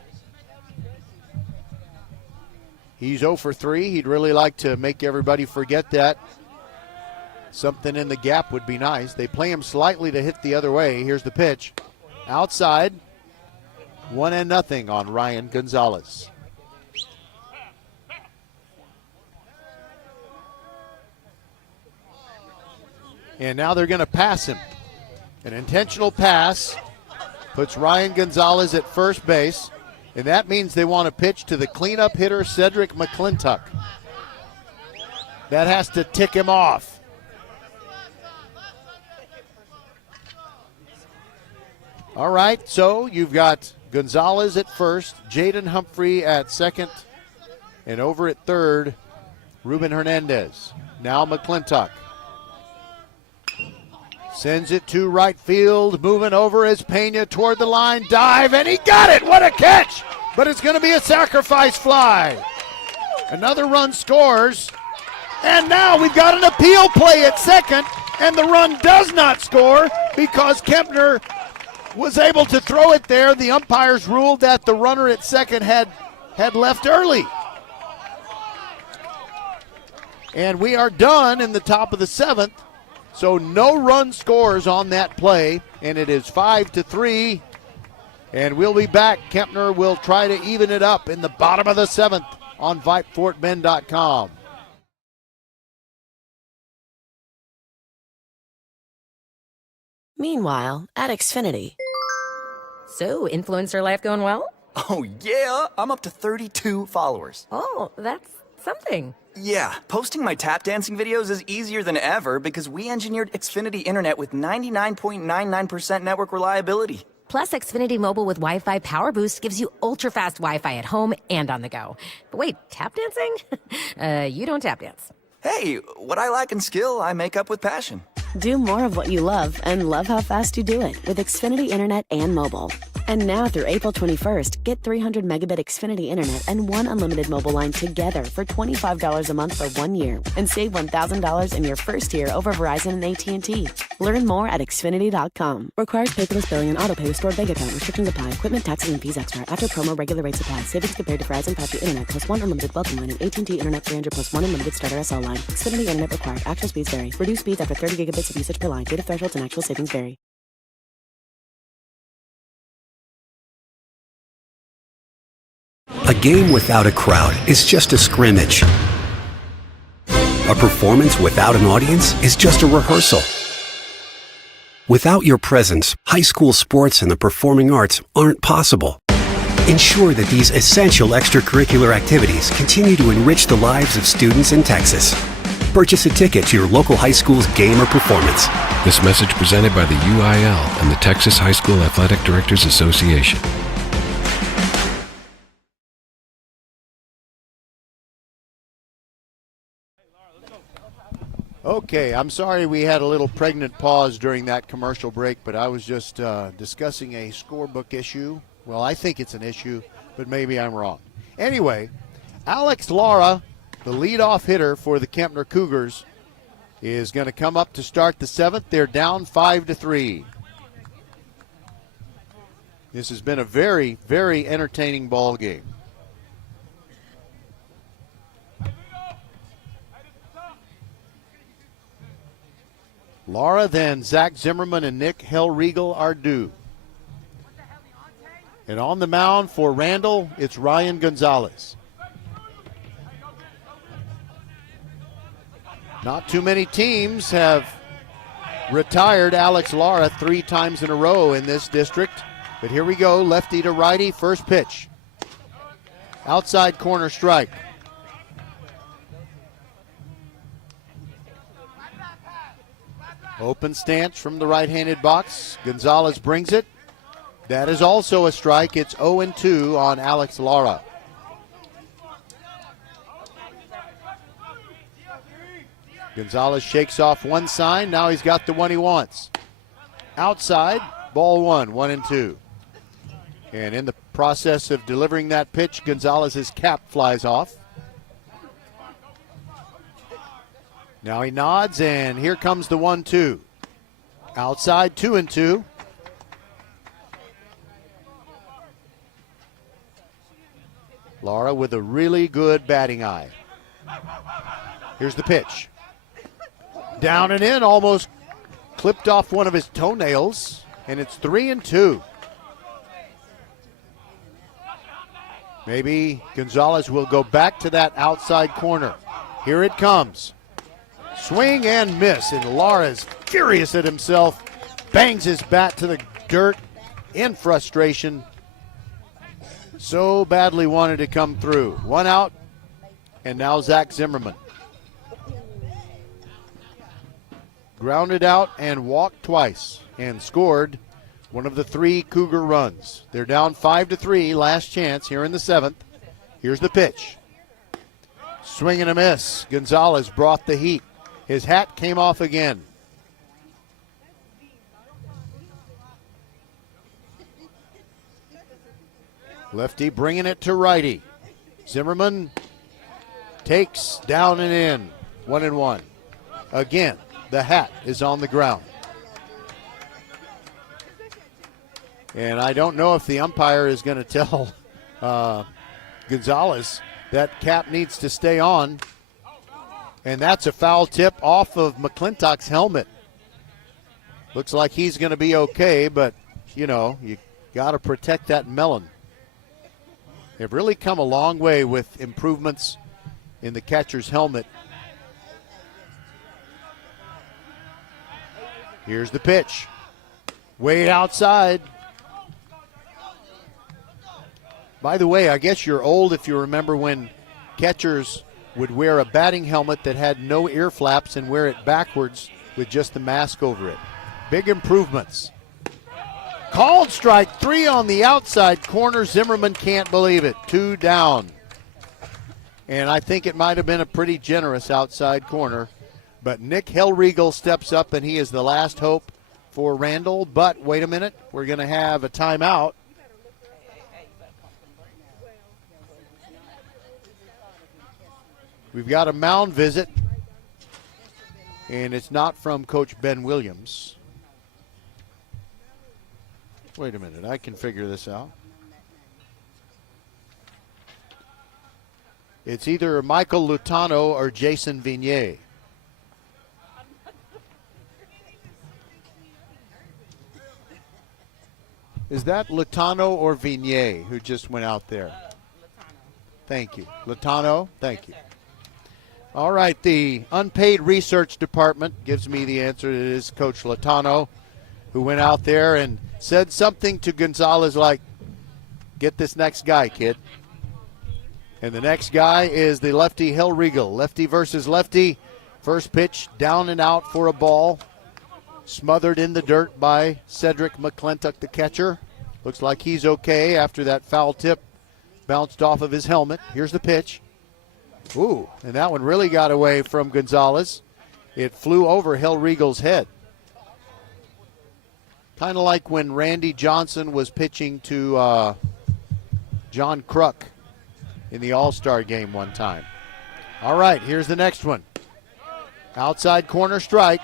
He's 0 for 3. He'd really like to make everybody forget that. Something in the gap would be nice. They play him slightly to hit the other way. Here's the pitch. Outside. 1-0 on Ryan Gonzalez. And now they're going to pass him. An intentional pass puts Ryan Gonzalez at first base. And that means they want to pitch to the cleanup hitter, Cedric McClintock. That has to tick him off. All right, so you've got Gonzalez at first, Jaden Humphrey at second, and over at third, Ruben Hernandez. Now McClintock. Sends it to right field, moving over as Pena toward the line, dive, and he got it! What a catch! But it's going to be a sacrifice fly. Another run scores, and now we've got an appeal play at second, and the run does not score because Kempner was able to throw it there. The umpires ruled that the runner at second had left early. And we are done in the top of the 7th. So no run scores on that play, and it is 5-3. And we'll be back. Kempner will try to even it up in the bottom of the 7th on VypeFortBend.com. Meanwhile, at Xfinity. So, influencer life going well? Oh, yeah. I'm up to 32 followers. Oh, that's something. Yeah, posting my tap dancing videos is easier than ever because we engineered Xfinity Internet with 99.99% network reliability. Plus, Xfinity Mobile with Wi-Fi Power Boost gives you ultra-fast Wi-Fi at home and on the go. But wait, tap dancing? You don't tap dance. Hey, what I lack in skill, I make up with passion. Do more of what you love and love how fast you do it with Xfinity Internet and mobile. And now through April 21st, get 300 megabit Xfinity Internet and one unlimited mobile line together for $25 a month for 1 year and save $1,000 in your first year over Verizon and AT&T. Learn more at Xfinity.com. Requires paperless billing and autopay with stored bank account. Restrictions apply. Equipment, taxes, and fees extra. After promo, regular rates apply. Savings compared to Verizon 5G Internet plus one unlimited welcome line and AT&T Internet 300 plus one unlimited starter SL line. Xfinity Internet required. Actual speeds vary. Reduced speeds after 30 gigabits of usage per line. Data thresholds and actual savings vary. A game without a crowd is just a scrimmage. A performance without an audience is just a rehearsal. Without your presence, high school sports and the performing arts aren't possible. Ensure that these essential extracurricular activities continue to enrich the lives of students in Texas. Purchase a ticket to your local high school's game or performance. This message presented by the UIL and the Texas High School Athletic Directors Association. Okay, I'm sorry we had a little pregnant pause during that commercial break, but I was just discussing a scorebook issue. Well, I think it's an issue, but maybe I'm wrong. Anyway, Alex Lara, the leadoff hitter for the Kempner Cougars, is going to come up to start the seventh. They're down 5-3. This has been a very, very entertaining ball game. Lara, then Zach Zimmerman and Nick Hellriegel are due. And on the mound for Randle, it's Ryan Gonzalez. Not too many teams have retired Alex Lara 3 times in a row in this district. But here we go, lefty to righty, first pitch. Outside corner strike. Open stance from the right-handed box. Gonzalez brings it. That is also a strike. It's 0-2 on Alex Lara. Gonzalez shakes off one sign. Now he's got the one he wants. Outside, ball 1-2. And in the process of delivering that pitch, Gonzalez's cap flies off. Now he nods, and here comes the 1-2. Outside, 2-2. Lara with a really good batting eye. Here's the pitch. Down and in, almost clipped off one of his toenails, and it's 3-2. Maybe Gonzalez will go back to that outside corner. Here it comes. Swing and miss, and Lara's furious at himself. Bangs his bat to the dirt in frustration. So badly wanted to come through. One out, and now Zach Zimmerman. Grounded out and walked twice and scored one of the 3 Cougar runs. They're down 5-3, last chance here in the 7th. Here's the pitch. Swing and a miss. Gonzalez brought the heat. His hat came off again. Lefty bringing it to righty. Zimmerman takes down and in. 1-1. Again, the hat is on the ground. And I don't know if the umpire is going to tell Gonzalez that cap needs to stay on. And that's a foul tip off of McClintock's helmet. Looks like he's going to be okay, but, you know, you got to protect that melon. They've really come a long way with improvements in the catcher's helmet. Here's the pitch. Way outside. By the way, I guess you're old if you remember when catchers would wear a batting helmet that had no ear flaps and wear it backwards with just the mask over it. Big improvements. Called strike 3 on the outside corner. Zimmerman can't believe it. 2 down. And I think it might have been a pretty generous outside corner. But Nick Hellriegel steps up, and he is the last hope for Randle. But wait a minute. We're going to have a timeout We've got a mound visit, and it's not from Coach Ben Williams. Wait a minute, I can figure this out. It's either Michael Lutano or Jason Vignier. Is that Lutano or Vignier who just went out there? Thank you. Lutano, thank you. All right, the unpaid research department gives me the answer. It is Coach Lutano who went out there and said something to Gonzalez like, get this next guy, kid. And the next guy is the lefty Hellriegel. Lefty versus lefty. First pitch down and out for a ball. Smothered in the dirt by Cedric McClintock, the catcher. Looks like he's okay after that foul tip bounced off of his helmet. Here's the pitch. Ooh, and that one really got away from Gonzalez. It flew over Hellriegel's head. Kind of like when Randy Johnson was pitching to John Kruk in the All-Star game one time. All right, here's the next one. Outside corner strike.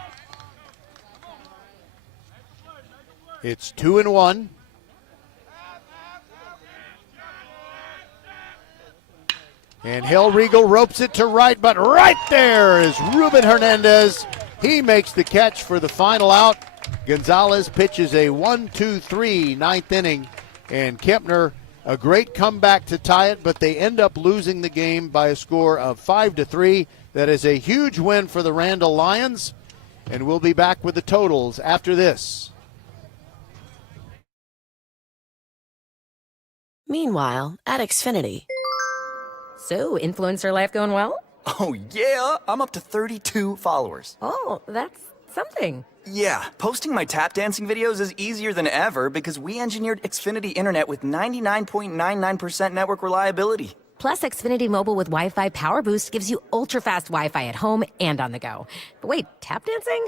It's 2-1. And Hellriegel ropes it to right, but right there is Ruben Hernandez. He makes the catch for the final out. Gonzalez pitches a 1-2-3 ninth inning, and Kempner, a great comeback to tie it, but they end up losing the game by a score of 5-3. That is a huge win for the Randle Lions, and we'll be back with the totals after this. Meanwhile, at Xfinity. So, influencer life going well? Oh, yeah, I'm up to 32 followers. Oh, that's something. Yeah, posting my tap dancing videos is easier than ever because we engineered Xfinity Internet with 99.99% network reliability. Plus, Xfinity Mobile with Wi-Fi Power Boost gives you ultra-fast Wi-Fi at home and on the go. But wait, tap dancing?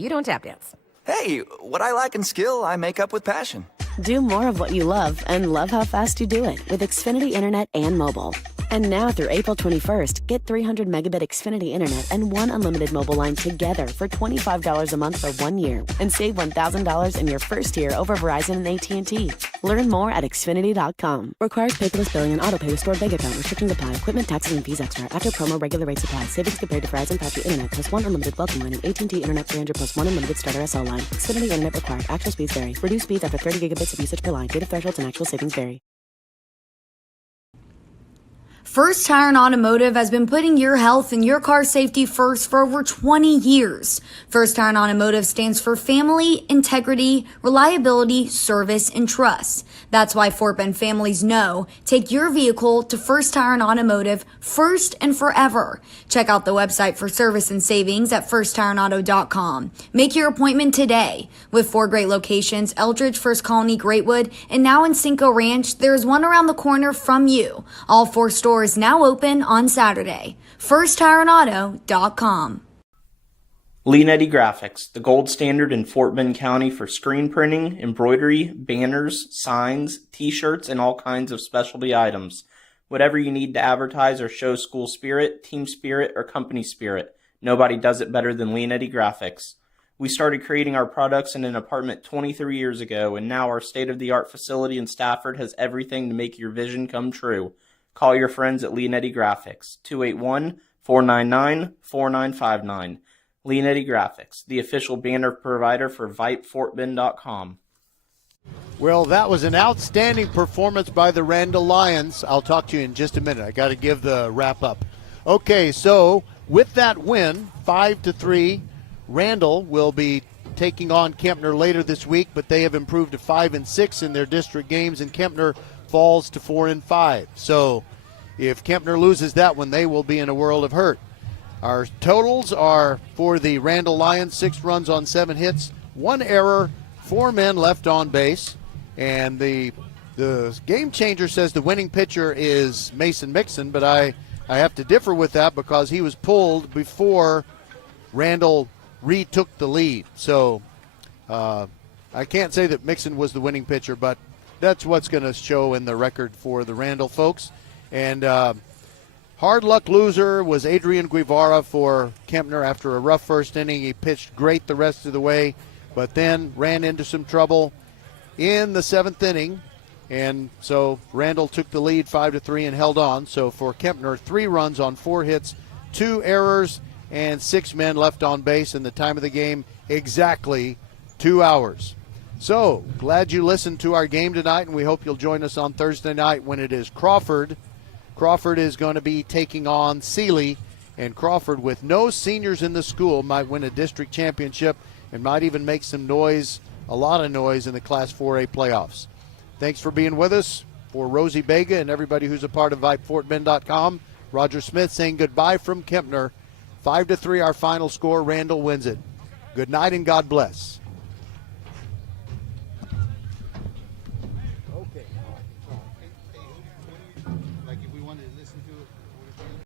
You don't tap dance. Hey, what I lack in skill, I make up with passion. Do more of what you love and love how fast you do it with Xfinity Internet and mobile. And now through April 21st, get 300 megabit Xfinity Internet and one unlimited mobile line together for $25 a month for 1 year and save $1,000 in your first year over Verizon and AT&T. Learn more at Xfinity.com. Requires paperless billing and auto pay to stored bank account. Restrictions apply. Equipment, taxes, and fees extra. After promo, regular rates apply. Savings compared to Verizon 5G Internet plus one unlimited welcome line and AT&T Internet 300 plus one unlimited starter SL line. Xfinity Internet required. Actual speeds vary. Reduced speeds after 30 gigabits of usage per line. Data thresholds and actual savings vary. First Tire and Automotive has been putting your health and your car safety first for over 20 years. First Tire and Automotive stands for family, integrity, reliability, service, and trust. That's why Fort Bend families know take your vehicle to First Tire and Automotive first and forever. Check out the website for service and savings at firsttireandauto.com. Make your appointment today. With 4 great locations, Eldridge, First Colony, Greatwood, and now in Cinco Ranch, there is one around the corner from you. All 4 stores now open on Saturday. FirstTireandAuto.com. Leanetti Graphics, the gold standard in Fort Bend County for screen printing, embroidery, banners, signs, t-shirts, and all kinds of specialty items. Whatever you need to advertise or show school spirit, team spirit, or company spirit, nobody does it better than Leanetti Graphics. We started creating our products in an apartment 23 years ago, and now our state-of-the-art facility in Stafford has everything to make your vision come true. Call your friends at Leanetti Graphics, 281-499-4959. Leanetti Graphics, the official banner provider for VypeFortBend.com. Well, that was an outstanding performance by the Randle Lions. I'll talk to you in just a minute. I got to give the wrap up. Okay, so with that win, 5-3, Randle will be taking on Kempner later this week, but they have improved to 5-6 in their district games, and Kempner falls to 4-5. So if Kempner loses that one, they will be in a world of hurt. Our totals are for the Randle Lions: 6 runs on 7 hits, 1 error, 4 men left on base, and the game changer says the winning pitcher is Mason Mixon, but I have to differ with that because he was pulled before Randle retook the lead. So I can't say that Mixon was the winning pitcher, but that's what's going to show in the record for the Randle folks. And Hard luck loser was Adrian Guevara for Kempner after a rough first inning. He pitched great the rest of the way, but then ran into some trouble in the 7th inning. And so Randle took the lead 5-3 and held on. So for Kempner, 3 runs on 4 hits, 2 errors, and 6 men left on base. And the time of the game, exactly 2 hours. So glad you listened to our game tonight, and we hope you'll join us on Thursday night when it is Crawford. Crawford is going to be taking on Sealy, and Crawford, with no seniors in the school, might win a district championship and might even make some noise, a lot of noise, in the Class 4A playoffs. Thanks for being with us. For Rosie Bega and everybody who's a part of VypeFortBend.com, Roger Smith saying goodbye from Kempner. 5-3 our final score. Randle wins it. Good night and God bless.